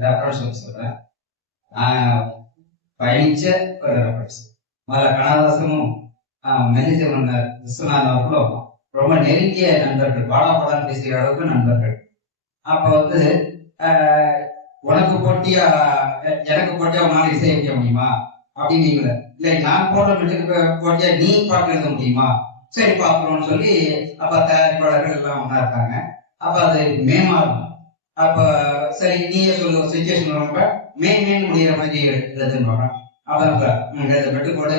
ரெஃபரன்ஸ் சொல்றேன். பயணிச்ச ஒரு ரெஃபரன்ஸ். முதல்ல கண்ணதாசனும் மெல்லிசை மன்னர் விஸ்வநாதன் அவர்களும் ரொம்ப நெருங்கிய நண்பர்கள், பாடாபாடான்னு பேசுகிற அளவுக்கு நண்பர்கள். அப்ப வந்து உனக்கு போட்டியா எனக்கு போட்டியா உன்னால இசை வைக்க முடியுமா அப்படின்னீங்கள, இல்லை நான் போடுற வீட்டுக்கு போட்டியா நீ பாட்டு எழுத முடியுமா, சரி பார்க்கணும்னு சொல்லி அப்ப தயாரிப்பாளர்கள் எல்லாம் ஒன்றா இருக்காங்க. அப்ப அது மேமாறும். அப்ப சரி நீயே சொல்ல சுச்சுவேஷன் ரொம்ப மேன் முடிகிற மாதிரி எழுதுன்னு அப்ப எழுதப்பட்டு கூட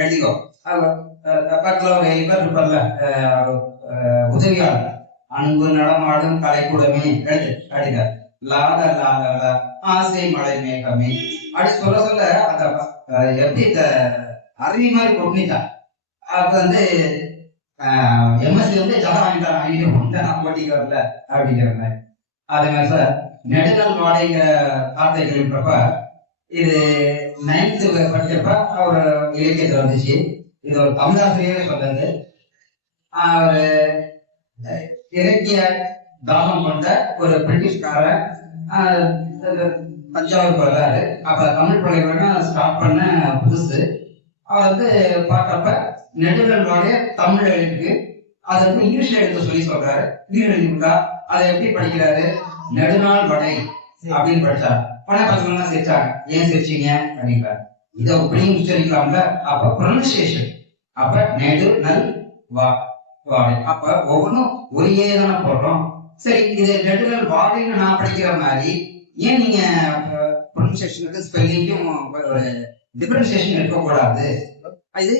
எழுதிக்கோ. பக்கத்துல ஒரு இவர் இருப்பார்ல உதவியாளர், அன்பு நடமாடும் கலைக்கூடமே எழுது அடிதார் லாத லாத ஆசை மழை மேகமே அப்படி சொல்ல சொல்ல அந்த எப்படி இந்த அருவி மாதிரி கொட்டிட்டா. அப்ப வந்து எம்எஸ்சி வந்து ஜலம் வாங்கிட்டாங்க, நான் போட்டிக்கு வரல அப்படிங்கிற மாதிரி. அதே மாதிரி சார் நெடுநாள் வாடகைங்கிற வார்த்தை கேள்விப்பட்டப்ப, இது 9th படிக்கிறப்ப அவர் இலக்கியத்தில் வந்துச்சு. இது ஒரு தமிழாசிரியரே சொன்னது. அவர் இலக்கிய தாகம் கொண்ட ஒரு பிரிட்டிஷ்காரர் தஞ்சாவூருக்கு வர்றாரு. அப்ப தமிழ் பள்ளிக்கூடம் ஸ்டார்ட் பண்ண புதுசு. அவர் வந்து பார்க்கப்ப நெடுநாள் வாடைய தமிழ் எழுதிருக்கு, அதை வந்து இங்கிலீஷ்ல எடுத்து சொல்லி சொல்றாரு. இங்கிலீஷ் எழுதிருக்கா, அதை எப்படி படிக்கிறாரு, நெடுநாள் வடை அப்படின்னு படிச்சாரு. பணம் சேர்த்தாங்க, ஏன் சேர்ச்சிங்க அப்படின்றாரு. இதை அப்படியும் உச்சரிக்கலாம்ல. அப்ப ப்ரொனன்சியேஷன், அப்ப நெடு நல் வாடை, அப்ப ஒவ்வொன்றும் ஒரே தானே போடுறோம். சரி, இது நெடுநாள் வாடைன்னு நான் படிக்கிற மாதிரி ஏன் நீங்க ப்ரொனன்சியேஷனுக்கு ஸ்பெல்லிங்கும் டிஃபரன்சியேஷன் இருக்கக்கூடாது? இது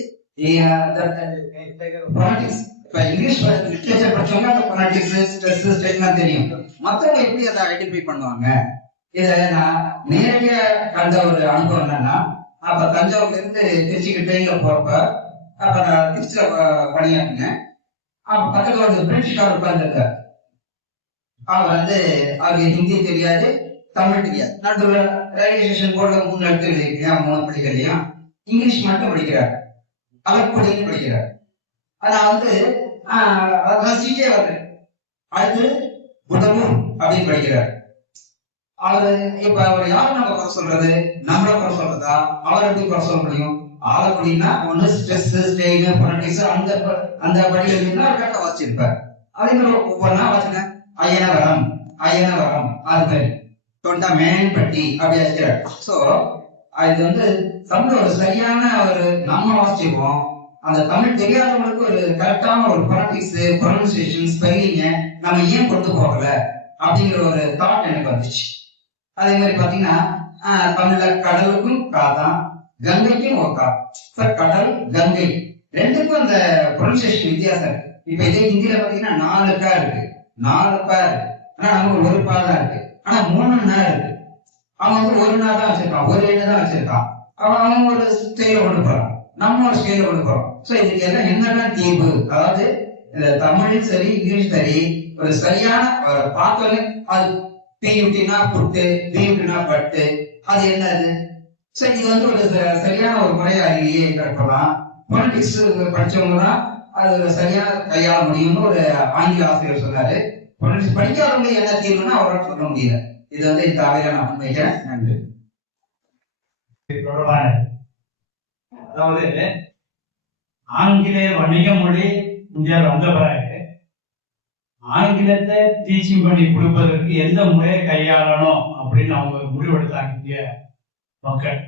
பொனடிக்ஸ். இப்ப இங்கிலீஷ் லிட்ரேச்சர் படிச்சவங்க அந்த பொனடிக்ஸ், ஸ்ட்ரெஸ், ஸ்ட்ரெயிட்லாம் தெரியும். மற்றவங்க எப்படி அதை ஐடென்டிஃபை பண்ணுவாங்க? இதை நான் நேரடியா கண்ட ஒரு அனுபவம் என்னன்னா, அப்ப தஞ்சாவூர்ல இருந்து திருச்சிக்கு ட்ரெயின்ல போறப்ப, அப்ப நான் திருச்சியில பணியாற்றினேன். அப்ப பக்கத்துல வந்து பிரிட்டிஷ்காரர் உட்கார்ந்துருக்காரு. அவர் வந்து அவருக்கு ஹிந்தி தெரியாது, தமிழ் தெரியாது. நடுவில் ரயில்வே ஸ்டேஷன் போர்டுல 3 எழுத்து எழுதிருக்கீங்க, 3 படிக்கலையும் இங்கிலீஷ் மட்டும் படிக்கிறார், அலப்படின்னு படிக்கிறார். நான் வந்து ரசிச்சுட்டே வர்றேன். அடுத்து புடமும் அப்படின்னு படிக்கிறார். அவரு இப்ப அவர் யாரும் நம்ம குறை சொல்றது, நம்மள குறை சொல்றதா, அவர் எப்படி குறை சொல்ல முடியும்? ஆலப்படினா ஒண்ணு ஸ்ட்ரெஸ், ஸ்ட்ரெயின், பொலிட்டிக்ஸ் அந்த படிகள் கரெக்டா வாசிச்சிருப்பார். அதே மாதிரி ஒவ்வொன்றா வாசிங்க. ஐயன வரம், ஐயன வரம், அது மாதிரி தொண்டாமேன்பட்டி அப்படி வச்சுக்கிறார். ஸோ அது வந்து தமிழ் ஒரு சரியான ஒரு நம்ம வாசிச்சுப்போம். அந்த தமிழ் தெரியாதவங்களுக்கு ஒரு கரெக்டான ஒரு ப்ராக்டிஸ், ப்ரொனன்சியேஷன், ஸ்பெல்லிங்க நம்ம ஏன் கொண்டு போகல அப்படிங்கிற ஒரு தாட் எனக்கு வந்துச்சு. அதே மாதிரி பாத்தீங்கன்னா தமிழ்ல கடலுக்கும் காதான், கங்கைக்கும் ஒரு கா. கடல் கங்கை ரெண்டுக்கும் அந்த ப்ரொனன்சியேஷன் வித்தியாசம் இருக்கு. இப்ப இதே ஹிந்தியில பாத்தீங்கன்னா 4 கா இருக்கு, 4 பா இருக்கு. ஆனா நமக்கு ஒரு பா தான் இருக்கு, ஆனா 3 நா இருக்கு. அவன் வந்து ஒரு நா தான் வச்சிருக்கான், ஒரு எண்ணு தான் வச்சிருக்கான். அவன் ஒரு ஸ்டைல கொண்டு போறான், நம்ம ஒரு ஸ்டைல கொண்டு போறோம். சோ இதுக்கு எல்லாம் என்னதான் தீர்வு? அதாவது இந்த தமிழும் சரி இங்கிலீஷ் சரி ஒரு சரியான பார்த்தோன்னு அது பியூட்டினா புட்டு, பியூட்டினா பட்டு, அது என்னது? சோ இது வந்து ஒரு சரியான ஒரு முறையா இல்லையே கேட்கலாம். பொலிட்டிக்ஸ் படிச்சவங்க தான் அது சரியா கையாள முடியும்னு ஒரு ஆங்கில ஆசிரியர் சொன்னாரு. பொலிட்டிக்ஸ் படிக்காதவங்க என்ன தீர்வுன்னா அவரால் சொல்ல முடியல. இது வந்து இந்த அவையில நான் முன்வைக்கிறேன். நன்றி. அதாவது ஆங்கிலேய வணிக மொழி இந்தியாவில் வந்த பிறகு ஆங்கிலத்தை டீச்சிங் பண்ணி கொடுப்பதற்கு எந்த முறையை கையாளணும் அப்படின்னு அவங்க முடிவெடுத்தாங்க இந்திய மக்கள்.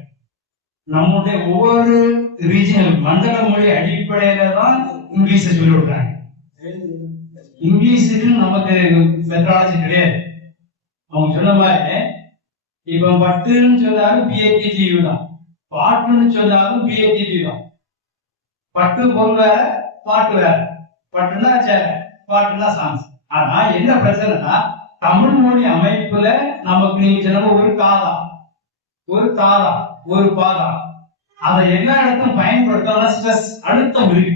நம்முடைய ஒவ்வொரு ரீஜனல் மண்டல மொழி அடிப்படையில தான் இங்கிலீஷை சொல்லி விடுறாங்க. இங்கிலீஷுக்கு நமக்கு மெத்தடாலஜி கிடையாது. அவங்க சொன்ன மாதிரி இப்ப பட்டுன்னு சொன்னாலும் பிஏடிடியூ தான், பாட்டுன்னு சொன்னாலும் பிஏடிடியூ தான். பட்டு பொருள் வேற, பாட்டு வேற. பட்டுனா சேலை, பாட்டுனா சாங்ஸ். ஆனா என்ன பிரச்சனைனா தமிழ் மொழி அமைப்புல நமக்கு நீங்க சொன்ன ஒரு காதா, ஒரு தாதா, ஒரு பாதா, அதை எல்லா இடத்தும் பயன்படுத்தலாம். ஸ்ட்ரெஸ் அழுத்தம் இருக்கு.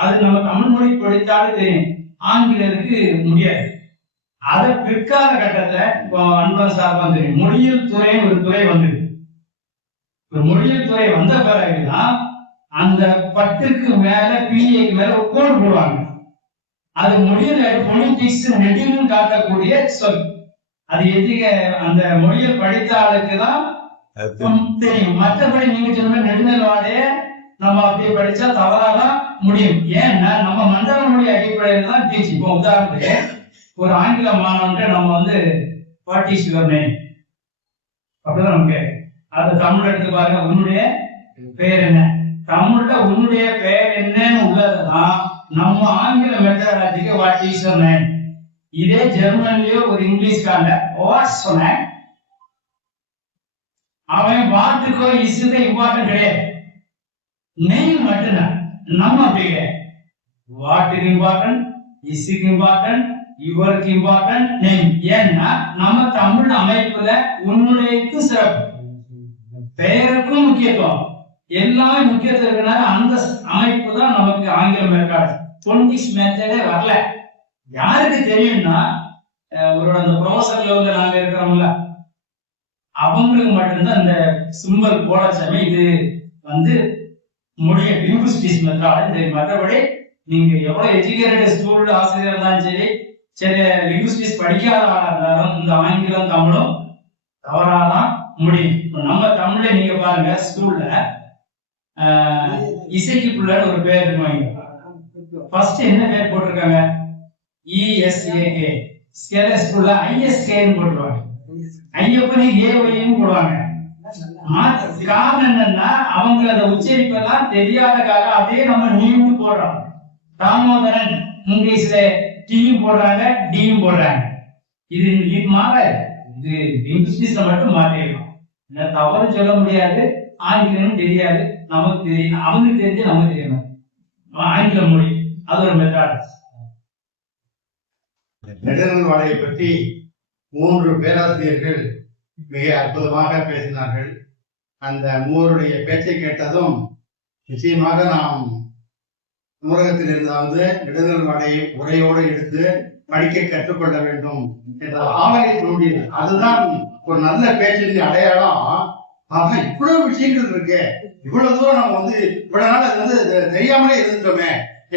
அது நம்ம தமிழ் மொழி படித்தாலும் தெரியும், ஆங்கிலருக்கு முடியாது. அத பிற்கால கட்டத்துல அன்பன் சார்பா தெரியும், மொழியியல் துறை ஒரு துறை வந்தது. ஒரு மொழியியல் துறை வந்த பிறகுதான் அந்த பட்டுக்கு மேல பிஏக்கு மேல ஒரு கோடு போடுவாங்க. அது மொழியில பொலிட்டிக்ஸ் நெடின்னு காட்டக்கூடிய சொல். அது எதிக அந்த மொழியில் படித்த ஆளுக்கு தான் தெரியும். மற்றபடி நீங்க சொன்ன நெடுநல் வாடைய நம்ம அப்படி படிச்சா தவறாதான் முடியும். ஏன்னா நம்ம மண்டல மொழி அடிப்படையில் தான் டீச். இப்போ உதாரணத்துக்கு ஒரு ஆங்கில மாணவன் நம்ம வந்து வாட் இஸ் யுவர் நேம் அப்படிதான் நமக்கு அது தமிழ் எடுத்து பாருங்க, உன்னுடைய பெயர் என்ன. தமிழ்ல உன்னுடைய பெயர் என்னன்னு உள்ளதுதான் நம்ம ஆங்கில மெத்தடாலஜிக்கு வாட் இஸ் யுவர் நேம். இதே ஜெர்மன்லயோ ஒரு இங்கிலீஷ்கான வாட்ஸ் சொன்ன அவன் வாட்டுக்கோ இசுக்கு இம்பார்ட்டன் கிடையாது, நெய் மட்டும்தான். நம்ம அப்படி கிடையாது. வாட்டுக்கு இம்பார்ட்டன்ட், இசுக்கு இம்பார்ட்டன்ட், இவருக்கு இம்பார்ட்டன்ட், நெய். ஏன்னா நம்ம தமிழ் அமைப்புல உன்னுடையக்கு சிறப்பு, பெயருக்கும் முக்கியத்துவம், எல்லாமே முக்கியத்துவம் இருக்கனால அந்த அமைப்பு தான் நமக்கு ஆங்கில மெத்தட். பொலிட்டிக்ஸ் மெத்தடே வரல. யாருக்கு தெரியும்னா ஒரு அந்த ப்ரொஃபசர் லெவல்ல நாங்க இருக்கிறோம்ல அவங்களுக்கு மட்டும்தான் இந்த சிம்பல் போடச்சாமி இது வந்து முடிய லிங்குஸ்டிக்ஸ் மெத்தட் தெரியும். மற்றபடி நீங்க எவ்வளவு எஜுகேட்டட் ஸ்கூல் ஆசிரியர் இருந்தாலும் சரி, சரி லிங்குஸ்டிக்ஸ் படிக்காத ஆளா இருந்தாலும் இந்த ஆங்கிலம் தமிழும் தவறாதான் முடியும். நம்ம தமிழ்ல நீங்க பாருங்க, ஸ்கூல்ல இசைக்கு பிள்ளைன்னு ஒரு பேர் இருக்குவாங்க. ஃபர்ஸ்ட் என்ன பேர் போட்டிருக்காங்க? இஎஸ்ஏகே. சில ஸ்கூல்ல ஐஎஸ்கேன்னு போட்டுருவாங்க, ஐயப்பனி ஏவையும் போடுவாங்க. காரணம் என்னன்னா அவங்க அதை உச்சரிப்பெல்லாம் தெரியாதக்காக அப்படியே நம்ம நீண்டு போடுறோம். தாமோதரன் இங்கிலீஷ்ல டியும் போடுறாங்க, டியும் போடுறாங்க. இது மாறாது. இது இங்கிலீஷ்ல மட்டும் மாற்றிடலாம். தவறு சொல்ல முடியாது. ஆங்கிலம் தெரியாது, நமக்கு தெரியும். அவங்களுக்கு தெரிஞ்சு நமக்கு தெரியணும். ஆங்கில மொழி அது ஒரு மெத்தட். நெடுநல் வாடையை பற்றி 3 பேராசிரியர்கள் மிக அற்புதமாக பேசினார்கள். அந்த 3 பேச்சை கேட்டதும் நிச்சயமாக நாம் நூலகத்தில் இருந்தாவது நெடுநல் வாடையை உரையோடு எடுத்து படிக்க கற்றுக்கொள்ள வேண்டும் என்ற ஆவலை தூண்டியது. அதுதான் ஒரு நல்ல பேச்சின் அடையாளம். ஆனா இவ்வளவு விஷயங்கள் இருக்கு, இவ்வளவு தூரம் நம்ம வந்து இவ்வளவு நாள் அது வந்து தெரியாமலே இருந்துட்டோமே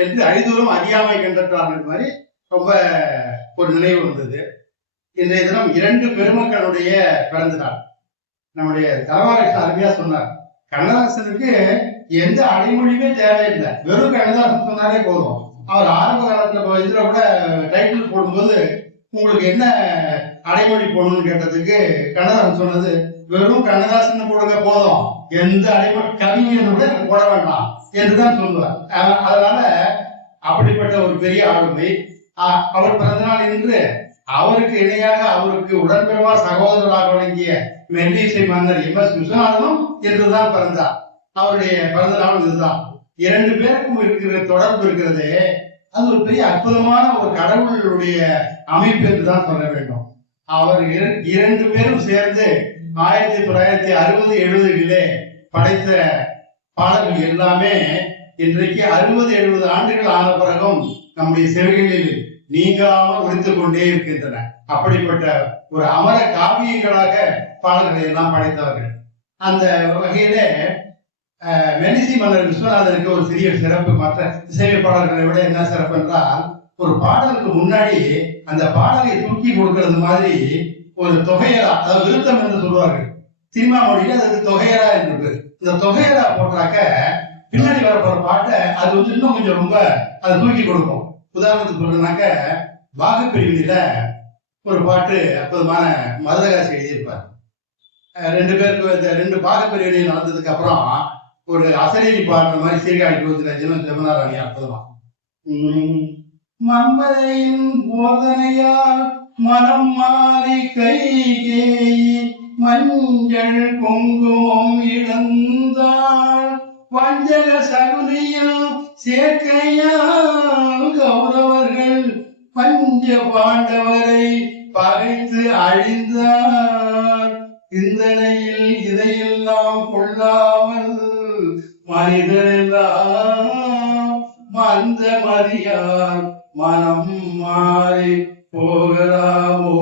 என்று அழிதூரம் அறியாமை கண்டார்கள் மாதிரி ரொம்ப ஒரு நினைவு வந்தது. இன்றைய தினம் 2 பெருமக்களுடைய பிறந்த நாள். நம்முடைய தரவாரட்சன் அருமையா சொன்னார், கண்ணதாசனுக்கு எந்த அடைமொழியுமே தேவையில்லை, வெறும் கண்ணதாசன் சொன்னாலே போதும். அவர் ஆரம்ப காலத்துல இதுல கூட டைட்டில் போடும்போது உங்களுக்கு என்ன அடைமொழி போடணும்னு கேட்டதுக்கு கண்ணதாசன் சொன்னது, வெறும் கண்ணதாசன் போடுங்க போதும், எந்த அடைமொழி கவிஞர் கூட எனக்கு போட வேண்டாம் என்றுதான் சொல்லுவார். அதனால அப்படிப்பட்ட ஒரு பெரிய ஆளுமை. அவர் பிறந்தநாள் என்று அவருக்கு இணையாக அவருக்கு உடன்பிறவா சகோதரராக வழங்கிய மெல்லிசை மன்னர் MS விஸ்வநாதனும் என்றுதான் பிறந்தார். அவருடைய பிறந்த நாள் இதுதான். 2 பேருக்கும் இருக்கிற தொடர்பு இருக்கிறது, அது ஒரு பெரிய அற்புதமான ஒரு கடவுளுடைய அமைப்பு என்றுதான் சொல்ல வேண்டும். அவர் 2 பேரும் சேர்ந்து 1960-70களிலே படைத்த பாடல்கள் எல்லாமே இன்றைக்கு 60-70 ஆண்டுகள் ஆன பிறகும் நம்முடைய செவிகளில் நீங்காமல் ஒழித்துக் கொண்டே இருக்கின்றன. அப்படிப்பட்ட ஒரு அமர காவியங்களாக பாடல்களை எல்லாம் படைத்தவர்கள். அந்த வகையிலே மெல்லிசை மன்னர் விஸ்வநாதனுக்கு ஒரு சிறிய சிறப்பு. மற்ற இசையமைப்பாளர்களை விட என்ன சிறப்பு என்றால், ஒரு பாடலுக்கு முன்னாடி அந்த பாடலை தூக்கி கொடுக்கிறது மாதிரி ஒரு தொகையரா, அதாவது விருத்தம் என்று சொல்வார்கள் சினிமா மொழியில, அதுக்கு தொகையரா என்று. இந்த தொகையரா போட்டாக்க பின்னாடி வரப்போற பாட்டை அது வந்து இன்னும் கொஞ்சம் ரொம்ப அதை தூக்கி கொடுக்கும். உதாரணத்துக்கு சொல்றதுனாக்க, பாகப்பிரிவினில ஒரு பாட்டு அற்புதமான மருதகாசி எழுதியிருப்பார். 2 பேருக்கு 2 பாகப்பிரிவினை நடந்ததுக்கு அப்புறம் ஒரு அசரேலி பாடுற மாதிரி சீர்காழி ஜெமனாராணி அற்புதமா, மம்மதையின் போதனையால் மனம் மாறி கைகே மஞ்சள் குங்குமம் இழந்தாள், வஞ்சக சகுதியில் சேர்க்கையால் கௌரவர்கள் பஞ்ச பாண்டவரை பகைத்து அழிந்தார், சிந்தனையில் இதையெல்லாம் கொள்ளாமல் மனிதரெல்லாம் மந்த மதியார் மனம் மாறி போகலாமோ,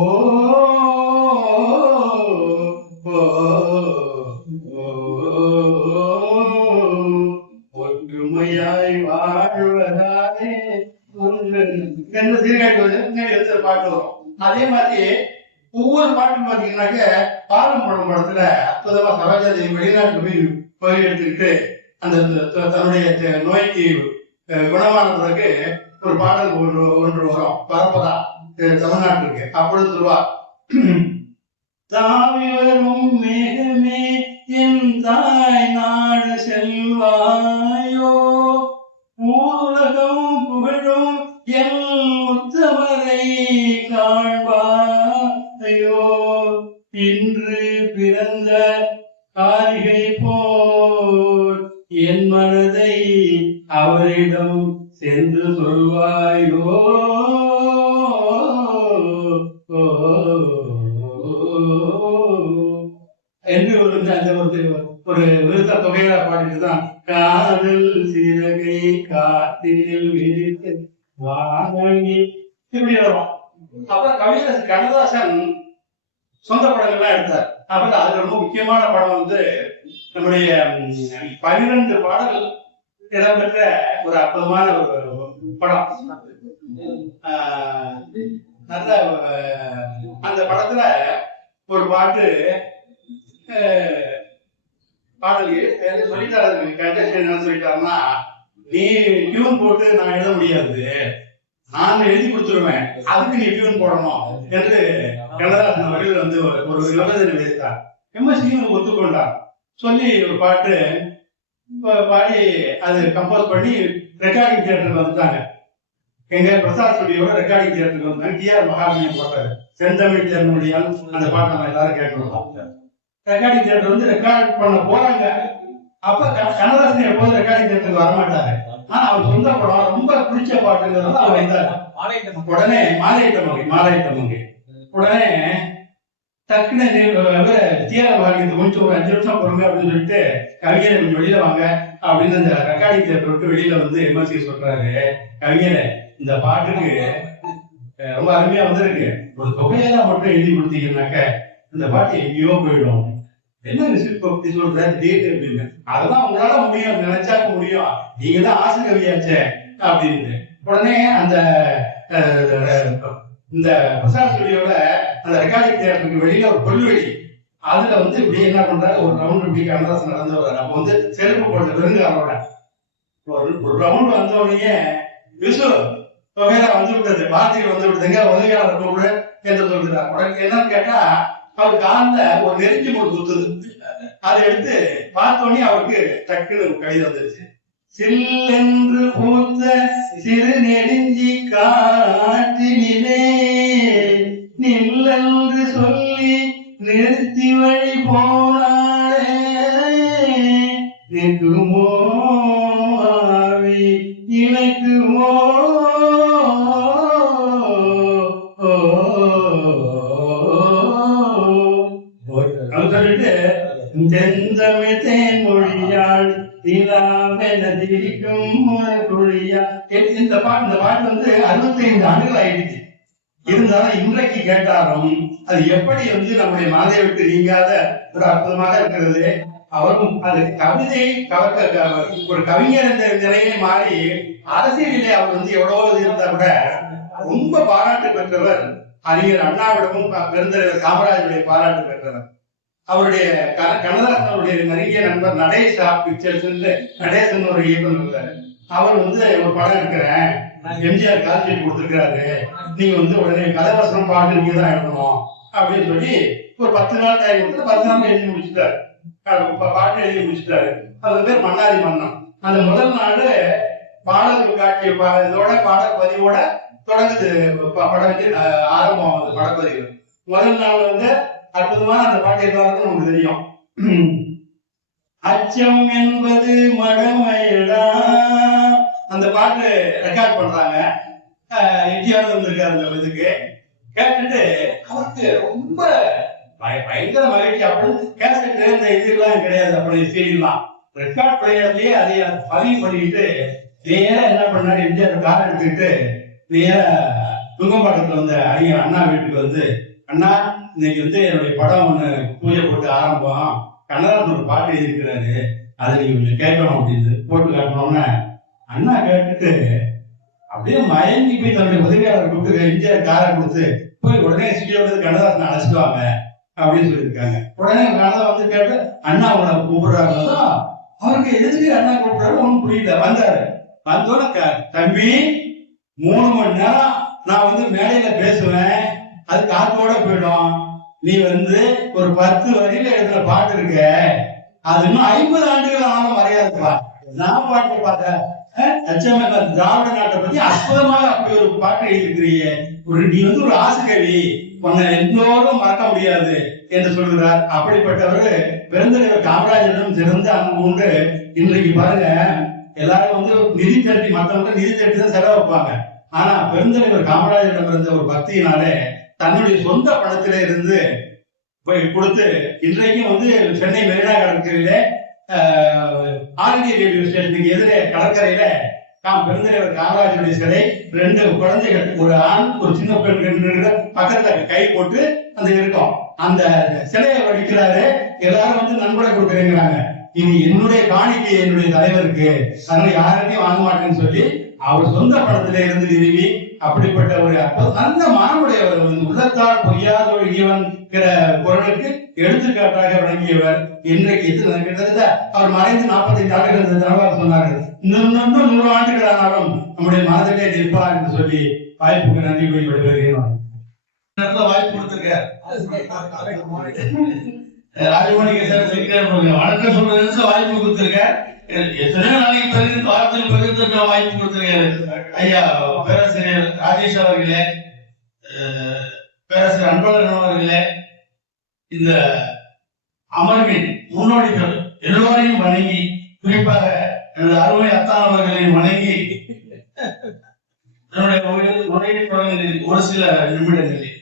ஒற்றுமையாய் வாழ்வதாலே என்று சீர்காழி பாட்டு வரும். அதே மாதிரி ஒவ்வொரு பாட்டும் பாத்தீங்கன்னாக்க, பாலம்பழம் படத்துல அற்புதமா சரோஜாதேவி வெளிநாட்டு போய் எடுத்துக்கிட்டு அந்த தன்னுடைய நோய்க்கு குணமான பிறகு ஒரு பாடல் ஒன்று வரும், பரப்பதா தமிழ்நாட்டிற்கு. அப்பொழுது சொல்வா, தாவி வரும் மேகமே என் தாய் நாடு செல்வாயோ, உலகம் புகழும் என் உத்தமரை காண்பாயோ, இன்று பிறந்த காரிகை போல் என் மனதை அவரிடம் சென்று சொல்வாயோ, என்று ஒரு விருத்த தொகையில பாடிட்டுதான், காதல் சிறகை காத்திரில் விரித்து வாங்கி இப்படி வரும். அப்புறம் கவிஞர் கண்ணதாசன் சொந்த படங்கள்லாம் எடுத்தார். அப்புறம் அதுல ரொம்ப முக்கியமான படம் வந்து நம்முடைய 12 பாடல்கள் இடம்பெற்ற ஒரு அற்புதமான ஒரு படம். நல்ல அந்த படத்துல ஒரு பாட்டு பாடல் சொல்லிட்டாரு. கண்டக்டர் என்ன சொல்லிட்டாருன்னா, நீ டியூன் போட்டு நான் எழுத முடியாது, நான் எழுதி கொடுத்துருவேன், அதுக்கு நீ டியூன் போடணும் என்று கண்ணதாசன் அவர்கள் வந்து ஒரு நிபந்தனை விதித்தார். எம்எஸ்சியும் ஒத்துக்கொண்டார். சொல்லி ஒரு பாட்டு பாடி அது கம்போஸ் பண்ணி ரெக்கார்டிங் தியேட்டருக்கு வந்துட்டாங்க. எங்க பிரசாத் ஸ்டுடியோட ரெக்கார்டிங் தியேட்டருக்கு வந்தாங்க. டிஆர் மகாலிங்கம் போட்டாரு, செந்தமிழ் தேர்மொழியால் அந்த பாட்டு நம்ம எல்லாரும் கேட்கணும். ரெக்கார்டிங் தியேட்டர் வந்து ரெக்கார்ட் பண்ண போறாங்க. அப்ப கண்ணதாசன் எப்போது ரெக்கார்டிங் தியேட்டருக்கு வரமாட்டாரு. ஆனா அவர் சொந்த படம் ரொம்ப பிடிச்ச பாட்டுங்கிறத அவர் வந்தாரு. உடனே மாலையிட்ட மங்கை உடனே டக்குன்னு டிஆர் மகாலிங்கத்தை கொஞ்சம் ஒரு 5 நிமிஷம் பொறுங்க அப்படின்னு சொல்லிட்டு, கவிஞரை கொஞ்சம் வெளியில வாங்க அப்படின்னு அந்த ரெக்கார்டிங் தியேட்டர் விட்டு வெளியில வந்து எம்எஸ்சி சொல்றாரு, கவிஞரை இந்த பாட்டுக்கு ரொம்ப அருமையா வந்திருக்கு, ஒரு தொகையெல்லாம் மட்டும் எழுதி கொடுத்தீங்கன்னாக்க இந்த பாட்டு எங்கேயோ போயிடும். என்ன விஷயம் சொல்ற திடீர்னு அப்படின்னு. அதெல்லாம் உங்களால முடியும், நினைச்சாக்க முடியும், நீங்க தான் ஆசிரியவியாச்சே அப்படின்னு. உடனே அந்த இந்த பிரசாத் ஸ்டுடியோல அந்த ரெக்கார்டிங் தியேட்டருக்கு வெளியில ஒரு கொல்லுவெளி, அதுல வந்து இப்படி என்ன பண்றாரு, ஒரு ரவுண்ட் இப்படி கண்ணதாசன் நடந்து வர்றாரு. அப்ப வந்து செருப்பு போட்ட வெறுங்காரோட ஒரு ரவுண்ட் வந்த உடனே, விசு வகையில வந்து விட்டது, வார்த்தைகள் வந்து விட்டதுங்க, உதவியாளர் கூப்பிடு என்று சொல்கிறார். உடனே என்னன்னு கேட்டா அவர் காலில் ஒரு நெருஞ்சி முள் குத்துது. அதை எடுத்து பார்த்தோன்னே அவருக்கு டக்குன்னு கவிதை வந்துருச்சு. சில்லென்று பூத்த சிறு நெடுஞ்சி காற்றினிலே நில்லென்று சொல்லி நிறுத்தி வழி போனாளே நிற்குமோ இணைக்குமோ சொல்லிட்டு செந்தமிழ் தேன் மொழியாள் இந்த பாட்டு வந்து 65 ஆண்டுகள் ஆயிடுச்சு. இருந்தாலும் இன்றைக்கு கேட்டாலும் அது எப்படி வந்து நம்முடைய மனதை விட்டு நீங்காத ஒரு அற்புதமாக இருக்கிறது. அவரும் அது கவிதை ஒரு கவிஞர் என்ற நிலையை மாறி அரசியலிலே அவர் வந்து எவ்வளவு இருந்தா கூட ரொம்ப பாராட்டு பெற்றவர். அறிஞர் அண்ணாவிடமும் பெருந்தலைவர் காமராஜருடைய பாராட்டு பெற்றவர். அவருடைய கண்ணதாசனுடைய நெருங்கிய நண்பர் நடேஷ் பிக்சர்ஸ் நடேசன் ஒரு இயக்குனர் இருந்தாரு. அவர் வந்து ஒரு படம் இருக்கிறேன், எம்ஜிஆர் கால்ஷீட் கொடுத்துருக்கிறாரு, நீங்க வந்து உடனே கதைவசனம் பாட்டு நீங்க தான் எழுதணும் அப்படின்னு சொல்லி ஒரு 10 நாள் டைம் கொடுத்து 10 நாள் எழுதி முடிச்சுட்டாரு. பாட்டு எழுதி முடிச்சுட்டாரு. அது பேர் மன்னாரி மன்னம். அந்த முதல் நாள் பாடல் காட்சி இதோட பாடல் பதிவோட தொடங்குது படம் ஆரம்பம். அந்த படப்பதிவு முதல் நாள் வந்து அற்புதமான அந்த பாட்டு எல்லாருக்கும் நமக்கு தெரியும். அச்சம் என்பது மடமையடா அந்த பாட்டு ரெக்கார்ட் பண்றாங்க. எம்ஜிஆர் இருந்திருக்காரு அந்த இதுக்கு. கேட்டுட்டு அவருக்கு ரொம்ப பயங்கர மகிழ்ச்சி. அப்படின்னு கேசட் இந்த இதெல்லாம் கிடையாது, அப்படி சீரியல்லாம் ரெக்கார்ட் பிளேயர்லயே அதை பதிவு பண்ணிக்கிட்டு நேர என்ன பண்ணாரு, எம்ஜிஆர் கார் எடுத்துக்கிட்டு நேர துங்கம்பாட்டத்துல வந்து அறிஞர் அண்ணா வீட்டுக்கு வந்து, அண்ணா இன்னைக்கு வந்து என்னுடைய படம் ஒண்ணு பூஜை போட்டு ஆரம்பம், கண்ணதாசன் ஒரு பாட்டு எழுதியிருக்கிறாரு, அதை நீங்க கொஞ்சம் கேட்கணும் அப்படின்னு போட்டு காட்டணும்னு அண்ணா கேட்டுட்டு அப்படியே மயங்கி போய் தன்னுடைய உதவியாளர் கூப்பிட்டு எம்ஜிஆர் காரை கொடுத்து போய் உடனே ஸ்டுடியோல கண்ணதாசன் அழைச்சிடுவாங்க அப்படின்னு சொல்லியிருக்காங்க. உடனே கண்ணதாசன் வந்து கேட்டு அண்ணா உங்களை கூப்பிடுறாருன்னா அவருக்கு எதுக்கு அண்ணா கூப்பிடுறாரு ஒன்னும் புரியல. வந்தாரு. வந்தோட தம்பி 3 மணி நேரம் நான் வந்து மேடையில பேசுவேன், அது காத்தோட போயிடும். நீ வந்து ஒரு 10 வரியில எழுதுற பாட்டு இருக்க, அது இன்னும் 50 ஆண்டுகள் ஆனாலும் மறையாதுப்பா. நான் பாட்டு பார்த்தேன், திராவிட நாட்டை பத்தி அற்புதமாக அப்படி ஒரு பாட்டு எழுதிருக்கிறீங்க, நீ வந்து ஒரு ஆசுகவி, உன்னை எல்லோரும் மறக்க முடியாது என்று சொல்கிறார். அப்படிப்பட்டவர் பெருந்தலைவர் காமராஜரிடம் சிறந்த அன்பு உண்டு. இன்றைக்கு பாருங்க, எல்லாரும் வந்து நிதி திரட்டி, மற்றவங்க நிதி திரட்டி தான் செலவு வைப்பாங்க. ஆனா பெருந்தலைவர் காமராஜரிடம் இருந்த ஒரு பக்தியினாலே தன்னுடைய சொந்த பணத்தில இருந்து போய் கொடுத்து இன்றைக்கும் வந்து சென்னை மெரினா கடற்கரையில ஆல் இந்தியா ரேடியோ ஸ்டேஷனுக்கு எதிரே கடற்கரையில பெருந்தலைவர் காமராஜருடைய சிலை, 2 குழந்தைகள், ஒரு ஆண் ஒரு சின்ன பெண் பக்கத்துல கை போட்டு அந்த இருக்கும். அந்த சிலையை வடிக்கிறாரு. எல்லாரும் வந்து நன்கொடை கொடுக்குறேங்கிறாங்க. இது என்னுடைய காணிக்கை, என்னுடைய தலைவருக்கு, அதனால யாருக்கையும் வாங்க மாட்டேன்னு சொல்லி அவர் சொந்த படத்தில இருந்து நிறுவி அப்படிப்பட்ட ஒரு நல்ல மாணவடையவர், உள்ளத்தால் பொய்யாதொரு இவன் குரலுக்கு எடுத்துக்காட்டாக விளங்கியவர். இன்றைக்கு கிட்டத்தட்ட அவர் மறைந்து 45 ஆண்டுகள் தனவாக சொன்னார்கள். இன்னும் 100 ஆண்டுகள் ஆனாலும் நம்முடைய மனதிலே நிற்பார் என்று சொல்லி வாய்ப்புக்கு நன்றி கூறி விடுகிறேன். வாய்ப்பு கொடுத்திருக்கார் ராஜமணிக்கு வணக்கம் சொல்றதுக்கு வாய்ப்பு கொடுத்திருக்கார். எத்தனையோ நாளைக்கு வாரத்தில் பகிர்ந்து வாய்ப்பு கொடுத்திருக்காரு. ஐயா பேராசிரியர் ராஜேஷ் அவர்களே, பேராசிரியர் அன்பழகன் அவர்களே, இந்த அமர்வின் முன்னோடிகள் எல்லோரையும் வணங்கி, குறிப்பாக எனது அருமை அத்தான் அவர்களையும் வணங்கி என்னுடைய உரையை தொடங்கினேன். ஒரு சில நிமிடங்களில்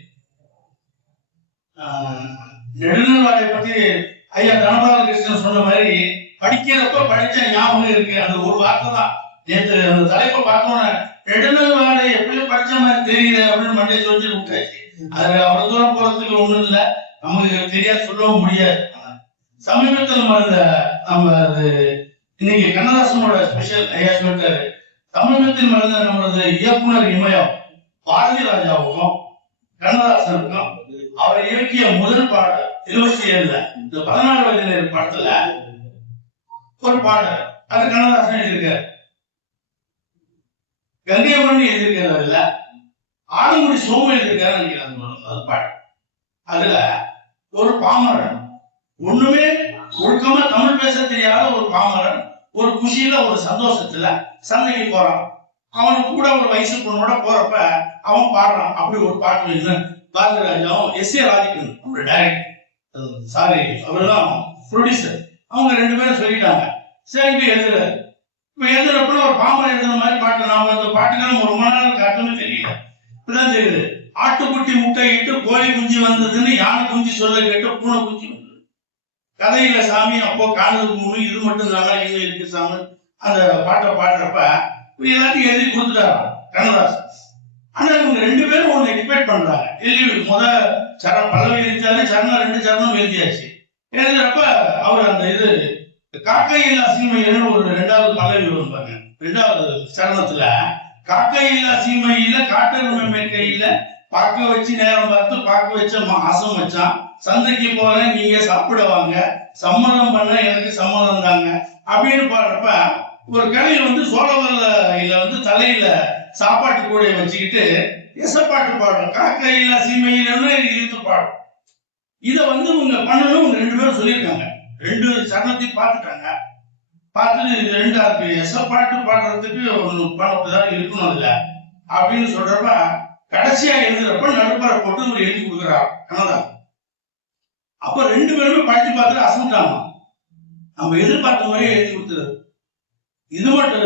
நெடுநல்வாடை பற்றி ஐயா கணபாலகிருஷ்ணன் சொன்ன மாதிரி படிக்கிறப்ப படிச்ச ஞாபகம் இருக்கு. அந்த ஒரு வார்த்தை தான். நேற்று அந்த தலைப்பை பார்த்தோன்னா நெடுநல்வாடை எப்படியும் படிச்ச மாதிரி தெரியுது அப்படின்னு மண்டே சொல்லி விட்டாச்சு. அது அவ்வளவு தூரம் போறதுக்கு ஒண்ணும் இல்லை, நமக்கு தெரியாது, சொல்லவும் முடியாது. சமீபத்தில் நம்ம அது இன்னைக்கு கண்ணதாசனோட ஸ்பெஷல் ஐயா சொல்லிட்டாரு. சமீபத்தில் மறந்த நம்மளது இயக்குனர் இமயம் பாரதி ராஜாவுக்கும் கண்ணதாசனுக்கும் அவரை இயக்கிய முதல் பாடல் 27 இந்த 14 வயதில் படத்துல ஒரு பாடல் அது கண்ணதாசன் எழுதியிருக்காரு. கங்கையம்மன் எழுதியிருக்காரு, இல்ல ஆலங்குடி சோமு எழுதியிருக்காரு நினைக்கிறேன் அது பாட்டு. அதுல ஒரு பாமரன், ஒண்ணுமே ஒழுக்கமா தமிழ் பேச தெரியாத ஒரு பாமரன் ஒரு குஷியில ஒரு சந்தோஷத்துல சந்தைக்கு போறான். அவனுக்கு கூட ஒரு வயசு பொண்ணோட போறப்ப அவன் பாடுறான். அப்படி ஒரு பாட்டு வேணும்னு பாரதிராஜாவும் S.A. ராதிகன் அவரு டைரக்டர், சாரி அவர்தான் ப்ரொடியூசர், அவங்க 2 பேரும் சொல்லிட்டாங்க. சரி எழுதுறாரு. இப்ப எழுதுறப்ப ஒரு பாம்பன் எழுதுற மாதிரி பாட்டு, நாம அந்த பாட்டுக்கு ரொம்ப நாள் அர்த்தமே தெரியல. இப்பதான் தெரியுது. ஆட்டுக்குட்டி முட்டை இட்டு கோழி குஞ்சு வந்ததுன்னு யானை குஞ்சு சொல்ல கேட்டு பூனை குஞ்சு வந்தது. கதையில சாமி அப்போ காணதுக்கு முன்னு இது மட்டும் தானா இன்னும் இருக்கு சாமி அந்த பாட்டை பாடுறப்ப எல்லாத்தையும் எழுதி கொடுத்துட்டாராம் கண்ணதாசன். ஆனா இவங்க 2 பேரும் ஒண்ணு எக்ஸ்பெக்ட் பண்றாங்க. எழுதி சரணம் பல்லவி எழுதிச்சாரு, சரணம் 2 சரணம் எழுதியாச்சு. எழுதுறப்ப அவர் அந்த இது காக்கையில்லா சீமையில ஒரு 2வது பல்லவி வரும் பாருங்க. 2வது சரணத்துல காக்கையில்லா சீமையில காட்டெருமை மேற்கையில பார்க்க வச்சு நேரம் பார்த்து பார்க்க வச்ச ஆசம் வச்சான். சந்தைக்கு போறேன் நீங்க சாப்பிட வாங்க, சம்மதம் பண்ண எனக்கு சம்மதம் தாங்க அப்படின்னு பாடுறப்ப ஒரு கிளை சோழவல்ல தலையில சாப்பாட்டு கூட வச்சுக்கிட்டு எசப்பாட்டு பாடும். காக்கையில சீமையில இழுத்து பாடும். இத இவங்க பண்ணணும். 2 பேரும் சொல்லியிருக்காங்க. 2 சரணத்தையும் பார்த்துட்டாங்க. பார்த்துட்டு 2வது எசப்பாட்டு பாடுறதுக்கு ஒரு பணம் இருக்கணும் இல்ல அப்படின்னு சொல்றப்ப கடைசியா எழுதுறப்ப நடுப்பற போட்டு ஒரு எழுதி கொடுக்குறாரு கண்ணதாசன். அப்ப 2 பேருமே படிச்சு பார்த்துட்டு அசந்தாங்க. நம்ம எதிர்பார்த்த மாதிரியே எழுதி கொடுத்துருது. இது மட்டும்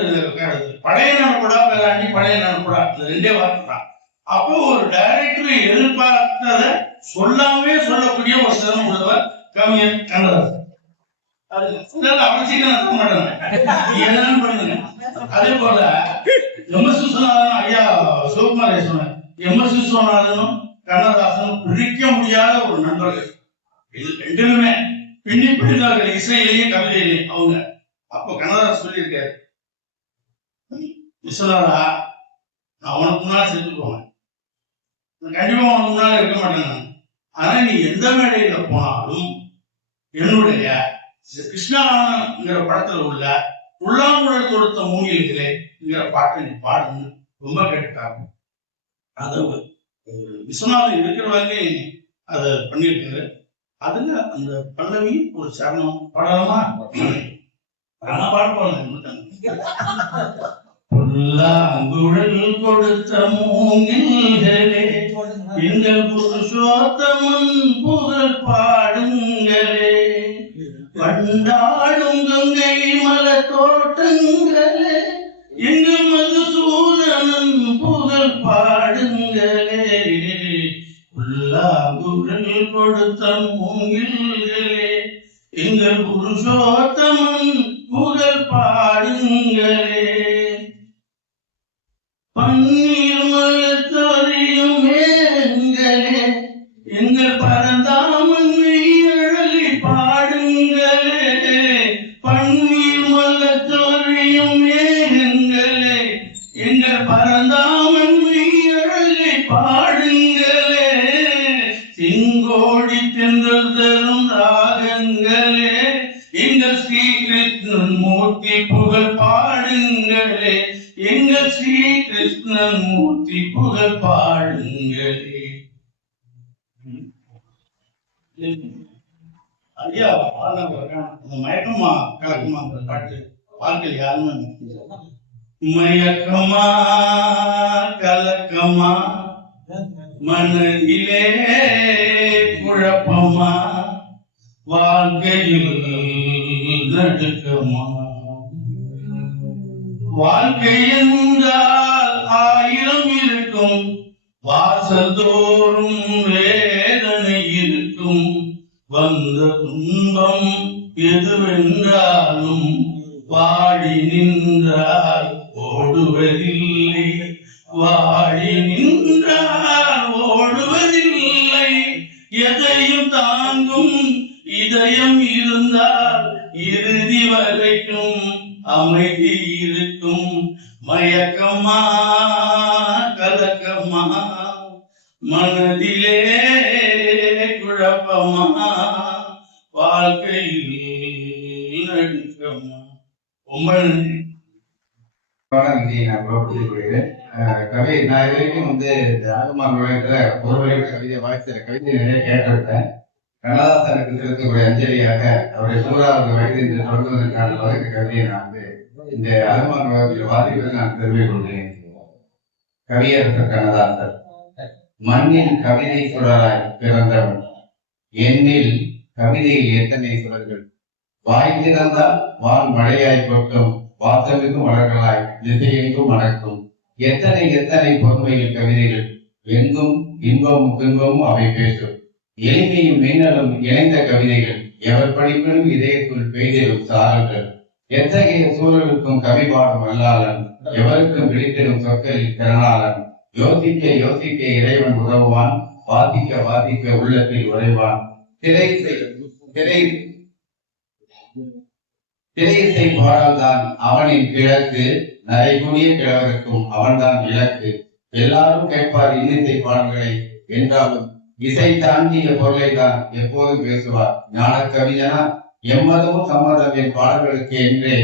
பழைய நினைப்படா வேளாண்டி பழைய நினைப்படா இந்த 2 வார்த்தை தான். அப்போ ஒரு டைரக்டர் எதிர்பார்த்தத சொல்லாமே சொல்லக்கூடிய ஒரு திறன் உள்ளவர் கவிஞர் கண்ணதாசன். அவசியம் என்னன்னு பண்ணுங்க. அதே போல M.S. விஸ்வநாதன் ஐயா சிவகுமார் சொன்னார். M.S. விஸ்வநாதனும் கண்ணதாசனும் பிரிக்க முடியாத ஒரு நண்பர்கள். இது 2லுமே பின்னி பிடித்தார்கள் இசையிலேயே கவிதையிலேயே அவங்க. அப்போ கண்ணதாசன் சொல்லியிருக்காரு, விஸ்வநாதா நான் உனக்கு முன்னாடி செத்து போவேன், கண்டிப்பா உனக்கு முன்னால இருக்க மாட்டேன். ஆனா நீ எந்த மேடையில போனாலும் என்னுடைய கிருஷ்ணாங்கிற படத்துல உள்ள புல்லாங்குழல் தொடுத்த மூங்கில்களேங்கிற பாட்டை நீ பாடுன்னு ரொம்ப கேட்டுட்டாங்க. அது விஸ்வநாதன் இருக்கிற வரைக்கும் அதை பண்ணியிருக்காரு. அதுல அந்த பல்லவி ஒரு சரணம் பாடலாமா? ஆனா பாடுவாங்க. புல்லாங்குழல் கொடுத்த மூங்கில்களே எங்கள் புருஷோத்தமன் புகழ் பாடுங்களே, வண்டாடும் கங்கை மல தோட்டங்களே எங்கள் மதுசூதனன் புகழ் பாடுங்களே, புல்லாங்குழல் கொடுத்த மூங்கில்களே எங்கள் புருஷோத்தமன் புகழ் பாடுங்களே, பன்னீர் மலத்தொரியும் மேகங்களே எங்கள் பரந்தாமன் அழகி பாடுங்களே, பன்னீர் மலத்தொரியும் மேகங்களே எங்கள் பரந்தாமன் அழகி பாடுங்களே, செங்கோடி தென்றல் தரும் ராகங்களே எங்கள் ஸ்ரீகிருஷ்ணன் மூர்த்தி புகழ் பாடுங்களே, எங்கள் ஸ்ரீ கிருஷ்ணன் மூர்த்தி புகழ் பாடுங்களே. ஐயா மயக்கமா கலக்கமா பாட்டு வாழ்க்கையில் யாருமே மயக்கமா கலக்கமா மனதிலே குழப்பமா வாழ்க்கையில் நடுக்கமா, வாழ்க்கை என்றால் 1000 இருக்கும், வாசல்தோறும் வேதனை இருக்கும், வந்த துன்பம் எதுவென்றாலும் வாடி நின்றால் ஓடுவதில்லை, வாடி நின்றால் ஓடுவதில்லை, எதையும் தாங்கும் இதயம் இருந்தால் இறுதி வரைக்கும் அமைதி இருக்கும், மயக்கமா கலக்கமா மனதிலே குழப்பமா வாழ்க்கையில் நடுக்கமா. ரொம்ப நன்றி. நான் கவி நான் இது வரைக்கும் வந்து ராகமான் நூலகத்துல ஒரு வரி கவிதை வாய்ச்ச கவிதை நிறைய கேட்டிருக்கேன். கண்ணதாசனுக்கு செலுத்தக்கூடிய அஞ்சலியாக அவருடைய 100வது வயது என்று தொடங்குவதற்கான வழக்கு கவிதையை நான் வந்து இந்த ராகமான் நூலகத்தில் வாசிப்பதை நான் பெருமை கொள்கிறேன். கவியரசர் கண்ணதாசர். மண்ணில் கவிதை சுடராய் பிறந்தவன், எண்ணில் கவிதையில் எத்தனை சுடர்கள், வாய் திறந்தால் வான் மழையாய் கொட்டும், வாசமிகு மலர்களாய் திசையெங்கும் மணக்கும், எத்தனை எத்தனை பொறுமையில் கவிதைகள், எங்கும் இன்பமும் துன்பமும் அவை பேசும், எளிமையும் மின்னலும் இணைந்த கவிதைகள், எவர் படிப்பினும் இதயத்துள் பெய்திடும் சாரல்கள், எத்தகைய சூழலுக்கும் கவி பாடும் வல்லாளன், எவருக்கும் விழித்திடும் சொற்களில் திறனாளன், யோசிக்க யோசிக்க இறைவன் உதவுவான், வாசிக்க வாசிக்க உள்ளத்தில் உறைவான், திரையிசை பாடல்தான் அவனின் கிழக்கு, நரைகுடிய கிழவருக்கும் அவன்தான் இலக்கு, எல்லாரும் கேட்பார் இன்னிசை பாடல்களை என்றாலும் இசை தாண்டிய பொருளை தான் எப்போதும் பேசுவார் ஞான கவிஞனா. எம்மதமும் சம்மதம் என் பாடல்களுக்கு என்றே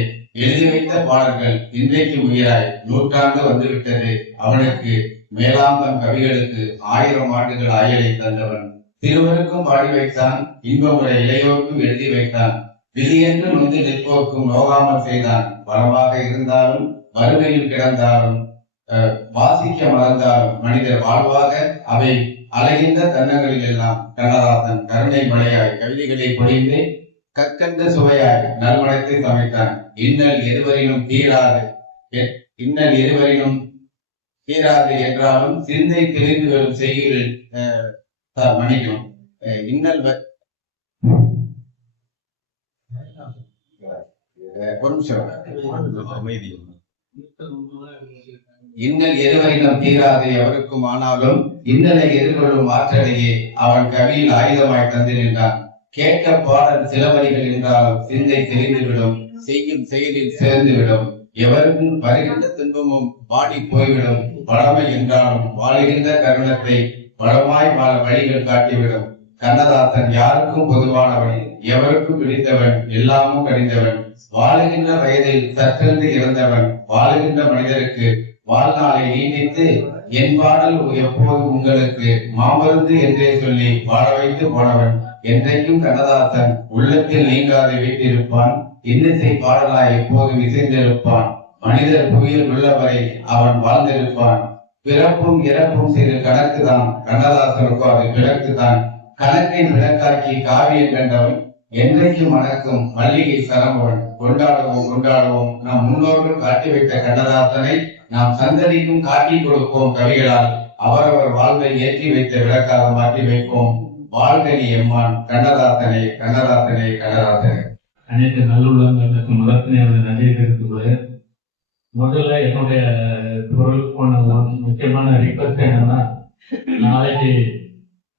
எழுதி வைத்த பாடல்கள் இன்றைக்கு உயிராய் நூற்றாண்டு வந்துவிட்டது அவனுக்கு, மேலாந்தம் கவிகளுக்கு 1000 ஆண்டுகள் ஆயலை தந்தவன், சிறுவருக்கும் பாடி வைத்தான், இன்பமுறை இளையோருக்கும் எழுதி வைத்தான், விதியென்று நொந்து நிற்போர்க்கும் நோகாமல் செய்தான், பலமாக இருந்தாலும் வறுமையில் கிடந்தாலும் வாசிக்க மறந்தாலும் மனிதர் வாழ்வாக அவை அலைகின்ற தன்னங்களில் எல்லாம் கண்ணதாசன் கருணை மழையாய் கவிதைகளை பொழிந்து கற்கண்ட சுவையாய் நல்மணத்தை சமைத்தான். இன்னல் எதுவரினும் தீராது என்றாலும் சிந்தை தெளிந்து வரும் செய்கையில் மன்னிக்கும் இன்னல் ஒரு நிமிஷம் அமைதி. இன்னல் எதுவரினும் தீராது எவருக்கும், ஆனாலும் இன்னலை எதிர்கொள்ளும் ஆற்றலையே அவன் கவியில் ஆயுதமாய் தந்து நின்றான். கேட்க பாடல் சில வரிகள் என்றாலும் சிந்தை தெளிந்துவிடும், செய்யும் செயலில் சேர்ந்துவிடும், எவருக்கும் வருகின்ற துன்பமும் வாடி போய்விடும், வளமை என்றாலும் வாழுகின்ற கருணத்தை வளமாய் வாழ வழிகள் காட்டிவிடும். கண்ணதாசன் யாருக்கும் பொதுவானவன், எவருக்கும் பிடித்தவன், எல்லாமும் கடிந்தவன், வாழுகின்ற வயதில் சற்றென்று இறந்தவன், வாழுகின்ற மனிதருக்கு வாழ்நாளை நீடித்து என் பாடல் எப்போதும் உங்களுக்கு மாமருந்து என்றே சொல்லி வாழ வைத்து போனவன். என்றைக்கும் கண்ணதாசன் உள்ளத்தில் நீங்காது வீட்டிருப்பான், இன்னிசை பாடலாய் எப்போதும் இசைந்திருப்பான், மனிதர் புயல் உள்ளவரை அவன் வாழ்ந்திருப்பான். பிறப்பும் இறப்பும் சிறு கணக்கு தான், கண்ணதாசனுக்கு அது கிழக்கு தான், கணக்கை விளக்காக்கி காவியம் கண்டவன், என்றைக்கு மணக்கும் மல்லிகை சரம்பவன். கொண்டாடுவோம் கொண்டாடுவோம் நம் முன்னோர்கள் காட்டி வைத்த கண்ணதாசனை நாம் சந்ததிக்கும் காட்டி கொடுப்போம் கவிகளால், அவரவர் வாழ்வை ஏற்றி வைத்த விளக்காக மாற்றி வைப்போம். வாழ்கனி எம்மான் கண்ணதாசனை கண்ணதாசனை கண்ணதாசனை. அனைத்து நல்லுள்ளங்களுக்கு முதற்கனே நன்றி தெரிவித்துள்ளேன். முதல்ல என்னுடைய பொருளுக்கு போன முக்கியமான ரிக்வஸ்ட் என்னன்னா, நாளைக்கு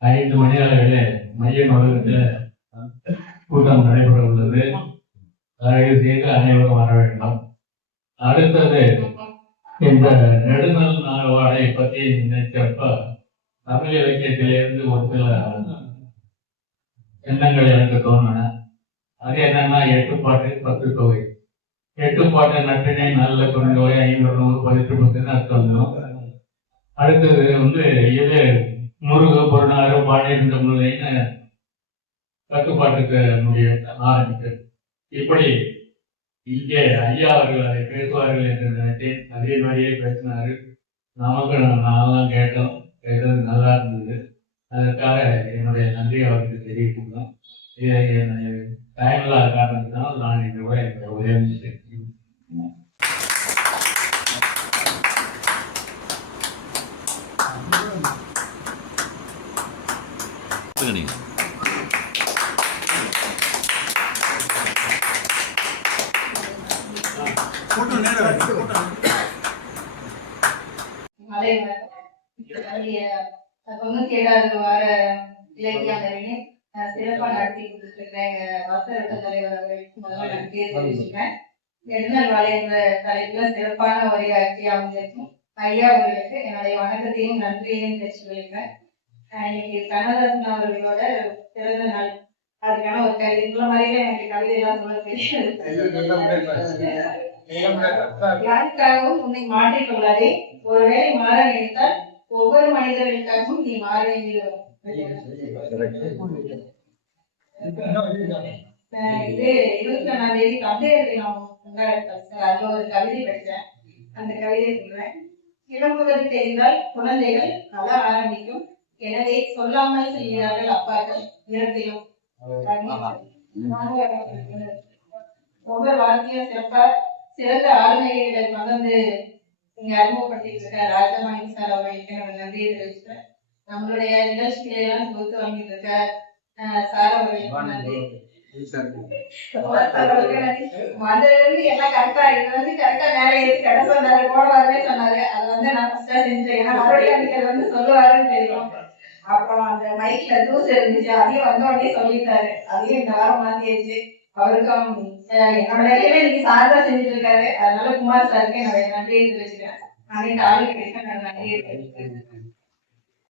5 மணி அளவில் மைய நூலகத்தில் கூட்டம் நடைபெற உள்ளது. தயவு செய்து அனைவரும் வர வேண்டும். அடுத்தது, இந்த நெடுநல் நாள்வாடை பற்றி நினைச்சப்ப தமிழ் இலக்கியத்திலிருந்து ஒரு சில எண்ணங்கள் எனக்கு தோணுன. அது என்னன்னா, 8 பாட்டு 10 தொகை. 8 பாட்டு நற்றினை நல்ல குறுந்தொகை 500 பதிற்று பத்துன்னு அர்த்தம் வந்துடும். அடுத்தது இது முருகு பொருளாறு பாடியிருந்த முறைன்னு கட்டுப்பாட்டுக்கு ஆரம்பிக்கிறது. இப்படி இங்கே ஐயா அவர்கள் அதை பேசுவார்கள் என்று நினைத்தேன். அதே மாதிரியே பேசினாரு. நமக்கு நான்லாம் கேட்டோம், கேட்டது நல்லா இருந்தது. அதற்காக என்னுடைய நன்றி அவருக்கு தெரிவித்துள்ளோம். டைம் இல்லாத காரணத்தினால் நான் இந்த உரை உதவி செய்கிறேன். வார இலக்கிய அமர்வினை சிறப்பா நடத்தி கொடுத்துருக்கிறேன் எங்க வசரட்ட தலைவர் அவர்களுக்கு முதல்ல நன்றியை தெரிவிச்சுக்கிறேன். நெடுநல் வாழை என்ற தலைப்புல சிறப்பான உரையாற்றி அமைஞ்சிருக்கும் ஐயா அவர்களுக்கு என்னுடைய வணக்கத்தையும் நன்றியையும் தெரிவித்து கொள்கிறேன். இன்னைக்கு கண்ணதாசன் அவர்களோட பிறந்த நாள். அதுக்கான ஒரு கவிதை இந்த மாதிரியே எனக்கு கவிதை எல்லாம் சொல்ல தெரியாது. யாருக்காகவும் உன்னை மாற்றிக் கொள்ளாதே. ஒருவேளை மாற நினைத்தால் ஒவ்வொரு மனிதர்களுக்காகவும் நீ மாற வேண்டி வரும். இது 21ஆம் தேதி தந்தையர் தினம் கொண்டாடப்பட்டது சார். அதுல ஒரு கவிதை படித்தேன். அந்த கவிதையை சொல்றேன். இளமுதல் தெரிந்தால் குழந்தைகள் அழ ஆரம்பிக்கும். எனவே சொல்லாமல் செய்கிறார்கள் அப்பாக்கள் இரண்டையும். ஒவ்வொரு வாழ்க்கையும் சிறப்பா சிறந்த ஆளுமைகளை பகிர்ந்து இங்க அறிமுகப்படுத்திட்டு இருக்க ராஜமாணி சார் அவர்களுக்கு நம்ம நன்றியை தெரிவிச்சுக்கிறேன். நம்மளுடைய நிகழ்ச்சிகளை எல்லாம் கொடுத்து வாங்கிட்டு இருக்க சார் அவர்களுக்கு நன்றி. வந்ததுல எல்லாம் கரெக்டா இது கரெக்டா மேலே ஏறி கடை சொன்னாரு, போடுவாருமே சொன்னாரு. அது நான் ஃபர்ஸ்டா செஞ்சேன். ஏன்னா மறுபடியும் அன்னைக்கு சொல்லுவாருன்னு தெரியும். அப்புறம் அந்த மைக்ல தூசு இருந்துச்சு, அதையும் உடனே சொல்லிட்டாரு. அதையும் இந்த வாரம் மாத்தியாச்சு. அவருக்கும் என்னோட வேலையுமே இன்னைக்கு சார் தான் செஞ்சுட்டு இருக்காரு. அதனால குமார் சாருக்கு என்னுடைய நன்றியை தெரிவிச்சுக்கிறேன். அனைத்து ஆளுநர்களுக்கு நன்றியை தெரிவிக்கிறேன்.